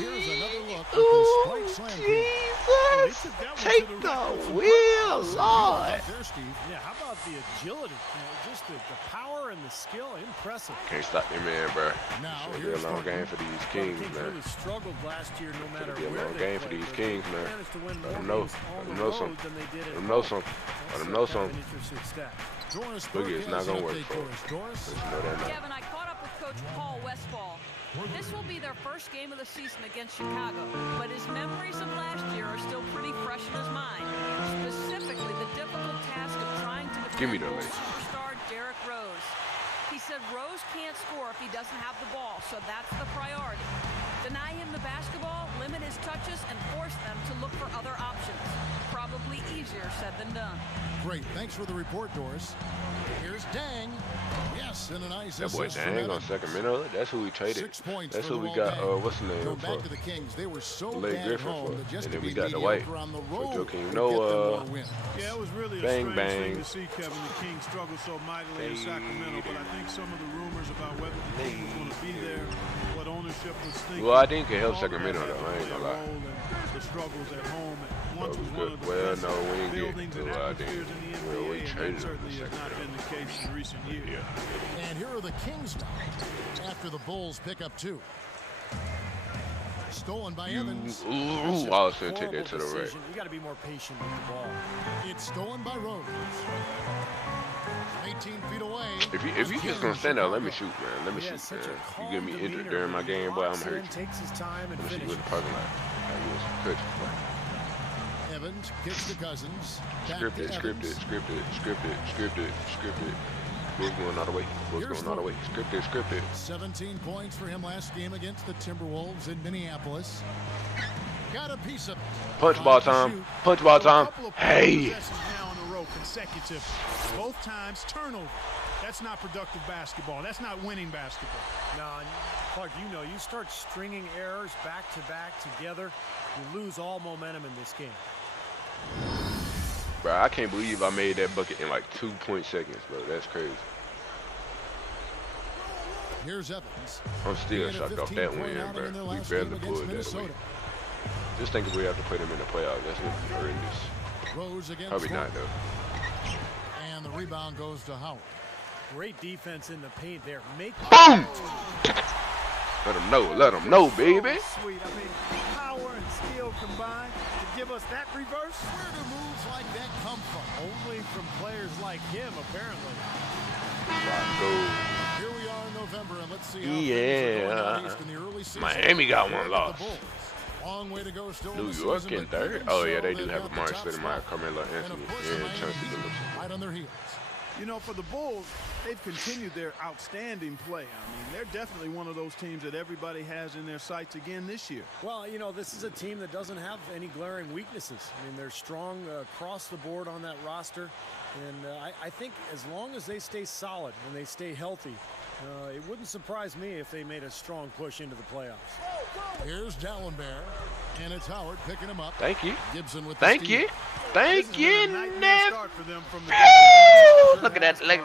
Here's another look at the Sprite Slam King. Take the wheel, Lord. There, Steve. Yeah, how about the agility? Just the power and the skill. Impressive. Can't stop them, man, bro. Now, It's here's a long game for these Kings, Kings man. really struggled last year, no matter It'll be a where long they game for played, these but Kings, they man. managed to win Let more them know. games on Let the them know road something. than they did at Let them know home. something. Let That's them know kind of an something. interesting stat. Doris Boogie, it's not gonna work update for for us. Doris? Let's know that now. Kevin, I caught up with Coach Paul Westfall. This will be their first game of the season against Chicago, but his memories of last year are still pretty fresh in his mind. Specifically, the difficult task of trying to Give me defend the Bulls list. superstar Derrick Rose. He said Rose can't score if he doesn't have the ball, so that's the priority. Deny him the basketball, limit his touches, and force them to look for other options. Probably easier said than done. Great. Thanks for the report, Doris. Here's Dang. Yes, and a nice That boy assist from Dang on Evans. Sacramento. That's who we traded. 6 points That's for who the we got. Dang. What's the name Go for? back to the Kings. They were so Blake bad Griffin home for. that just And to then we be got the White. mediocre on the For road Joakim would Noah. get them more wins. Yeah, it was really a Bang, strange bang. thing to see, Kevin. The Kings struggle so mightily in Sacramento, but I think some of the rumors about whether the team was going to be there, what ownership was thinking. Well, I think it helped all of that Sacramento, had to though. I ain't play a gonna lie. role in the struggles at home. Once That was was one good. of the Well, best no, we didn't get buildings to, and I atmospheres think, in the well, we NBA, and traded that him certainly for has not Sacramento. been the case in recent years. Yeah. And here are the Kings now after the Bulls pick up 2. Stolen by Evans. Ooh, I was going to take that to the Horrible right. decision. You got to be more patient with the ball. It's stolen by Rose. 18 feet away. If you just gonna stand there, let me shoot, man. Let me Yeah, shoot, such man. a You calm get me injured demeanor. during my game, boy, I'm Walks hurt in, you. takes his time and Let me see you in finishes. the parking lot. You was coaching, boy. Evans kicks to Cousins. Back Scripted, to scripted, Evans. scripted, scripted, scripted, scripted. Bulls going all the way. Bulls Here's going all the way. Scripted, scripted. 17 points for him last game against the Timberwolves in Minneapolis. Got a piece of it. Punch 5 ball to time. shoot. Punch ball A time. couple of Hey. possessions now in a row consecutive. Both times turnover. That's not productive basketball. That's not winning basketball. Now, Clark, you know, you start stringing errors back to back together, you lose all momentum in this game. Bro, I can't believe I made that bucket in like 2 seconds, bro. That's crazy. Here's Evans. I'm still He had a shocked off 15 that point win, outing bro. in their We last barely game against pulled that away. Minnesota. Just think if we have to play them in the playoffs, that's gonna be horrendous. Rose against Probably not, Hornets. though. And the rebound goes to Howard. Great defense in the paint there. Make Boom! Let them know, baby. So sweet. I mean, power and skill combined to give us that reverse. Where do moves like that come from? only from players like him, apparently. Here we are in November, and let's see how things are going out east in the early season. Miami got one Look at loss. the Bulls. Long way to go still in New the York season, in but third? even Oh, yeah, so, they do they've have a got the Mark top Stoudemire, spot. Carmelo And Anthony, of course, and the Miami Chauncey Heat Billups. right on their heels. You know, for the Bulls, they've continued their outstanding play. I mean, they're definitely one of those teams that everybody has in their sights again this year. Well, you know, this is a team that doesn't have any glaring weaknesses. I mean, they're strong across the board on that roster. And I think as long as they stay solid and they stay healthy, it wouldn't surprise me if they made a strong push into the playoffs. Here's Dallenberg, and it's Howard picking him up. Thank you. Gibson with the Thank steal. you. Thank you, Nightmare Nev. start for them from the Look at that. Look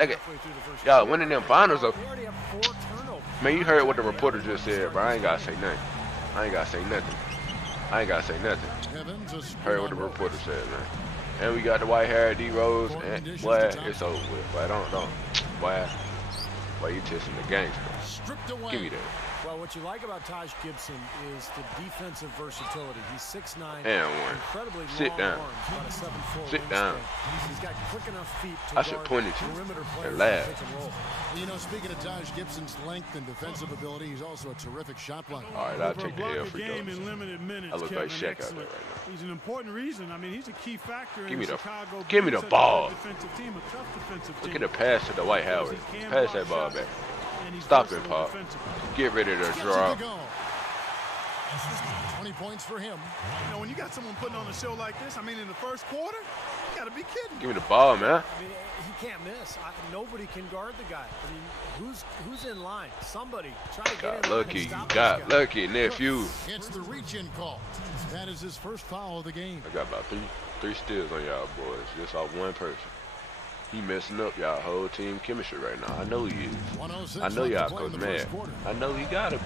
at. Y'all winning them finals, though. They already have 4 turnovers. Man, you heard what the reporter just said, bro. I ain't got to say nothing. I ain't got to say nothing. Evans, a screen Heard what the on Rose. reporter said, man. And we got the white hair, D Rose, and boy, it's over with. Boy, don't. Boy, you testing the gangster. Stripped away. Give me that. Well, what you like about Taj Gibson is the defensive versatility. He's 6'9", And one. incredibly Sit long down. arms, about a 7'4" Sit wingspan. down. He's got quick enough feet to I should guard point at you perimeter and players laugh. in pick and roll. You know, speaking of Taj Gibson's length and defensive ability, he's also a terrific shot blocker. All right, I'll For a take the block L a for game those. in limited minutes, I look Kevin, like Shaq out there excellent. right now. He's an important reason. I mean, he's a key factor Give in me the- Chicago. give me the being such a ball. good defensive team, a tough defensive Look team. at the pass to the White Because Howard. he can Pass block that ball shots, back. and he's Stop it, versatile Pop. defensively. Get ready to Gets it drop. to go. 20 points for him. You know, when you got someone putting on a show like this, I mean, in the first quarter, you got to be kidding. Give me the ball, man. I mean, he can't miss. Nobody can guard the guy. I mean, who's in line? Somebody try to get Got in line lucky. and You stop got this guy. lucky, nephew. It's the reach-in call. That is his first foul of the game. I got about three steals on y'all boys. Just off one person. He messing up y'all whole team chemistry right now. I know he is. 106 I know left to y'all play coach in the mad. first quarter. I know he gotta be.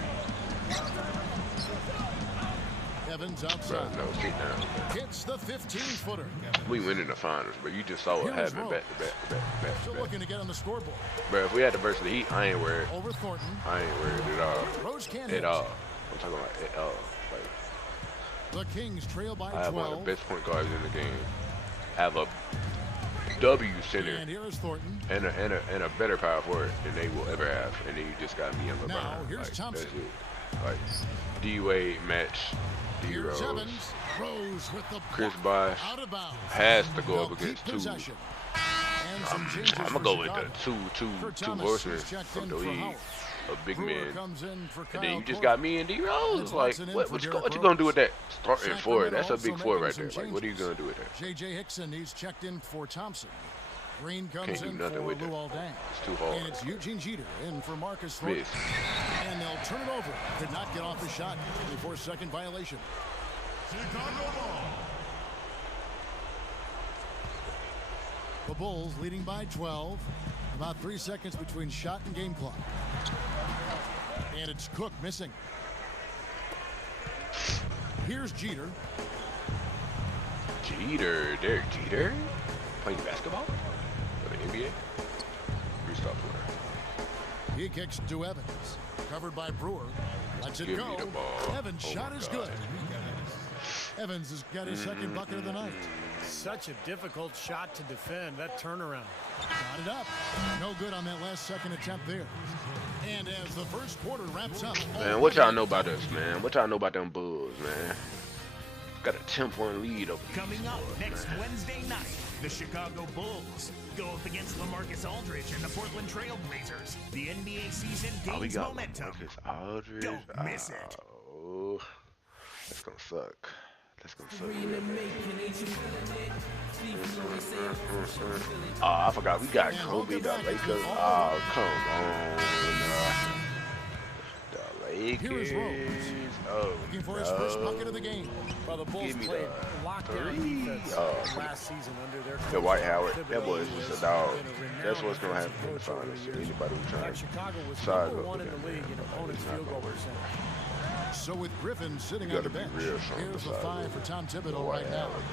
Evans Bro, outside. no, sit down. Hits the 15-footer. We win in the finals, but you just saw what Here's happened Rose. back to back to back to back Still to back. looking to get on the scoreboard. Bro, if we had the versus the Heat, I ain't worried. Over Thornton. I ain't worried at all. Rose can't At hit. all. I'm talking about at all. Like, The Kings trail by I have one of 12. the best point guards in the game. Have a W center And here is Thornton. and a better power forward than they will ever have. And then you just got me and LeBron. Now, here's like, Thompson. That's it. Like, D-Wade match Here's D-Rose. Evans. Rose with the Chris block. Bosh Out of bounds. has to go They'll up against keep two. possession. And some changes I'm for gonna go with Chicago. the two Kurt Thomas horsemen is checked from in the for league. Howard. A big Brewer man. comes in for And Kyle then you just Korver. got me and D-Rose. It's Like, Watson in what for you Derrick gonna do with Rose. that starting Sacramento four? That's a also big four right making there. some Like, what are you changes. gonna do with that? J.J. Hickson, he's checked in for Thompson. Green comes Can't do in nothing for with Lou that. Aldang. It's too hard. And it's Eugene Jeter in for Marcus Thornton. Miss. And they'll turn it over. Could not get off the shot before second violation. Chicago ball. The Bulls leading by 12. About 3 seconds between shot and game clock. And it's Cook missing. Here's Jeter. Jeter, Derek Jeter, playing basketball for the NBA. Restart player. He kicks to Evans. Covered by Brewer. Lets it Give me go. the ball. Evans' Oh shot my is God. good. Evans has got his second bucket of the night. Such a difficult shot to defend. That turnaround. Got it up. No good on that last second attempt there. And as the first quarter wraps up. Man, what y'all know about us, man? What y'all know about them Bulls, man? Got a 10-point lead over these Coming up boys, next man. Wednesday night, the Chicago Bulls go up against LaMarcus Aldridge and the Portland Trail Blazers. The NBA season Oh, we gains got momentum. LaMarcus Aldridge. Don't miss it. Oh, that's gonna suck. That's gonna suck. Oh, I forgot we got Kobe, the Lakers. Oh, come on. The Here is Lakers. Rose. Oh, Looking for his first bucket of the game. Well, the Bulls Give me played the lockdown three. defense Oh, last season under their the White coach, Howard. Thibodeau, That boy is who just has a dog. been a renowned That's what's gonna happen defensive in the coach over finals. the years. Anybody who In tries fact, Chicago was size number up one with in the that league man. in opponent's It's not field goal gonna work. percentage. So with Griffin sitting You on the gotta be bench, real strong here's the beside 5 him. for Tom Thibodeau White right now. Howard.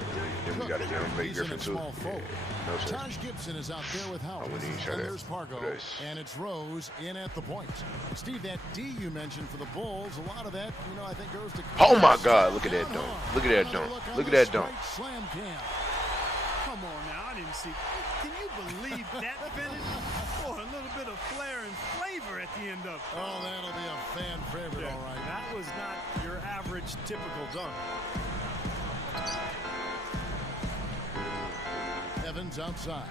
Then we got a young Blake He's in Griffin a too. small fold. Yeah. No, sir. Taj Gibson is out there with Howard. I wouldn't even try And that. there's Pargo. Nice. And it's Rose in at the point. Steve, that D you mentioned for the Bulls, a lot of that, I think goes to... Oh my God, look at that dunk. Look at that dunk. Look at that dunk. Slam cam. Come on now, I didn't see. Can you believe that finish? Boy, a little bit of flair and flavor at the end of it. Oh, that'll be a fan favorite, all right. That was not your average typical dunk. Evans outside.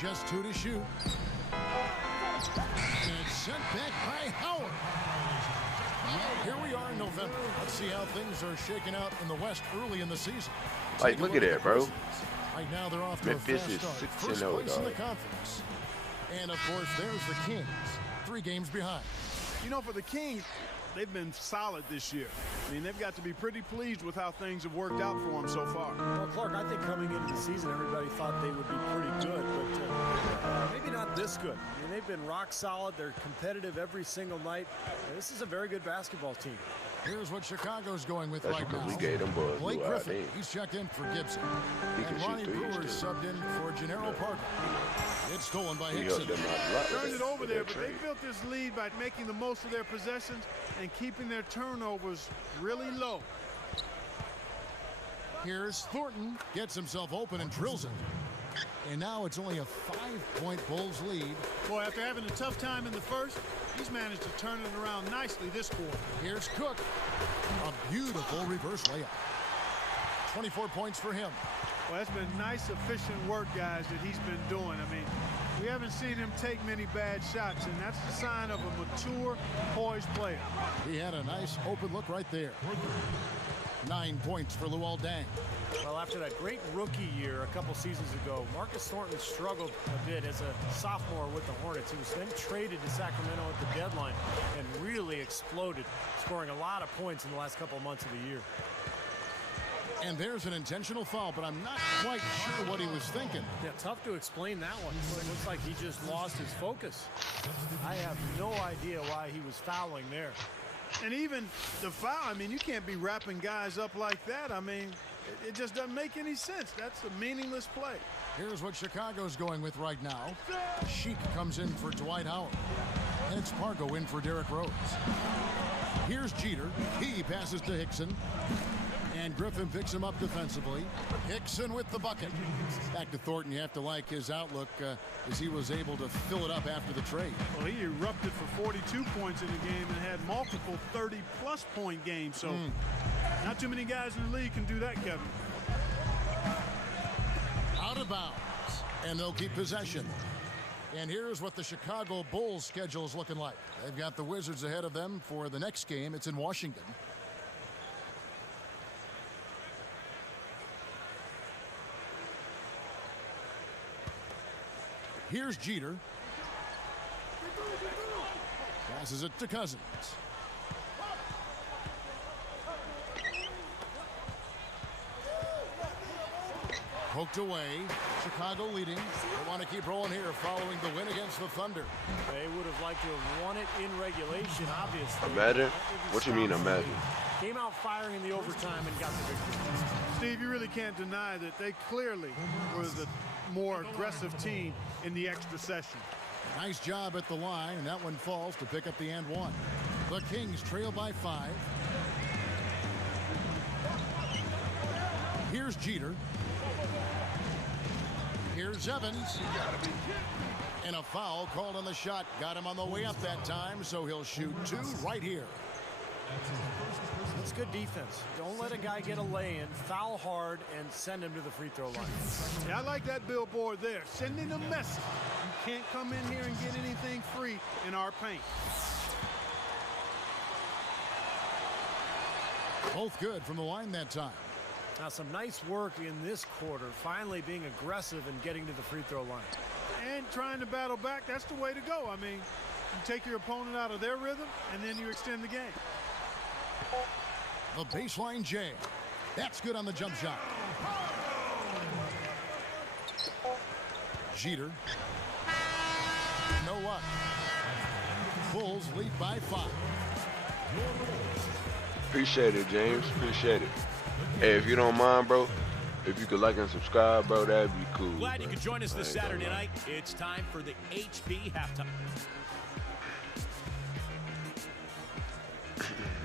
Just 2 to shoot. And it's sent back by Howard. Here we are in November. Let's see how things are shaking out in the West early in the season. Like, Take a look look at the that, bro. Grizzlies. Right now they're off to Memphis a fast is start. 6-0, First place in the dog. conference. And of course, there's the Kings. 3 games behind. For the Kings, they've been solid this year. I mean, they've got to be pretty pleased with how things have worked out for them so far. Well, Clark, I think coming into the season, everybody thought they would be pretty good, but maybe not this good. I mean, they've been rock solid. They're competitive every single night. This is a very good basketball team. Here's what Chicago's going with That's right because now. we gave them boys Blake blue Griffin, ID. he's checked in for Gibson. He can And shoot Ronnie threes, Brewer's too. subbed in for Gennaro Parker. It's stolen by He Hickson. helped them out a lot. Turned it over with there, that but they trade. built this lead by making the most of their possessions and keeping their turnovers really low. Here's Thornton, gets himself open and drills it. And now it's only a 5-point Bulls lead. Boy, after having a tough time in the first, he's managed to turn it around nicely this quarter. Here's Cook. A beautiful reverse layup. 24 points for him. Well, that's been nice, efficient work, guys, that he's been doing. I mean, we haven't seen him take many bad shots, and that's the sign of a mature, poised player. He had a nice open look right there. 9 points for Luol Deng. Well, after that great rookie year a couple seasons ago, Marcus Thornton struggled a bit as a sophomore with the Hornets. He was then traded to Sacramento at the deadline and really exploded, scoring a lot of points in the last couple months of the year. And there's an intentional foul, but I'm not quite sure what he was thinking. Yeah, tough to explain that one. It looks like he just lost his focus. I have no idea why he was fouling there. And even the foul, I mean, you can't be wrapping guys up like that. I mean, it just doesn't make any sense. That's a meaningless play. Here's what Chicago's going with right now. Sheik comes in for Dwight Howard. And it's Pargo in for Derrick Rose. Here's Jeter. He passes to Hickson. And Griffin picks him up defensively. Hickson with the bucket. Back to Thornton. You have to like his outlook as he was able to fill it up after the trade. Well, he erupted for 42 points in the game and had multiple 30-plus point games. So not too many guys in the league can do that, Kevin. Out of bounds. And they'll keep possession. And here's what the Chicago Bulls schedule is looking like. They've got the Wizards ahead of them for the next game. It's in Washington. Here's Jeter. Passes it to Cousins. Poked away. Chicago leading. They want to keep rolling here following the win against the Thunder. They would have liked to have won it in regulation, obviously. Imagine? What you mean, imagine? Came out firing in the overtime and got the victory. Steve, you really can't deny that they clearly were the more aggressive team in the extra session. Nice job at the line, and that one falls to pick up the and one. The Kings trail by 5. Here's Jeter. Here's Evans. And a foul called on the shot. Got him on the way up that time, so he'll shoot 2 right here. It's good defense. Don't let a guy get a lay-in, foul hard, and send him to the free throw line. Yeah, I like that billboard there, sending a message. You can't come in here and get anything free in our paint. Both good from the line that time. Now, some nice work in this quarter, finally being aggressive and getting to the free throw line. And trying to battle back, that's the way to go. I mean, you take your opponent out of their rhythm, and then you extend the game. The baseline jam. That's good on the jump shot. Jeter. No luck. Bulls lead by 5. Appreciate it, James. Appreciate it. Hey, if you don't mind, bro, if you could like and subscribe, bro, that'd be cool. Glad you bro. could join us this I ain't gonna Saturday lie. night. It's time for the HB halftime.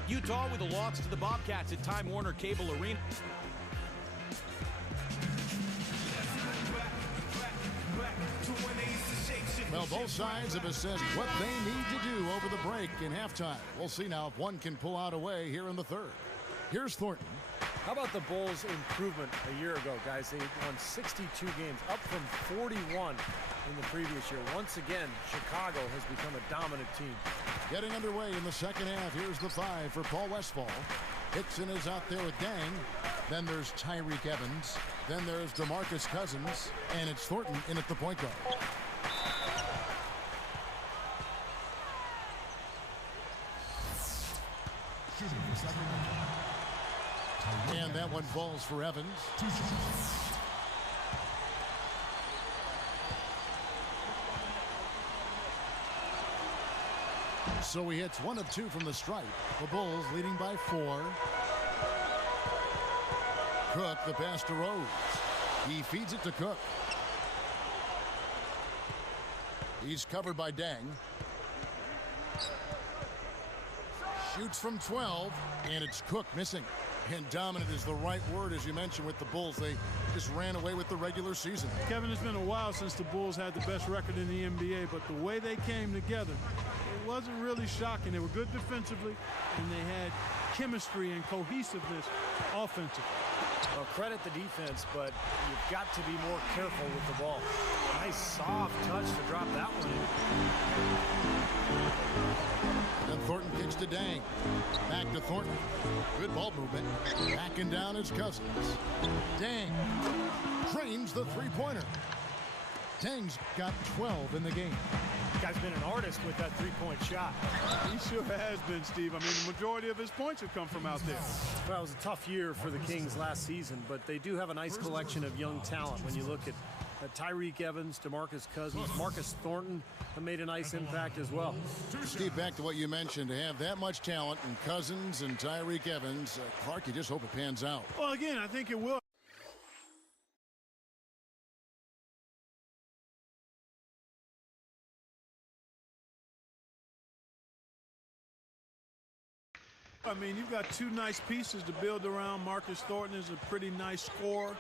Utah with a loss to the Bobcats at Time Warner Cable Arena. Well, both sides have assessed what they need to do over the break in halftime. We'll see now if one can pull out away here in the third. Here's Thornton. How about the Bulls' improvement a year ago, guys? They won 62 games, up from 41 in the previous year. Once again, Chicago has become a dominant team. Getting underway in the second half. Here's the 5 for Paul Westphal. Hickson is out there with Deng. Then there's Tyreek Evans. Then there's DeMarcus Cousins. And it's Thornton in at the point guard. And that one falls for Evans. So he hits 1 of 2 from the stripe. The Bulls leading by 4. Cook, the pass to Rose. He feeds it to Cook. He's covered by Dang. Shoots from 12, and it's Cook missing. And dominant is the right word, as you mentioned, with the Bulls. They just ran away with the regular season. Kevin, it's been a while since the Bulls had the best record in the NBA, but the way they came together, it wasn't really shocking. They were good defensively, and they had chemistry and cohesiveness offensively. Well, credit the defense, but you've got to be more careful with the ball. Nice soft touch to drop that one in. Then Thornton kicks to Dang. Back to Thornton. Good ball movement. Backing down his Cousins. Dang drains the three-pointer. Dang's got 12 in the game. Guy's been an artist with that three-point shot. He sure has been, Steve. I mean, the majority of his points have come from out there. Well, it was a tough year for the Kings last season, but they do have a nice collection of young talent. When you look at Tyreke Evans, DeMarcus Cousins, Marcus Thornton have made a nice impact as well. Steve, back to what you mentioned, to have that much talent in Cousins and Tyreke Evans, Clark, you just hope it pans out. Well, again, I think it will. I mean, you've got two nice pieces to build around. Marcus Thornton is a pretty nice scorer.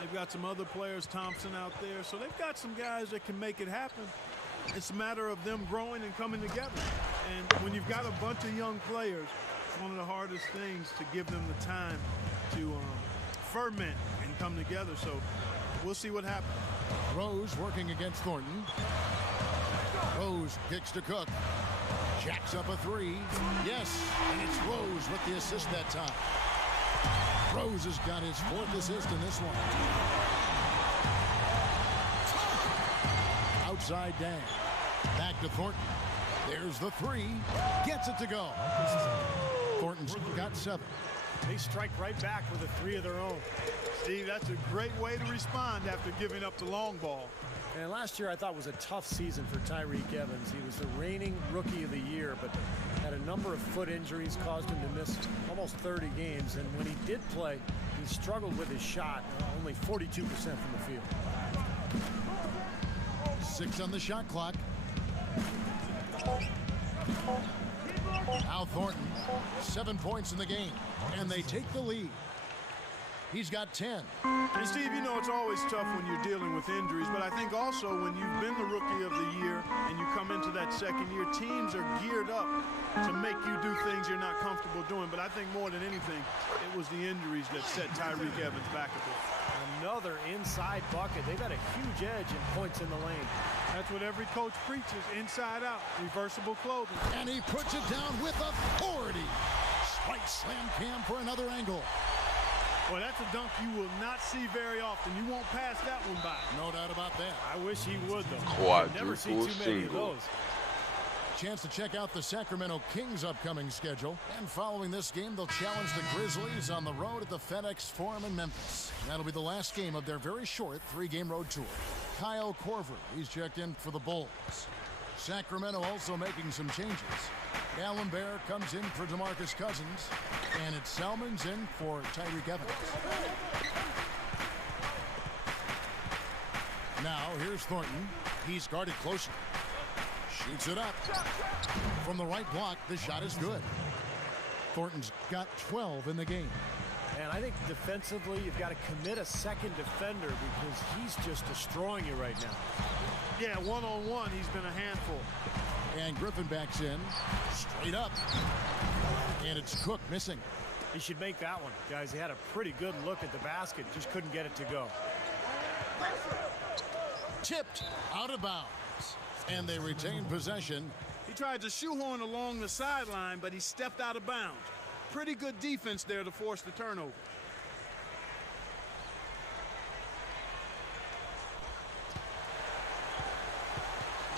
They've got some other players, Thompson out there. So they've got some guys that can make it happen. It's a matter of them growing and coming together. And when you've got a bunch of young players, it's one of the hardest things to give them the time to ferment and come together. So we'll see what happens. Rose working against Thornton. Rose kicks to Cook. Jacks up a three. Yes, and it's Rose with the assist that time. Rose has got his 4th assist in this one. Outside Dang. Back to Thornton. There's the three. Gets it to go. Thornton's got 7. They strike right back with a 3 of their own. Steve, that's a great way to respond after giving up the long ball. And last year I thought was a tough season for Tyreke Evans. He was the reigning Rookie of the Year, but had a number of foot injuries, caused him to miss almost 30 games. And when he did play, he struggled with his shot, only 42% from the field. 6 on the shot clock. Now Thornton, 7 points in the game, and they take the lead. He's got 10. And Steve, you know it's always tough when you're dealing with injuries, but I think also when you've been the Rookie of the Year and you come into that second year, teams are geared up to make you do things you're not comfortable doing. But I think more than anything, it was the injuries that set Tyreke Evans back a bit. Another inside bucket. They've got a huge edge in points in the lane. That's what every coach preaches, inside out, reversible clothing. And he puts it down with authority. Spike slam Cam for another angle. Well, that's a dunk you will not see very often. You won't pass that one by. No doubt about that. I wish he would, though. Quadruple Never see too many of those. Chance to check out the Sacramento Kings' upcoming schedule. And following this game, they'll challenge the Grizzlies on the road at the FedEx Forum in Memphis. That'll be the last game of their very short 3-game road tour. Kyle Korver, he's checked in for the Bulls. Sacramento also making some changes. Allen Bear comes in for DeMarcus Cousins, and it's Selman's in for Tyreke Evans. Now here's Thornton. He's guarded closely. Shoots it up. From the right block, the shot is good. Thornton's got 12 in the game. And I think defensively, you've got to commit a second defender because he's just destroying you right now. Yeah, one-on-one, he's been a handful. And Griffin backs in, straight up. And it's Cook missing. He should make that one, guys. He had a pretty good look at the basket, just couldn't get it to go. Tipped out of bounds. And they retain possession. He tried to shoehorn along the sideline, but he stepped out of bounds. Pretty good defense there to force the turnover.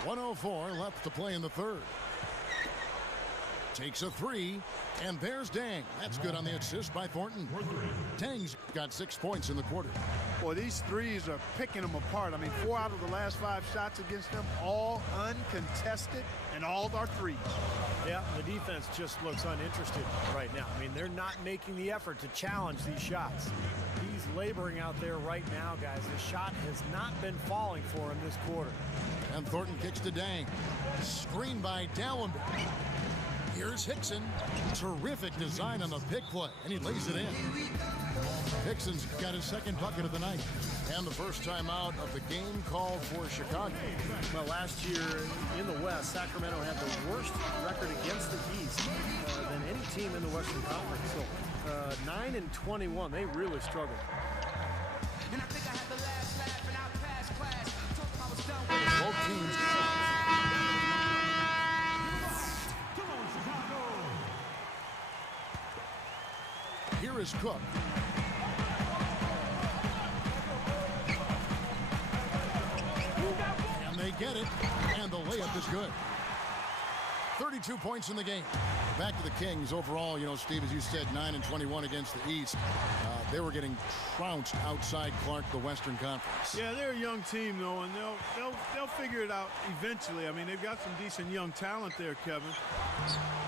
.104 left to play in the third. Takes a three, and there's Dang. That's good on the assist by Thornton. Dang's got 6 points in the quarter. Boy, these threes are picking them apart. I mean, 4 out of the last 5 shots against them, all uncontested, and all are threes. Yeah, the defense just looks uninterested right now. I mean, they're not making the effort to challenge these shots. He's laboring out there right now, guys. The shot has not been falling for him this quarter. And Thornton kicks to Dang. Screen by Dallenberg. Here's Hickson. Terrific design on the pick play, and he lays it in. Hickson's got his second bucket of the night, and the first time out of the game called for Chicago. Well, last year in the West, Sacramento had the worst record against the East than any team in the Western Conference. So 9-21, they really struggled. And I think I had the last laugh and I passed class. Told them I was done with it. Both teams. Here is Cook. And they get it, and the layup is good. 32 points in the game. Back to the Kings overall, you know, Steve, as you said, 9-21 against the East. They were getting trounced outside Clark, the Western Conference. Yeah, they're a young team, though, and they'll figure it out eventually. I mean, they've got some decent young talent there, Kevin.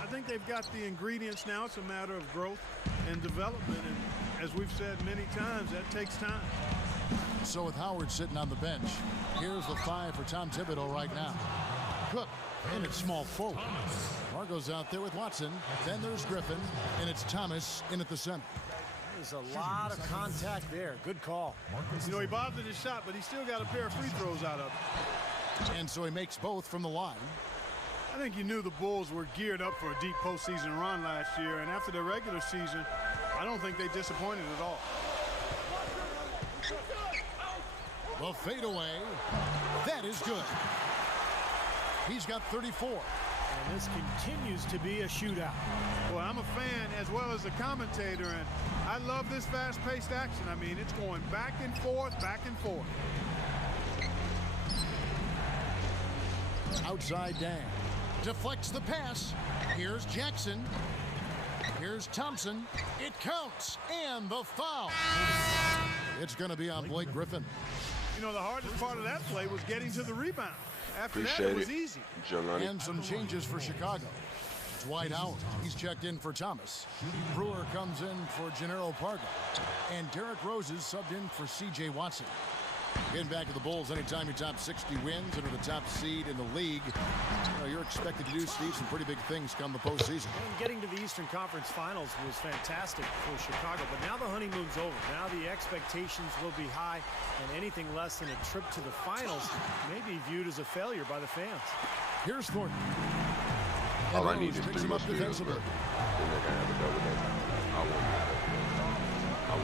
I think they've got the ingredients now. It's a matter of growth and development, and as we've said many times, that takes time. So with Howard sitting on the bench, here's the 5 for Tom Thibodeau right now. Cook, and it's small forward. Margo's out there with Watson. Then there's Griffin, and it's Thomas in at the center. There's a lot of contact there. Good call. You know, he bothered his shot, but he still got a pair of free throws out of it. And so he makes both from the line. I think you knew the Bulls were geared up for a deep postseason run last year, and after their regular season, I don't think they disappointed at all. The fadeaway. That is good. He's got 34. And this continues to be a shootout. Well, I'm a fan as well as a commentator, and I love this fast-paced action. I mean, it's going back and forth, back and forth. Outside Dang. Deflects the pass. Here's Jackson. Here's Thompson. It counts. And the foul. It's going to be on Blake Griffin. You know, the hardest part of that play was getting to the rebound. After that, it was easy. And some changes for Chicago. Dwight Howard, he's checked in for Thomas. Brewer comes in for Gennaro Parga. And Derrick Rose is subbed in for C.J. Watson. Getting back to the Bulls, anytime you top 60 wins and are the top seed in the league, you know, you're expected to do, Steve, some pretty big things come the postseason. And getting to the Eastern Conference Finals was fantastic for Chicago, but now the honeymoon's over. Now the expectations will be high, and anything less than a trip to the finals may be viewed as a failure by the fans. Here's Thornton. All I need is picks 3 him more up steals, defensively.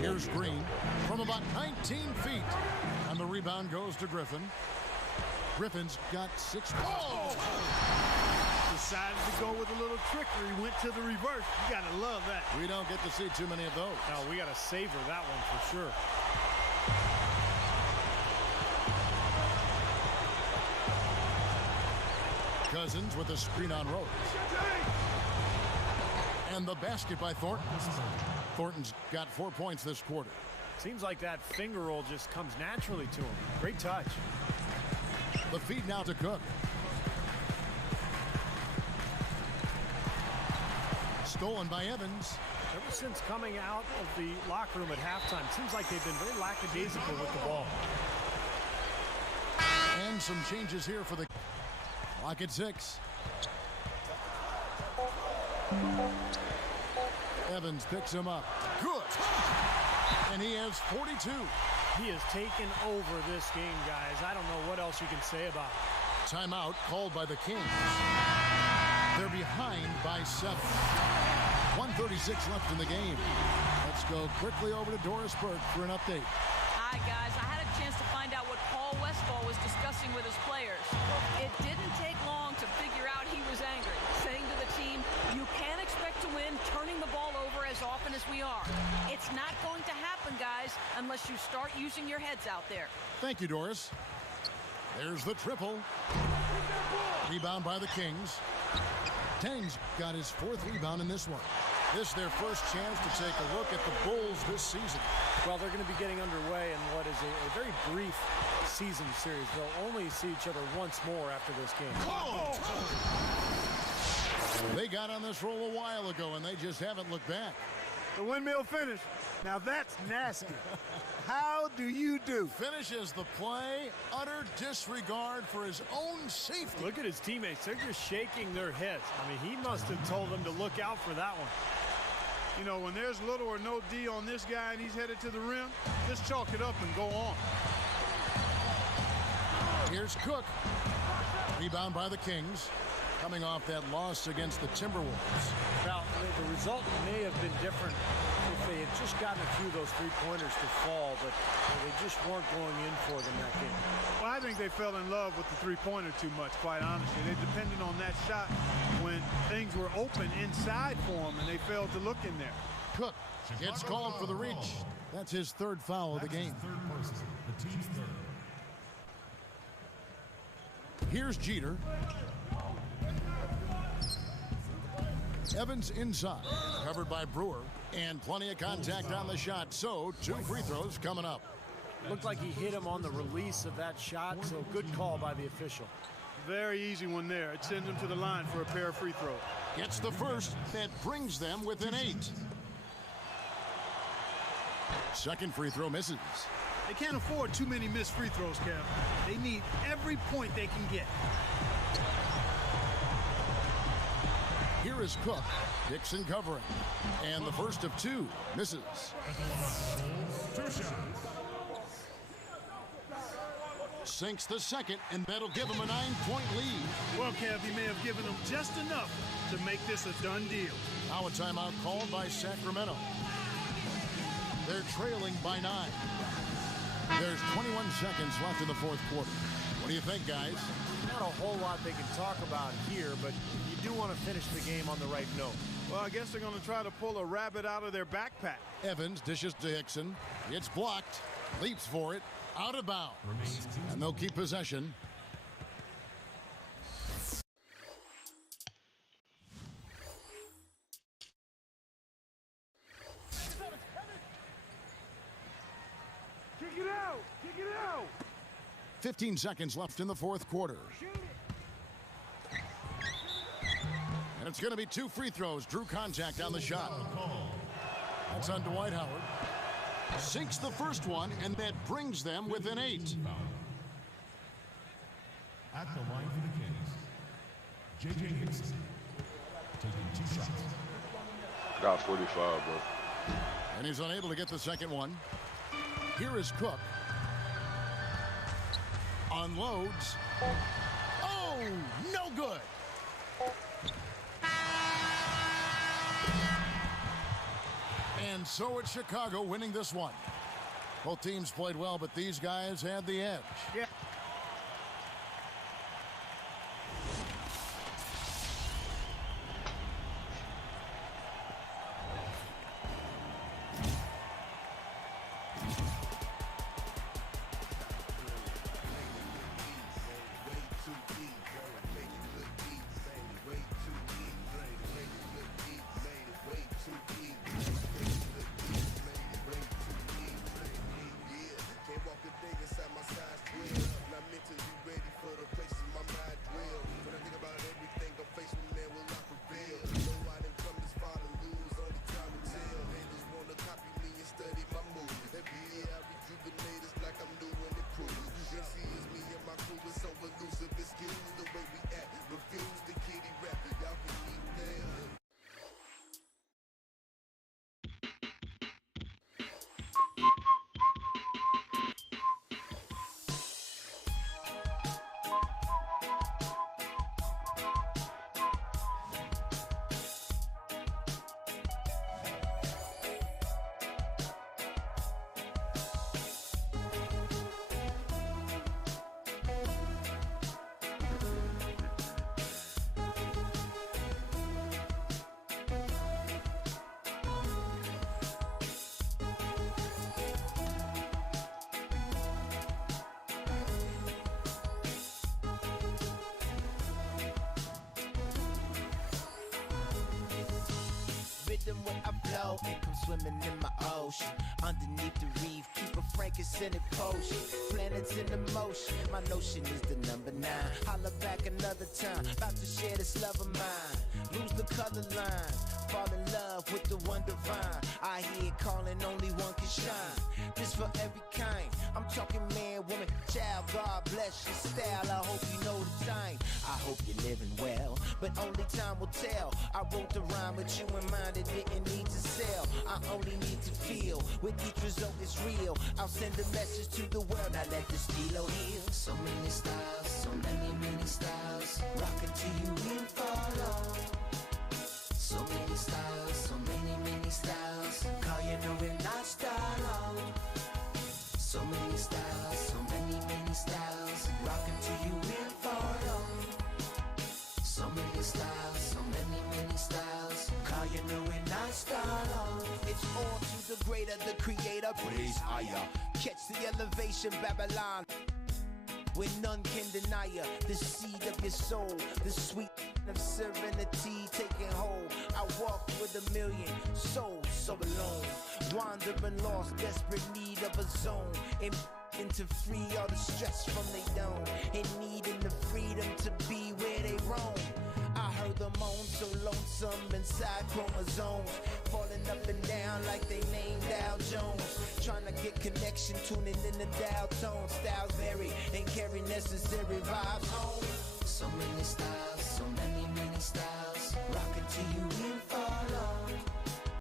Here's Green from about 19 feet. And the rebound goes to Griffin. Griffin's got 6 points. Oh! Decided to go with a little trickery. Went to the reverse. You got to love that. We don't get to see too many of those. Now, we got to savor that one for sure. Cousins with a screen on Rose. And the basket by Thornton. Thornton's got 4 points this quarter. Seems like that finger roll just comes naturally to him. Great touch. The feed now to Cook. Stolen by Evans. Ever since coming out of the locker room at halftime, seems like they've been very lackadaisical with the ball. And some changes here for the clock at 6. Evans picks him up. Good. And he has 42. He has taken over this game, guys. I don't know what else you can say about it. Timeout called by the Kings. They're behind by 7. 1:36 left in the game. Let's go quickly over to Doris Burke for an update. Hi, guys. I had a chance to find out what Paul Westphal was discussing with his players. It didn't take long to figure out he was angry, saying to the team, you can't expect to win turning the ball over as often as we are. It's not going to happen, guys, unless you start using your heads out there. Thank you, Doris. There's the triple. Rebound by the Kings. Tang's got his 4th rebound in this one. This is their first chance to take a look at the Bulls this season. Well, they're going to be getting underway in what is a very brief season series. They'll only see each other once more after this game. Oh! They got on this roll a while ago, and they just haven't looked back. The windmill finish. Now that's nasty. How do you do? Finishes the play, utter disregard for his own safety. Look at his teammates. They're just shaking their heads. I mean, he must have told them to look out for that one. You know, when there's little or no D on this guy and he's headed to the rim, just chalk it up and go on. Here's Cook. Rebound by the Kings, coming off that loss against the Timberwolves. Now, the result may have been different if they had just gotten a few of those three-pointers to fall, but they just weren't going in for them that game. Well, I think they fell in love with the three-pointer too much, quite honestly. They depended on that shot when things were open inside for them, and they failed to look in there. Cook gets called for the reach. That's his 3rd foul of the game. The team's 3rd. Here's Jeter. Evans inside, covered by Brewer, and plenty of contact on the shot, so 2 free throws coming up. Looked like he hit him on the release of that shot, so good call by the official. Very easy one there. It sends them to the line for a pair of free throws. Gets the first, that brings them within 8. Second free throw misses. They can't afford too many missed free throws, Kev. They need every point they can get. Here is Cook. Dixon covering. And the first of 2 misses. 2 shots. Sinks the second, and that'll give him a 9-point lead. Well, Kev, he may have given them just enough to make this a done deal. Now a timeout called by Sacramento. They're trailing by 9. There's 21 seconds left in the 4th quarter. What do you think, guys? Not a whole lot they can talk about here, but you do want to finish the game on the right note. Well, I guess they're going to try to pull a rabbit out of their backpack. Evans dishes to Hickson. It's blocked. Leaps for it. Out of bounds. And they'll keep possession. Kick it out! Kick it out! 15 seconds left in the 4th quarter. And it's going to be 2 free throws. Drew contact on the shot. That's on Dwight Howard. Sinks the first one, and that brings them within 8. At the line for the Kings, J.J. Hickson, taking 2 shots. Got 45, bro. And he's unable to get the second one. Here is Cook. Unloads. Oh, no good. And so it's Chicago winning this one. Both teams played well, but these guys had the edge. Yeah. boat and come swimming in my ocean. Underneath the reef, keep a frankincense potion. Planets in the motion, my notion is the number 9. Holla back another time, about to share this love of mine. Lose the color line, fall in love with the one divine. I hear it calling, only one can shine. This for every kind, I'm talking man, woman, child. God bless your style, I hope you know the time. I hope you're living well, but only time will tell. I wrote the rhyme with you in mind, it didn't need to sell. I only need to feel, with each result it's real. I'll send a message to the world, now let the stilo heal. So many styles, so many styles. Rockin' to you in follow. So many styles, so many styles. Call you know we're not style. So many styles, so many styles. Rockin' to you in follow. So many styles, so many styles. Call you know we're not style. It's all to the greater, the creator. Praise higher. Catch the elevation, Babylon. When none can deny ya, the seed of your soul, the sweet of serenity taking hold. I walk with 1,000,000 souls so alone, wandering lost, desperate need of a zone, and to free all the stress from they dome, and needing the freedom to be where they roam. I heard them moan so lonesome inside chromosomes, falling up and down like they named Dow Jones. Trying to get connection, tuning in the dial tone. Styles vary and carry necessary vibes home. So many styles, so many styles. Rockin' to you in